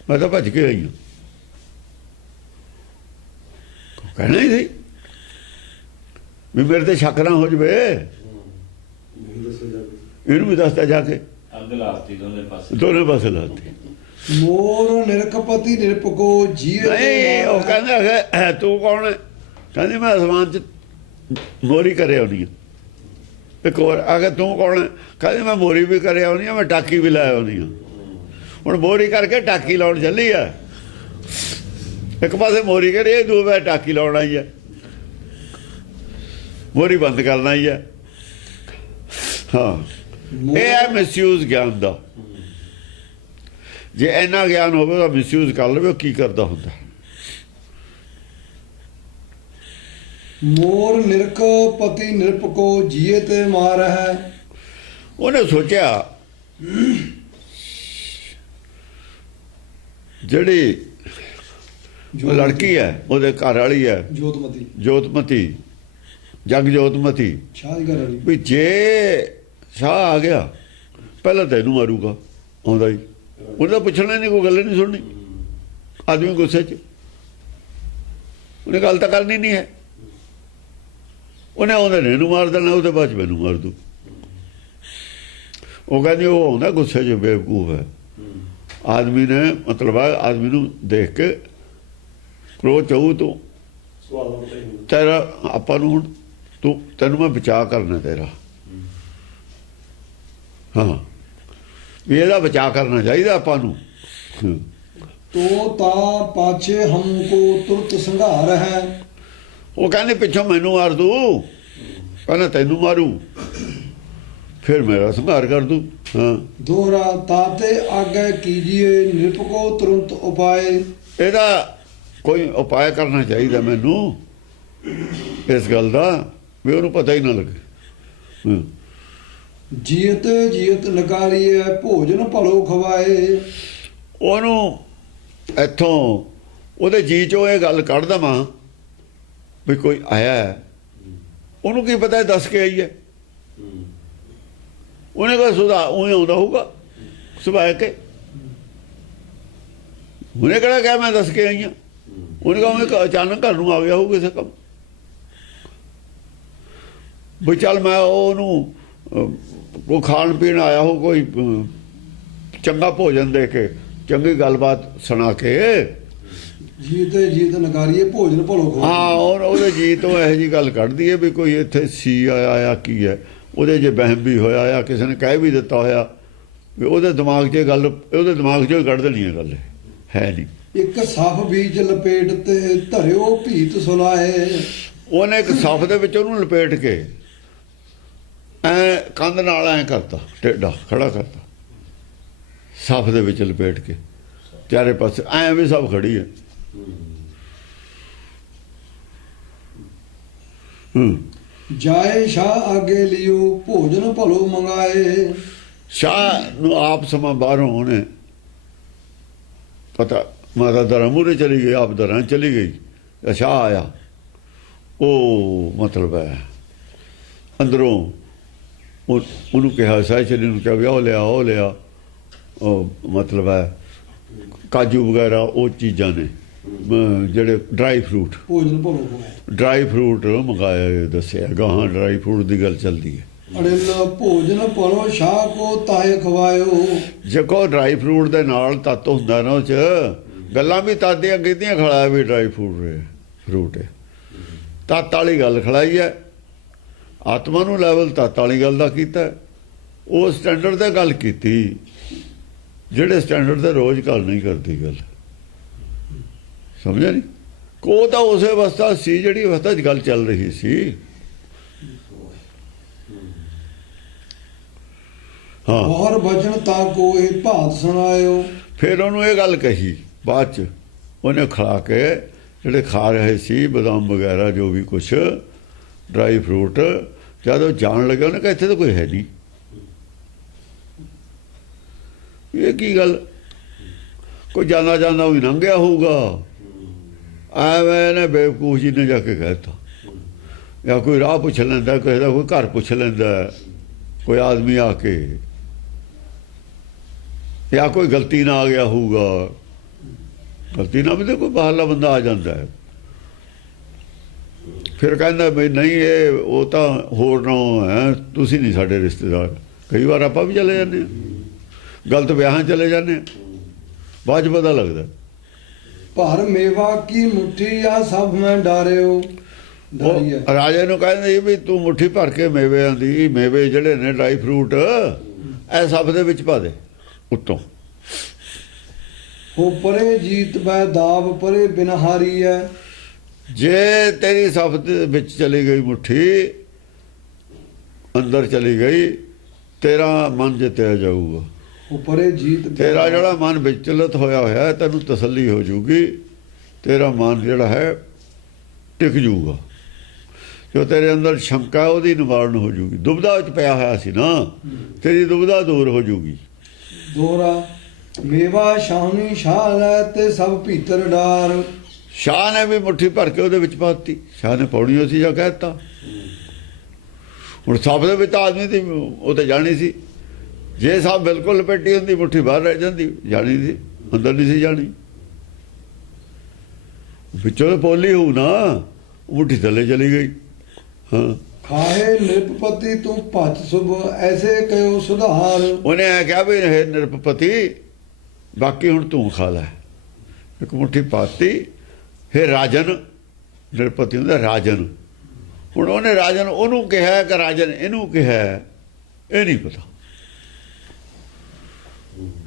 ਮੈਂ ਤਾਂ ਭੱਜ ਕੇ ਆਈ ਹਾਂ। ਕਹਿਣਾ ਹੀ ਸੀ ਵੀ ਮੇਰੇ ਤੇ ਸ਼ੱਕ ਨਾ ਹੋ ਜਵੇ, ਇਹਨੂੰ ਵੀ ਦੱਸਦਾ ਜਾ ਕੇ, ਦੋਨੇ ਪਾਸੇ ਲਾਤੀ। ਮੋਰ ਨਿਰਕਪਤੀ ਨਿਰਪਕੋ ਜੀਏ। ਨਹੀਂ, ਉਹ ਕਹਿੰਦਾ ਤੂੰ ਕੌਣ ਹੈ? ਕਹਿੰਦੀ ਮੈਂ ਅਸਮਾਨ ਚ ਮੋਰੀ ਕਰੇ ਆਉਣੀ ਆ। ਇੱਕ ਹੋਰ ਆ ਕੇ ਤੂੰ ਕੌਣ ਹੈ? ਕਹਿੰਦੀ ਮੈਂ ਮੋਰੀ ਵੀ ਕਰੇ ਆਉਣੀ ਆ, ਮੈਂ ਟਾਕੀ ਵੀ ਲਾਇਆ ਆਉਣੀ ਆ। ਹੁਣ ਮੋਰੀ ਕਰਕੇ ਟਾਕੀ ਲਾਉਣ ਚੱਲੀ ਆ, ਇੱਕ ਪਾਸੇ ਮੋਰੀ ਕਰੀ, ਦੂਜੇ ਪਾਸੇ ਟਾਕੀ ਲਾਉਣ ਆਈ ਹੈ, ਮੋਰੀ ਬੰਦ ਕਰਨਾ ਹੀ ਹੈ। ਹਾਂ, ਇਹ ਹੈ ਮਿਸਯੂਜ਼ ਗਿਆਨ ਦਾ। ਜੇ ਇੰਨਾ ਗਿਆਨ ਹੋਵੇ ਤਾਂ ਮਿਸਯੂਜ਼ ਕਰ ਲਵੇ, ਉਹ ਕੀ ਕਰਦਾ ਹੁੰਦਾ। ਮੋਰ ਨਿਰਕ ਪਤੀ ਨਿਰਪਕੋ ਜੀਏ ਤੇ ਮਾਰ ਹੈ। ਉਹਨੇ ਸੋਚਿਆ ਜਿਹੜੀ ਉਹ ਲੜਕੀ ਹੈ ਉਹਦੇ ਘਰ ਵਾਲੀ ਹੈ ਜੋਤਮਤੀ ਜੋਤਮਤੀ ਜਗ ਜੋਤਮਤੀ ਸ਼ਾਹ ਦੀ ਘਰ ਵਾਲੀ। ਵੀ ਜੇ ਸ਼ਾਹ ਆ ਗਿਆ ਪਹਿਲਾਂ ਤੈਨੂੰ ਮਾਰੂਗਾ ਆਉਂਦਾ ਹੀ, ਉਹਦਾ ਪੁੱਛਣਾ ਨਹੀਂ, ਕੋਈ ਗੱਲ ਨਹੀਂ ਸੁਣਨੀ। ਆਦਮੀ ਗੁੱਸੇ 'ਚ, ਉਹਨੇ ਗੱਲ ਤਾਂ ਕਰਨੀ ਨਹੀਂ ਹੈ, ਉਹਨੇ ਆਉਂਦੇ ਨੇ ਇਹਨੂੰ ਮਾਰ ਦੇਣਾ, ਉਹਦੇ ਬਾਅਦ 'ਚ ਮੈਨੂੰ ਮਾਰ ਦੂ। ਉਹ ਕਹਿੰਦੀ ਉਹ ਆਉਂਦਾ ਗੁੱਸੇ 'ਚ, ਬੇਵਕੂਫ ਹੈ ਆਦਮੀ ਨੇ, ਮਤਲਬ ਆਦਮੀ ਨੂੰ ਦੇਖ ਕੇ ਕ੍ਰੋਧ ਚਾਹੂ ਤੂੰ ਤੇਰਾ ਆਪਾਂ ਨੂੰ ਹੁਣ ਤੈਨੂੰ ਮੈਂ ਬਚਾਅ ਕਰਨਾ ਤੇਰਾ, ਹਾਂ ਵੀ ਇਹਦਾ ਬਚਾਅ ਕਰਨਾ ਚਾਹੀਦਾ ਆਪਾਂ ਨੂੰ। ਤੋ ਤਾਂ ਪਾਛੇ ਹਮਕੋ ਤੁਰਤ ਸੰਘਾਰ ਹੈ। ਉਹ ਕਹਿੰਦੇ ਪਿੱਛੋਂ ਮੈਨੂੰ ਮਾਰ ਦੂ, ਪਹਿਲਾਂ ਤੈਨੂੰ ਮਾਰੂ ਫਿਰ ਮੇਰਾ ਸੰਘਾਰ ਕਰ ਦੂ। ਹਾਂ ਦੋਹਰਾ ਤਾਤੇ ਆਗੇ ਕੀਜੀਏ ਨਿਰਪਕੋ ਤੁਰੰਤ ਉਪਾਏ। ਇਹਦਾ ਕੋਈ ਉਪਾਅ ਕਰਨਾ ਚਾਹੀਦਾ ਮੈਨੂੰ ਇਸ ਗੱਲ ਦਾ, ਵੀ ਉਹਨੂੰ ਪਤਾ ਹੀ ਨਾ ਲੱਗੇ। ਜੀਤ ਜੀਤ ਨਕਾਰੀਏ ਭੋਜਨ ਭਲੋ ਖਵਾਏ। ਉਹਨੂੰ ਇੱਥੋਂ ਉਹਦੇ ਜੀ ਚੋਂ ਇਹ ਗੱਲ ਕੱਢ ਦੇਵਾਂ ਵੀ ਕੋਈ ਆਇਆ ਹੈ, ਉਹਨੂੰ ਕੀ ਪਤਾ ਦੱਸ ਕੇ ਆਈ ਹੈ। ਉਹਨੇ ਕਹਾ ਸੁਦਾ ਉਹ ਆਉਂਦਾ ਹੋਊਗਾ ਸੁਭਾਅ ਕੇ, ਉਹਨੇ ਕਿਹੜਾ ਕਿਹਾ ਮੈਂ ਦੱਸ ਕੇ ਆਈ ਹਾਂ। ਉਹਨੇ ਕਹਾ ਅਚਾਨਕ ਘਰ ਨੂੰ ਆ ਗਿਆ ਹੋਊ ਕਿਸੇ ਕੰਮ, ਵੀ ਚੱਲ ਮੈਂ ਉਹਨੂੰ ਕੋਈ ਖਾਣ ਪੀਣ ਆਇਆ ਹੋ, ਕੋਈ ਚੰਗਾ ਭੋਜਨ ਦੇ ਕੇ, ਚੰਗੀ ਗੱਲਬਾਤ ਸੁਣਾ ਕੇ। ਜੀਤ ਜੀਤ ਨਕਾਰੀਏ ਭੋਜਨ ਭਲੋ ਖਵਾਏ। ਹਾਂ ਔਰ ਉਹਦੇ ਜੀ ਤੋਂ ਇਹੋ ਜਿਹੀ ਗੱਲ ਕੱਢਦੀ ਹੈ ਵੀ ਕੋਈ ਇੱਥੇ ਸੀ ਆਇਆ ਕੀ ਹੈ, ਉਹਦੇ ਜੇ ਵਹਿਮ ਵੀ ਹੋਇਆ ਆ, ਕਿਸੇ ਨੇ ਕਹਿ ਵੀ ਦਿੱਤਾ ਹੋਇਆ ਵੀ ਉਹਦੇ ਦਿਮਾਗ 'ਚ ਇਹ ਗੱਲ, ਉਹਦੇ ਦਿਮਾਗ 'ਚੋਂ ਹੀ ਕੱਢ ਦੇਣੀ ਹੈ ਗੱਲ, ਹੈ ਨਹੀਂ। ਇੱਕ ਸਫ ਬੀਜ ਲਪੇਟ ਤੇ ਧਰਿਓ ਭੀਤ ਸੁਲਾਏ। ਉਹਨੇ ਇੱਕ ਸਫ ਦੇ ਵਿੱਚ ਉਹਨੂੰ ਲਪੇਟ ਕੇ ਐ ਕੰਧ ਨਾਲ ਐ ਕਰਤਾ, ਟੇਢਾ ਖੜਾ ਕਰਤਾ, ਸਫ ਦੇ ਵਿੱਚ ਲਪੇਟ ਕੇ ਚਾਰੇ ਪਾਸੇ ਐ ਵੀ ਸਭ ਖੜੀ ਹੈ। ਜਾਏ ਸ਼ਾਹ ਆਗੇ ਲਿਓ ਭੋਜਨ ਭਲੋ ਮੰਗਾਏ। ਸ਼ਾਹ ਨੂੰ ਆਪ ਸਮਾਂ ਬਾਹਰੋਂ ਉਹਨੇ ਪਤਾ, ਮਾਤਾ ਦਰਾਂ ਮੂਹਰੇ ਚਲੀ ਗਈ, ਆਪ ਦਰਾਂ ਚਲੀ ਗਈ, ਸ਼ਾਹ ਆਇਆ। ਉਹ ਮਤਲਬ ਹੈ ਅੰਦਰੋਂ ਉਹਨੂੰ ਕਿਹਾ ਸਾਇਚਲੀ ਨੂੰ ਕਿਹਾ ਉਹ ਲਿਆ, ਉਹ ਲਿਆ, ਉਹ ਮਤਲਬ ਹੈ ਕਾਜੂ ਵਗੈਰਾ ਉਹ ਚੀਜ਼ਾਂ ਨੇ, ਜਿਹੜੇ ਡਰਾਈ ਫਰੂਟ, ਭੋਜਨ ਭਲੋ ਖਵਾਏ। ਡਰਾਈ ਫਰੂਟ ਮੰਗਾਇਆ, ਦੱਸਿਆ ਗਾਹਾਂ ਡਰਾਈ ਫਰੂਟ ਦੀ ਗੱਲ ਚੱਲਦੀ ਹੈ। ਅੜਿਲ ਭੋਜਨ ਭਲੋ ਸ਼ਾਹ ਕੋ ਤਾਏ ਖਵਾਇਓ। ਦੇਖੋ ਡਰਾਈ ਫਰੂਟ ਦੇ ਨਾਲ ਤੱਤ ਹੁੰਦਾ ਨਾ, ਉਹ 'ਚ ਗੱਲਾਂ ਵੀ ਤਾਦੀਆਂ ਕੀਤੀਆਂ, ਖਲਾਇਆ ਵੀ ਡਰਾਈ ਫਰੂਟ ਹੈ, ਤੱਤ ਵਾਲੀ ਗੱਲ ਖਲਾਈ ਹੈ। ਆਤਮਾ ਨੂੰ ਲੈਵਲ ਤੱਤ ਵਾਲੀ ਗੱਲ ਦਾ ਕੀਤਾ, ਉਹ ਸਟੈਂਡਰਡ ਤੇ ਗੱਲ ਕੀਤੀ ਜਿਹੜੇ ਸਟੈਂਡਰਡ ਤੇ ਰੋਜ਼ ਗੱਲ ਨਹੀਂ ਕਰਦੀ ਗੱਲ, ਸਮਝਿਆ ਨਹੀਂ। ਕੋ ਤਾਂ ਉਸੇ ਅਵਸਥਾ ਸੀ ਜਿਹੜੀ ਅਵਸਥਾ 'ਚ ਗੱਲ ਚੱਲ ਰਹੀ ਸੀ। ਹਾਂ ਹੋਰ ਬਚਨ ਤਾਂ ਕੋਈ ਭਾਤ ਸੁਣਾਇਓ। ਫਿਰ ਉਹਨੂੰ ਇਹ ਗੱਲ ਕਹੀ ਬਾਅਦ 'ਚ, ਉਹਨੇ ਖਾ ਕੇ ਜਿਹੜੇ ਖਾ ਰਹੇ ਸੀ ਬਦਾਮ ਵਗੈਰਾ ਜੋ ਵੀ ਕੁਛ ਡਰਾਈ ਫਰੂਟ, ਜਦ ਉਹ ਜਾਣ ਲੱਗਾ ਉਹਨੇ ਕਿਹਾ ਇੱਥੇ ਤਾਂ ਕੋਈ ਹੈ ਨਹੀਂ, ਇਹ ਕੀ ਗੱਲ, ਕੋਈ ਜਾਂਦਾ ਜਾਂਦਾ ਉਹ ਲੰਘ ਗਿਆ ਹੋਊਗਾ, ਐਵੇਂ ਨੇ ਬੇਵਕੂਫ ਜੀ ਨੇ ਜਾ ਕੇ ਕਹਿਤਾ। ਜਾਂ ਕੋਈ ਰਾਹ ਪੁੱਛ ਲੈਂਦਾ, ਕਿਸੇ ਦਾ ਕੋਈ ਘਰ ਪੁੱਛ ਲੈਂਦਾ, ਕੋਈ ਆਦਮੀ ਆ ਕੇ, ਜਾਂ ਕੋਈ ਗਲਤੀ ਨਾਲ ਆ ਗਿਆ ਹੋਊਗਾ, ਗਲਤੀ ਨਾਲ ਵੀ ਤਾਂ ਕੋਈ ਬਾਹਰਲਾ ਬੰਦਾ ਆ ਜਾਂਦਾ ਹੈ। ਫਿਰ ਕਹਿੰਦਾ ਬਈ ਨਹੀਂ ਇਹ ਉਹ ਤਾਂ ਹੋਰ ਨਾ ਹੈ, ਤੁਸੀਂ ਨਹੀਂ ਸਾਡੇ ਰਿਸ਼ਤੇਦਾਰ। ਕਈ ਵਾਰ ਆਪਾਂ ਵੀ ਚਲੇ ਜਾਂਦੇ ਹਾਂ, ਗਲਤ ਵਿਆਹਾਂ ਚਲੇ ਜਾਂਦੇ ਹਾਂ, ਬਾਅਦ 'ਚ ਪਤਾ ਲੱਗਦਾ। ਭਰ ਮੇਵਾ ਕੀ ਮੁੱਠੀ ਆ ਸਭ ਮੈਂ ਡਾਰਿਓ। ਰਾਜੇ ਨੂੰ ਕਹਿੰਦੇ ਵੀ ਤੂੰ ਮੁੱਠੀ ਭਰ ਕੇ ਮੇਵਿਆਂ ਦੀ, ਮੇਵੇ ਜਿਹੜੇ ਨੇ ਡਰਾਈ ਫਰੂਟ, ਇਹ ਸਭ ਦੇ ਵਿੱਚ ਪਾ ਦੇ ਉੱਤੋਂ। ਉਹ ਪਰੇ ਜੀਤ ਬੈ ਦਾਵ ਪਰੇ ਬਿਨਹਾਰੀ ਹੈ। ਜੇ ਤੇਰੀ ਸਭ ਦੇ ਵਿੱਚ ਚਲੀ ਗਈ ਮੁੱਠੀ, ਅੰਦਰ ਚਲੀ ਗਈ, ਤੇਰਾ ਮਨ ਜਿੱਤਿਆ ਜਾਊਗਾ। ਉਹ ਪਰੇ ਜੀਤ, ਤੇਰਾ ਜਿਹੜਾ ਮਨ ਵਿਚਲਿਤ ਹੋਇਆ ਹੋਇਆ ਤੈਨੂੰ ਤਸੱਲੀ ਹੋ ਜੂਗੀ, ਤੇਰਾ ਮਨ ਜਿਹੜਾ ਹੈ ਟਿਕ ਜੂਗਾ। ਜੋ ਤੇਰੇ ਅੰਦਰ ਸ਼ੰਕਾ ਉਹਦੀ ਨਿਵਾਰਨ ਹੋ ਜੂਗੀ, ਦੁਬਿਧਾ ਵਿੱਚ ਪਿਆ ਹੋਇਆ ਸੀ ਨਾ, ਤੇਰੀ ਦੁਬਿਧਾ ਦੂਰ ਹੋ ਜੂਗੀ। ਦੋਹਰਾ ਮੇਵਾ ਸ਼ਾਹਨੀ ਸ਼ਾਹ ਲੈ ਤੇ ਸਭ ਭੀਤਰ ਡਾਰ। ਸ਼ਾਹ ਨੇ ਵੀ ਮੁੱਠੀ ਭਰ ਕੇ ਉਹਦੇ ਵਿੱਚ ਪਾਤੀ। ਸ਼ਾਹ ਨੇ ਪੌੜੀ ਉਹ ਸੀ ਜਾਂ ਕਹਿਤਾ। ਹੁਣ ਸਭ ਦੇ ਵਿੱਚ ਤਾਂ ਆਦਮੀ ਦੀ ਉਹ ਤਾਂ ਜਾਣੀ ਸੀ। ਜੇ ਸਭ ਬਿਲਕੁਲ ਲਪੇਟੀ ਹੁੰਦੀ ਮੁੱਠੀ ਬਾਹਰ ਰਹਿ ਜਾਂਦੀ, ਜਾਣੀ ਸੀ, ਅੰਦਰ ਨਹੀਂ ਸੀ ਜਾਣੀ। ਵਿੱਚੋਂ ਤਾਂ ਪੋਲੀ ਹੋਊ ਨਾ, ਮੁੱਠੀ ਥੱਲੇ ਚਲੀ ਗਈ। ਹਾਂ, ਖਾਹੇ ਨਿਰਪਤੀ ਤੂੰ ਭੱਜ ਸੁਭ ਐਸੇ ਕਹਿਓ ਸੁਧਾਰ। ਉਹਨੇ ਐ ਕਿਹਾ ਵੀ ਇਹ ਨਿਰਪਤੀ ਬਾਕੀ ਹੁਣ ਤੂੰ ਖਾ ਲੈ। ਇੱਕ ਮੁੱਠੀ ਪਾਤੀ। ਫਿਰ ਰਾਜਨ, ਨਿਰਪਤੀ ਹੁੰਦਾ ਰਾਜਨ। ਹੁਣ ਉਹਨੇ ਰਾਜਨ ਉਹਨੂੰ ਕਿਹਾ ਕਿ ਰਾਜਨ ਇਹਨੂੰ ਕਿਹਾ, ਇਹ ਨਹੀਂ ਪਤਾ।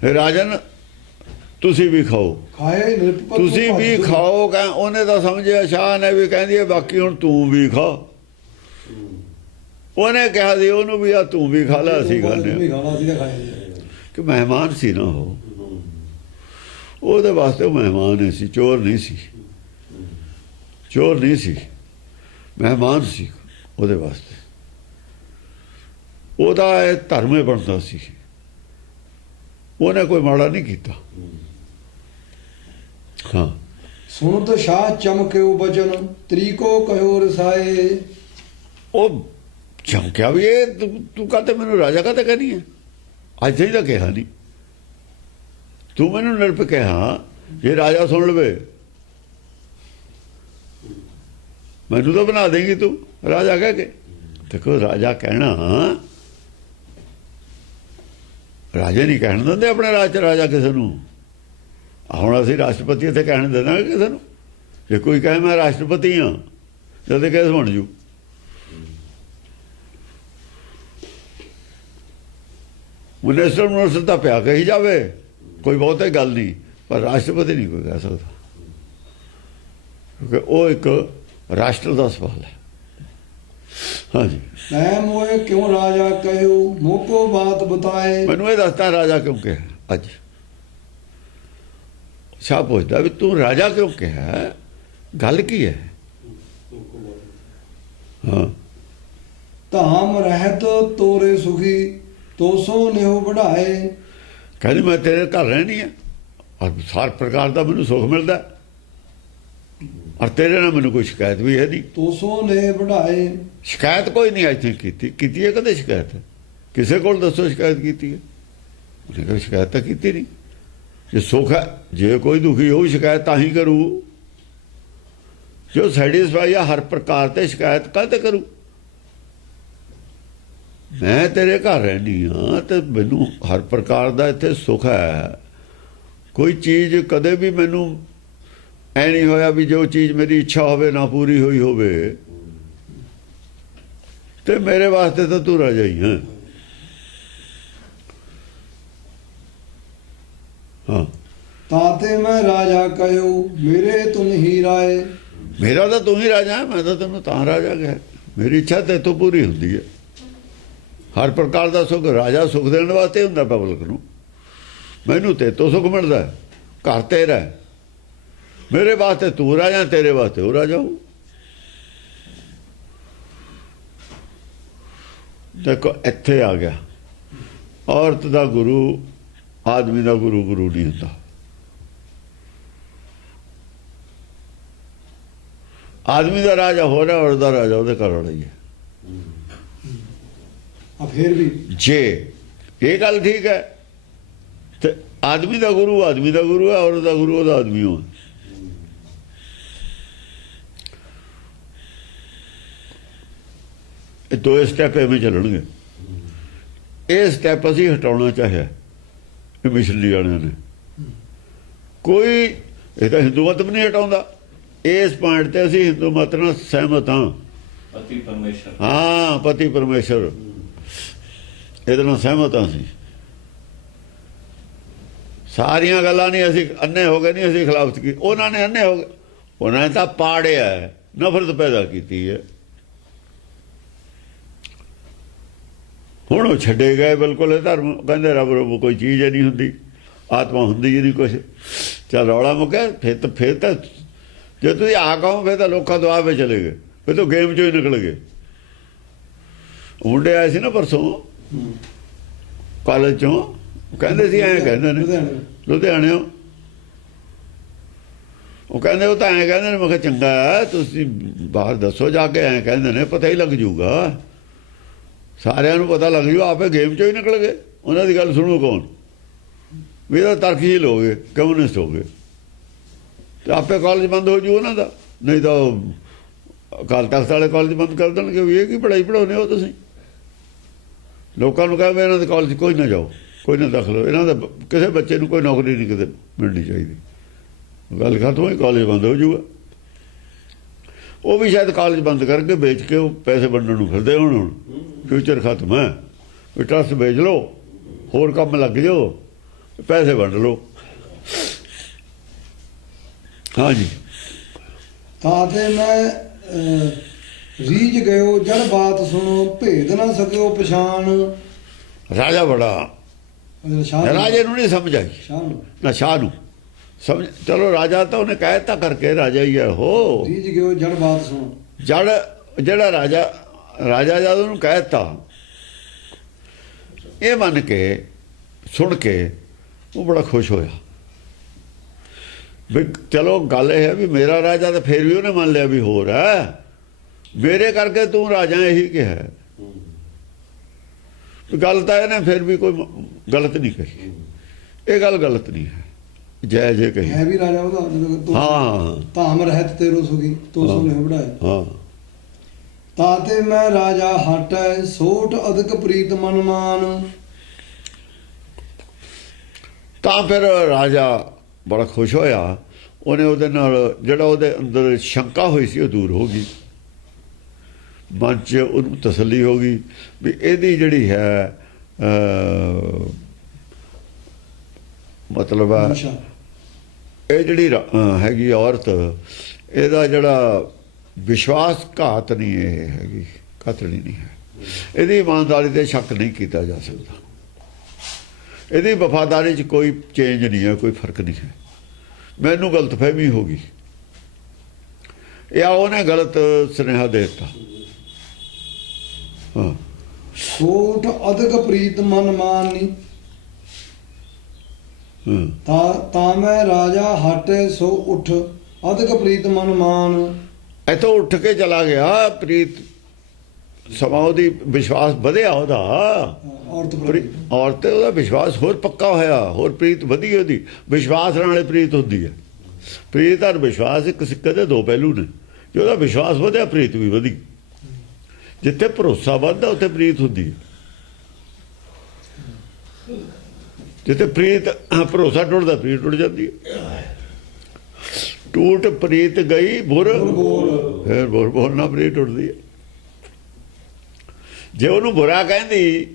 ਫਿਰ ਰਾਜਨ ਤੁਸੀਂ ਵੀ ਖਾਓ, ਖਾਹੇ ਨਿਰਪਤੀ ਤੁਸੀਂ ਵੀ ਖਾਓ। ਉਹਨੇ ਤਾਂ ਸਮਝਿਆ, ਸ਼ਾਹ ਨੇ ਵੀ ਕਹਿੰਦੀ ਹੈ ਬਾਕੀ ਹੁਣ ਤੂੰ ਵੀ ਖਾ। ਉਹਨੇ ਕਿਹਾ ਸੀ ਉਹਨੂੰ ਵੀ ਆ ਤੂੰ ਵੀ ਖਾ ਲੈ, ਅਸੀਂ ਖਾਂਦੇ ਕਿ ਮਹਿਮਾਨ ਸੀ ਨਾ ਉਹ। ਉਹਦੇ ਵਾਸਤੇ ਉਹ ਮਹਿਮਾਨ ਹੀ ਸੀ, ਚੋਰ ਨਹੀਂ ਸੀ। ਚੋਰ ਨਹੀਂ ਸੀ, ਮਹਿਮਾਨ ਸੀ ਉਹਦੇ ਵਾਸਤੇ। ਉਹਦਾ ਇਹ ਧਰਮ ਹੀ ਬਣਦਾ ਸੀ। ਉਹਨੇ ਕੋਈ ਮਾੜਾ ਨਹੀਂ ਕੀਤਾ। ਹਾਂ, ਸੁਣਤ ਸ਼ਾਹ ਚਮਕਿਓ ਬਚਨ ਤਰੀਕੋ ਕਹਿਓ ਰਸਾਏ। ਉਹ ਚਮਕਿਆ ਵੀ ਇਹ ਤੂੰ ਕਾਹਤੇ ਮੈਨੂੰ ਰਾਜਾ ਕਾਹਤੇ ਕਹਿਨੀ ਹੈ? ਅੱਜ ਹੀ ਤਾਂ ਕਿਹਾ ਨਹੀਂ ਤੂੰ ਮੈਨੂੰ ਨਿਰਪ ਕਿਹਾ। ਜੇ ਰਾਜਾ ਸੁਣ ਲਵੇ ਮੈਨੂੰ ਤਾਂ ਬਣਾ ਦੇਂਗੀ ਤੂੰ ਰਾਜਾ ਕਹਿ ਕੇ। ਦੇਖੋ ਰਾਜਾ ਕਹਿਣਾ, ਰਾਜੇ ਨਹੀਂ ਕਹਿਣ ਦਿੰਦੇ ਆਪਣੇ ਰਾਜ 'ਚ ਰਾਜਾ ਕਿਸੇ ਨੂੰ। ਹੁਣ ਅਸੀਂ ਰਾਸ਼ਟਰਪਤੀ ਇੱਥੇ ਕਹਿਣ ਦੇਣਾ ਕਿਸੇ ਨੂੰ? ਜੇ ਕੋਈ ਕਹੇ ਮੈਂ ਰਾਸ਼ਟਰਪਤੀ ਹਾਂ, ਜਦ ਕੇਸ ਬਣ ਜੂ। ਮਿਨਿਸਟਰ ਤਾਂ ਪਿਆ ਕਹੀ ਜਾਵੇ, ਕੋਈ ਬਹੁਤੇ ਗੱਲ ਨਹੀਂ, ਪਰ ਰਾਸ਼ਟਰਪਤੀ ਨਹੀਂ ਕੋਈ ਕਹਿ ਸਕਦਾ, ਕਿਉਂਕਿ ਉਹ ਇੱਕ ਰਾਸ਼ਟਰ ਦਾ ਸਵਾਲ ਹੈ। ਹਾਂਜੀ, ਮੈਂ ਮੋਏ ਕਿਉਂ ਰਾਜਾ ਕਹਿਓ ਮੋਕੋ ਬਾਤ ਬਤਾਏ। ਮੈਨੂੰ ਇਹ ਦੱਸਦਾ ਰਾਜਾ ਕਿਉਂ ਕਿਹਾ। ਅੱਜ ਸ਼ਾਹ ਪੁੱਛਦਾ ਵੀ ਤੂੰ ਰਾਜਾ ਕਿਉਂ ਕਿਹਾ, ਗੱਲ ਕੀ ਹੈ? ਹਾਂ, ਧਾਮ ਰਹਿਤ ਤੋਰੇ ਸੁਖੀ ਤੋਸੋ ਨਿਉ ਵਢਾਏ। ਕਹਿੰਦੀ ਮੈਂ ਤੇਰੇ ਘਰ ਰਹਿਣੀ ਹੈ ਔਰ ਹਰ ਪ੍ਰਕਾਰ ਦਾ ਮੈਨੂੰ ਸੁੱਖ ਮਿਲਦਾ, ਔਰ ਤੇਰੇ ਨਾਲ ਮੈਨੂੰ ਕੋਈ ਸ਼ਿਕਾਇਤ ਵੀ ਹੈ ਨਹੀਂ। ਤੋਸੋ ਨੇ ਵਢਾਏ। ਸ਼ਿਕਾਇਤ ਕੋਈ ਨਹੀਂ ਅੱਜ ਤੱਕ ਕੀਤੀ ਹੈ ਕਦੇ? ਸ਼ਿਕਾਇਤ ਕਿਸੇ ਕੋਲ ਦੱਸੋ ਸ਼ਿਕਾਇਤ ਕੀਤੀ ਹੈ? ਉਹਨੇ ਕੋਈ ਸ਼ਿਕਾਇਤ ਤਾਂ ਕੀਤੀ ਨਹੀਂ। ਜੇ ਸੁੱਖ ਹੈ, ਜੇ ਕੋਈ ਦੁਖੀ ਹੋਊ ਸ਼ਿਕਾਇਤ ਤਾਂ ਹੀ ਕਰੂ। ਜੋ ਸੈਟਿਸਫਾਈ ਆ ਹਰ ਪ੍ਰਕਾਰ ਤੇ ਸ਼ਿਕਾਇਤ ਕਾਹਤੇ ਕਰੂ? ਮੈਂ ਤੇਰੇ ਘਰ ਰਹਿੰਦੀ ਹਾਂ ਤੇ ਮੈਨੂੰ ਹਰ ਪ੍ਰਕਾਰ ਦਾ ਇੱਥੇ ਸੁੱਖ ਹੈ। ਕੋਈ ਚੀਜ਼ ਕਦੇ ਵੀ ਮੈਨੂੰ ਐ ਨਹੀਂ ਹੋਇਆ ਵੀ ਜੋ ਚੀਜ਼ ਮੇਰੀ ਇੱਛਾ ਹੋਵੇ ਨਾ ਪੂਰੀ ਹੋਈ ਹੋਵੇ। ਤੇ ਮੇਰੇ ਵਾਸਤੇ ਤਾਂ ਤੂੰ ਰਾਜਾ ਹੀ ਹੈ। ਹਾਂ, ਤਾਤੇ ਮੈਂ ਰਾਜਾ ਕਹਿਓ ਮੇਰੇ ਤੁਮ ਹੀ ਰਾਏ। ਮੇਰਾ ਤਾਂ ਤੂੰ ਹੀ ਰਾਜਾ ਹੈ, ਮੈਂ ਤਾਂ ਤੈਨੂੰ ਤਾਂ ਰਾਜਾ ਕਿਹਾ। ਮੇਰੀ ਇੱਛਾ ਤੇ ਤੋਂ ਪੂਰੀ ਹੁੰਦੀ ਹੈ। ਹਰ ਪ੍ਰਕਾਰ ਦਾ ਸੁੱਖ ਰਾਜਾ ਸੁੱਖ ਦੇਣ ਵਾਸਤੇ ਹੁੰਦਾ ਪਬਲਿਕ ਨੂੰ। ਮੈਨੂੰ ਤੇ ਤੋਂ ਸੁੱਖ ਮਿਲਦਾ, ਘਰ ਤੇਰਾ, ਮੇਰੇ ਵਾਸਤੇ ਤੂੰ ਰਾਜਾ, ਤੇਰੇ ਵਾਸਤੇ ਉਹ ਰਾਜਾ ਹੋ। ਦੇਖੋ ਇੱਥੇ ਆ ਗਿਆ, ਔਰਤ ਦਾ ਗੁਰੂ ਆਦਮੀ ਦਾ ਗੁਰੂ ਗੁਰੂ ਨਹੀਂ ਹੁੰਦਾ। ਆਦਮੀ ਦਾ ਰਾਜਾ ਹੋ ਰਿਹਾ, ਔਰਤ ਦਾ ਰਾਜਾ ਉਹਦੇ ਘਰ ਵਾਲਾ ਹੀ ਹੈ। ਫਿਰ ਵੀ ਜੇ ਇਹ ਗੱਲ ਠੀਕ ਹੈ ਤੇ ਆਦਮੀ ਦਾ ਗੁਰੂ ਆਦਮੀ ਦਾ ਗੁਰੂ ਹੈ, ਔਰਤ ਦਾ ਗੁਰੂ ਉਹਦਾ ਆਦਮੀ ਹੋ। ਇਹ ਦੋ ਸਟੈਪ ਐਵੇਂ ਚੱਲਣਗੇ। ਇਹ ਸਟੈਪ ਅਸੀਂ ਹਟਾਉਣਾ ਚਾਹਿਆ ਇਹ ਮਿਸ਼ਨਰੀ ਵਾਲਿਆਂ ਨੇ। ਕੋਈ ਇਹ ਤਾਂ ਹਿੰਦੂ ਮਤ ਵੀ ਨਹੀਂ ਹਟਾਉਂਦਾ। ਇਸ ਪੁਆਇੰਟ ਤੇ ਅਸੀਂ ਹਿੰਦੂ ਮਤ ਨਾਲ ਸਹਿਮਤ ਹਾਂ। ਪਤੀ ਪਰਮੇਸ਼ਰ, ਹਾਂ, ਪਤੀ ਪਰਮੇਸ਼ਰ, ਇਹਦੇ ਨਾਲ ਸਹਿਮਤ ਹਾਂ ਅਸੀਂ। ਸਾਰੀਆਂ ਗੱਲਾਂ ਨਹੀਂ ਅਸੀਂ ਅੰਨੇ ਹੋ ਗਏ, ਨਹੀਂ ਅਸੀਂ ਖਿਲਾਫਤ ਕੀਤੀ। ਉਹਨਾਂ ਨੇ ਅੰਨੇ ਹੋ ਗਏ, ਉਹਨਾਂ ਨੇ ਤਾਂ ਪਾੜਿਆ, ਨਫ਼ਰਤ ਪੈਦਾ ਕੀਤੀ ਹੈ। ਹੁਣ ਉਹ ਛੱਡੇ ਗਏ ਬਿਲਕੁਲ ਇਹ ਧਰਮ। ਕਹਿੰਦੇ ਰੱਬ ਰੱਬ ਕੋਈ ਚੀਜ਼ ਨਹੀਂ ਹੁੰਦੀ, ਆਤਮਾ ਹੁੰਦੀ ਹੀ ਨਹੀਂ ਕੁਛ। ਚੱਲ ਰੌਲਾ ਮੁੱਕਿਆ। ਫਿਰ ਤਾਂ ਜੇ ਤੁਸੀਂ ਆ ਕਹੋ ਫਿਰ ਤਾਂ ਲੋਕਾਂ ਤੋਂ ਆਵੇ ਚਲੇ ਗਏ, ਫਿਰ ਤਾਂ ਗੇਮ ਚੋਂ ਹੀ ਨਿਕਲ ਗਏ। ਮੁੰਡੇ ਆਏ ਸੀ ਨਾ ਪਰਸੋਂ ਕਾਲਜ ਚੋਂ, ਕਹਿੰਦੇ ਸੀ ਐਂ ਕਹਿੰਦੇ ਨੇ ਲੁਧਿਆਣੇ। ਲੁਧਿਆਣਿਓ। ਉਹ ਕਹਿੰਦੇ ਉਹ ਤਾਂ ਐਂ ਕਹਿੰਦੇ ਨੇ। ਮੈਂ ਕਿਹਾ ਚੰਗਾ ਹੈ, ਤੁਸੀਂ ਬਾਹਰ ਦੱਸੋ ਜਾ ਕੇ। ਐਂ ਕਹਿੰਦੇ ਨੇ, ਪਤਾ ਹੀ ਲੱਗ ਜੂਗਾ, ਸਾਰਿਆਂ ਨੂੰ ਪਤਾ ਲੱਗ ਜੂ। ਆਪੇ ਗੇਮ ਚੋਂ ਹੀ ਨਿਕਲ ਗਏ। ਉਹਨਾਂ ਦੀ ਗੱਲ ਸੁਣੋ ਕੌਣ? ਵੀ ਤਾਂ ਤਰਕਸ਼ੀਲ ਹੋ ਗਏ, ਕਮਿਊਨਿਸਟ ਹੋ ਗਏ, ਤੇ ਆਪੇ ਕਾਲਜ ਬੰਦ ਹੋ ਜੂ ਉਹਨਾਂ ਦਾ। ਨਹੀਂ ਤਾਂ ਅਕਾਲ ਤਖਤ ਵਾਲੇ ਕਾਲਜ ਬੰਦ ਕਰ ਦੇਣਗੇ ਵੀ ਇਹ ਕੀ ਪੜ੍ਹਾਈ ਪੜ੍ਹਾਉਂਦੇ ਹੋ ਤੁਸੀਂ। ਲੋਕਾਂ ਨੂੰ ਕਹਿੰਦੇ ਇਹਨਾਂ ਦੇ ਕਾਲਜ ਕੋਈ ਨਾ ਜਾਓ, ਕੋਈ ਨਾ ਦਾਖਲ ਹੋ, ਇਹਨਾਂ ਦਾ ਕਿਸੇ ਬੱਚੇ ਨੂੰ ਕੋਈ ਨੌਕਰੀ ਨਹੀਂ ਕਿਤੇ ਮਿਲਣੀ ਚਾਹੀਦੀ। ਗੱਲ ਖਤਮ ਹੋਈ, ਕਾਲਜ ਬੰਦ ਹੋ ਜੂਗਾ। ਉਹ ਵੀ ਸ਼ਾਇਦ ਕਾਲਜ ਬੰਦ ਕਰਕੇ ਵੇਚ ਕੇ ਉਹ ਪੈਸੇ ਵੰਡਣ ਨੂੰ ਫਿਰਦੇ ਹੁਣ ਫਿਊਚਰ ਖਤਮ ਹੈ। ਵੀ ਟਰਸਟ ਵੇਚ ਲਓ, ਹੋਰ ਕੰਮ ਲੱਗ ਜਾਓ, ਪੈਸੇ ਵੰਡ ਲਓ। ਹਾਂਜੀ। ਤਾਂ ਤੇ ਮੈਂ ਰੀਝ ਗਇਓ ਜੜ ਬਾਤ ਸੁਣੋ, ਭੇਦ ਨਾ ਸਕਿਓ ਪਛਾਣ। ਰਾਜਾ ਬੜਾ ਸ਼ਾਹ ਰਾਜੇ ਨੂੰ ਨਹੀਂ ਸਮਝ ਆਈ ਸ਼ਾਹ ਨੂੰ ਨਾ ਸ਼ਾਹ ਨੂੰ ਸਮਝ। ਚਲੋ ਰਾਜਾ ਤਾਂ ਉਹਨੇ ਕਹਿਤਾ ਕਰਕੇ ਰਾਜਾ ਹੀ ਹੈ ਉਹ। ਰੀਝ ਗਇਓ ਜੜ ਬਾਤ ਸੁਣੋ। ਜਿਹੜਾ ਰਾਜਾ ਜਦ ਉਹਨੂੰ ਕਹਿਤਾ, ਇਹ ਮੰਨ ਕੇ ਸੁਣ ਕੇ ਉਹ ਬੜਾ ਖੁਸ਼ ਹੋਇਆ ਵੀ ਚਲੋ ਗੱਲ ਇਹ ਹੈ ਵੀ ਮੇਰਾ ਰਾਜਾ ਤਾਂ ਫੇਰ ਵੀ ਉਹਨੇ ਮੰਨ ਲਿਆ ਵੀ ਹੋਰ ਹੈ, ਮੇਰੇ ਕਰਕੇ ਤੂੰ ਰਾਜਾ ਇਹੀ ਕਿਹਾ। ਗੱਲ ਤਾਂ ਇਹਨੇ ਫਿਰ ਵੀ ਕੋਈ ਗਲਤ ਨਹੀਂ ਕਹੀ। ਇਹ ਗੱਲ ਗਲਤ ਨਹੀਂ ਹੈ, ਜੈ ਜੇ ਕਹੀ ਹੈ ਵੀ ਰਾਜਾ ਉਹਦਾ ਜਦੋਂ ਤੂੰ ਹਾਂ ਧਾਮ ਰਹਿਤ ਤੇਰੋ ਸੁਖੀ ਤੂੰ ਸੁਨੇ ਬੜਾਏ। ਹਾਂ। ਤਾਂ ਤੇ ਮੈਂ ਰਾਜਾ ਹਟੈ ਸੋਠ ਅਧਿਕ ਪ੍ਰੀਤ ਮਨ ਮਾਨ। ਤਾਂ ਫਿਰ ਰਾਜਾ ਬੜਾ ਖੁਸ਼ ਹੋਇਆ। ਉਹਨੇ ਉਹਦੇ ਨਾਲ ਜਿਹੜਾ ਉਹਦੇ ਅੰਦਰ ਸ਼ੰਕਾ ਹੋਈ ਸੀ ਉਹ ਦੂਰ ਹੋ ਗਈ। ਮਨ 'ਚ ਉਹਨੂੰ ਤਸੱਲੀ ਹੋ ਗਈ ਵੀ ਇਹਦੀ ਜਿਹੜੀ ਹੈ ਮਤਲਬ ਇਹ ਜਿਹੜੀ ਹੈਗੀ ਔਰਤ, ਇਹਦਾ ਜਿਹੜਾ ਵਿਸ਼ਵਾਸ ਘਾਤ ਨਹੀਂ ਇਹ ਹੈਗੀ, ਕਤਲੀ ਨਹੀਂ ਹੈ। ਇਹਦੀ ਇਮਾਨਦਾਰੀ 'ਤੇ ਸ਼ੱਕ ਨਹੀਂ ਕੀਤਾ ਜਾ ਸਕਦਾ। ਇਹਦੀ ਵਫਾਦਾਰੀ 'ਚ ਕੋਈ ਚੇਂਜ ਨਹੀਂ ਹੈ, ਕੋਈ ਫਰਕ ਨਹੀਂ ਹੈ। ਮੈਨੂੰ ਗਲਤਫਹਿਮੀ ਹੋ ਗਈ। ਇਹ ਉਹਨੇ ਗਲਤ ਸੁਨੇਹਾ ਦੇ ਦਿੱਤਾ। ਹਾਂ। ਸੋਠ ਅਧਿਕ ਪ੍ਰੀਤ ਮਨ ਮਾਨੀ। ਤਾਂ ਮੈਂ ਰਾਜਾ ਹਟੇ ਸੋ ਉਠ ਅਧਿਕ ਪ੍ਰੀਤ ਮਨ ਮਾਨ। ਇੱਥੋਂ ਉੱਠ ਕੇ ਚਲਾ ਗਿਆ। ਪ੍ਰੀਤ ਸਮਾਂ ਉਹਦੀ ਵਿਸ਼ਵਾਸ ਵਧਿਆ ਉਹਦਾ। ਔਰਤ ਉਹਦਾ ਵਿਸ਼ਵਾਸ ਹੋਰ ਪੱਕਾ ਹੋਇਆ, ਹੋਰ ਪ੍ਰੀਤ ਵਧੀ ਉਹਦੀ। ਵਿਸ਼ਵਾਸ ਨਾਲੇ ਪ੍ਰੀਤ ਹੁੰਦੀ ਹੈ। ਪ੍ਰੀਤ ਔਰ ਵਿਸ਼ਵਾਸ ਇੱਕ ਸਿੱਕੇ ਦੇ ਦੋ ਪਹਿਲੂ ਨੇ। ਜੇ ਉਹਦਾ ਵਿਸ਼ਵਾਸ ਵਧਿਆ, ਪ੍ਰੀਤ ਵੀ ਵਧੀ। ਜਿੱਥੇ ਭਰੋਸਾ ਵੱਧਦਾ ਉੱਥੇ ਪ੍ਰੀਤ ਹੁੰਦੀ ਹੈ। ਜਿੱਥੇ ਪ੍ਰੀਤ ਭਰੋਸਾ ਟੁੱਟਦਾ, ਪ੍ਰੀਤ ਟੁੱਟ ਜਾਂਦੀ ਹੈ। ਟੂਟ ਪ੍ਰੀਤ ਗਈ ਬੁਰ ਫਿਰ ਬੁਰ ਬੋਲਣਾ, ਪ੍ਰੀਤ ਟੁੱਟਦੀ ਹੈ। ਜੇ ਉਹਨੂੰ ਬੁਰਾ ਕਹਿੰਦੀ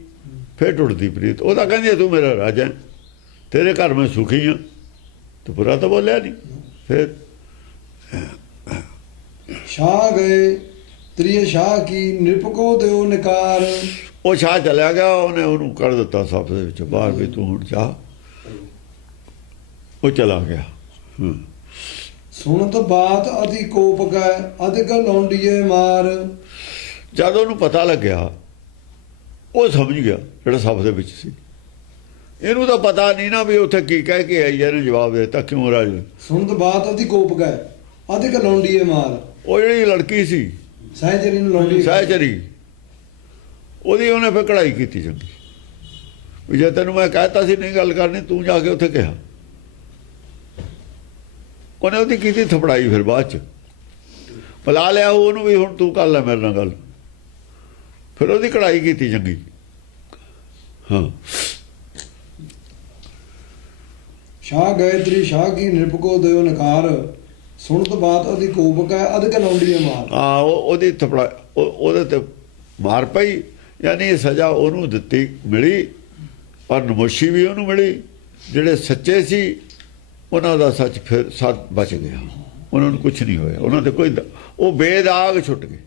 ਫਿਰ ਟੁੱਟਦੀ ਪ੍ਰੀਤ। ਉਹ ਤਾਂ ਕਹਿੰਦੀ ਤੂੰ ਮੇਰਾ ਰਾਜਾ, ਤੇਰੇ ਘਰ ਮੈਂ ਸੁਖੀ ਹਾਂ, ਤੂੰ ਬੁਰਾ ਤਾਂ ਬੋਲਿਆ ਨਹੀਂ। ਫਿਰ ਸ਼ਾਹ ਗਏ ਤ੍ਰਿਏ ਸ਼ਾਹ ਕੀ ਨਿਰਪਕੋ ਦਿਓ ਨਿਕਾਰ। ਉਹ ਸ਼ਾਹ ਚਲਿਆ ਗਿਆ। ਉਹਨੇ ਉਹਨੂੰ ਕੱਢ ਦਿੱਤਾ ਸਭ ਦੇ ਵਿੱਚੋਂ ਬਾਹਰ ਵੀ ਤੂੰ ਹੁਣ ਜਾ। ਉਹ ਚਲਾ ਗਿਆ। ਸੁਣਤ ਬਾਤ ਅਤੀ ਕੋਪ ਕੈ ਅਧਿਕ ਲੌਂਡੀਏ ਮਾਰ। ਜਦ ਉਹਨੂੰ ਪਤਾ ਲੱਗਿਆ, ਉਹ ਸਮਝ ਗਿਆ ਜਿਹੜਾ ਸਭ ਦੇ ਵਿੱਚ ਸੀ। ਇਹਨੂੰ ਤਾਂ ਪਤਾ ਨਹੀਂ ਨਾ ਵੀ ਉੱਥੇ ਕੀ ਕਹਿ ਕੇ ਆਈ। ਇਹਨੇ ਜਵਾਬ ਦੇ ਦਿੱਤਾ ਕਿਉਂ ਰਾਜ। ਸੁਣਤ ਬਾਤ ਅਤੀ ਕੋਪ ਕੈ ਅਧਿਕ ਲੌਂਡੀਏ ਮਾਰ। ਉਹ ਜਿਹੜੀ ਲੜਕੀ ਸੀ ਸਹਿਚਰੀ ਨੂੰ ਲੌਂਡੀ ਸਹਿਚਰੀ, ਉਹਦੀ ਉਹਨੇ ਫਿਰ ਕਢਾਈ ਕੀਤੀ ਚੰਗੀ ਵੀ ਜੇ ਤੈਨੂੰ ਮੈਂ ਕਹਿਤਾ ਸੀ ਨਹੀਂ ਗੱਲ ਕਰਨੀ, ਤੂੰ ਜਾ ਕੇ ਉੱਥੇ ਕਿਹਾ। ਉਹਨੇ ਉਹਦੀ ਕੀਤੀ ਥਪੜਾਈ। ਫਿਰ ਬਾਅਦ 'ਚ ਬੁਲਾ ਲਿਆ ਉਹਨੂੰ ਵੀ ਹੁਣ ਤੂੰ ਕਰ ਲੈ ਮੇਰੇ ਨਾਲ ਗੱਲ। ਫਿਰ ਉਹਦੀ ਕਢਾਈ ਕੀਤੀ ਚੰਗੀ। ਹਾਂ। ਸ਼ਾਹ ਗਾਇਤਰੀ ਸ਼ਾਹ ਕੀ ਨਿਰਪਕੋ ਦਿਓ ਨਕਾਰ। ਸੁਣਤ ਬਾਤ ਅਧਿ ਕੋਪ ਕੈ ਅਧਿਕ ਲੌਂਡੀਏ ਮਾਰ। ਉਹਦੀ ਥਪੜਾ ਉਹਦੇ ਤੇ ਮਾਰ ਪਈ, ਯਾਨੀ ਸਜ਼ਾ ਉਹਨੂੰ ਦਿੱਤੀ ਮਿਲੀ, ਔਰ ਨਮੋਸ਼ੀ ਵੀ ਉਹਨੂੰ ਮਿਲੀ। ਜਿਹੜੇ ਸੱਚੇ ਸੀ ਉਹਨਾਂ ਦਾ ਸੱਚ ਫਿਰ ਸੱਚ ਬਚ ਗਿਆ। ਉਹਨਾਂ ਨੂੰ ਕੁਝ ਨਹੀਂ ਹੋਇਆ। ਉਹਨਾਂ ਤੇ ਕੋਈ ਉਹ ਬੇਦਾਗ ਛੁੱਟ ਗਏ।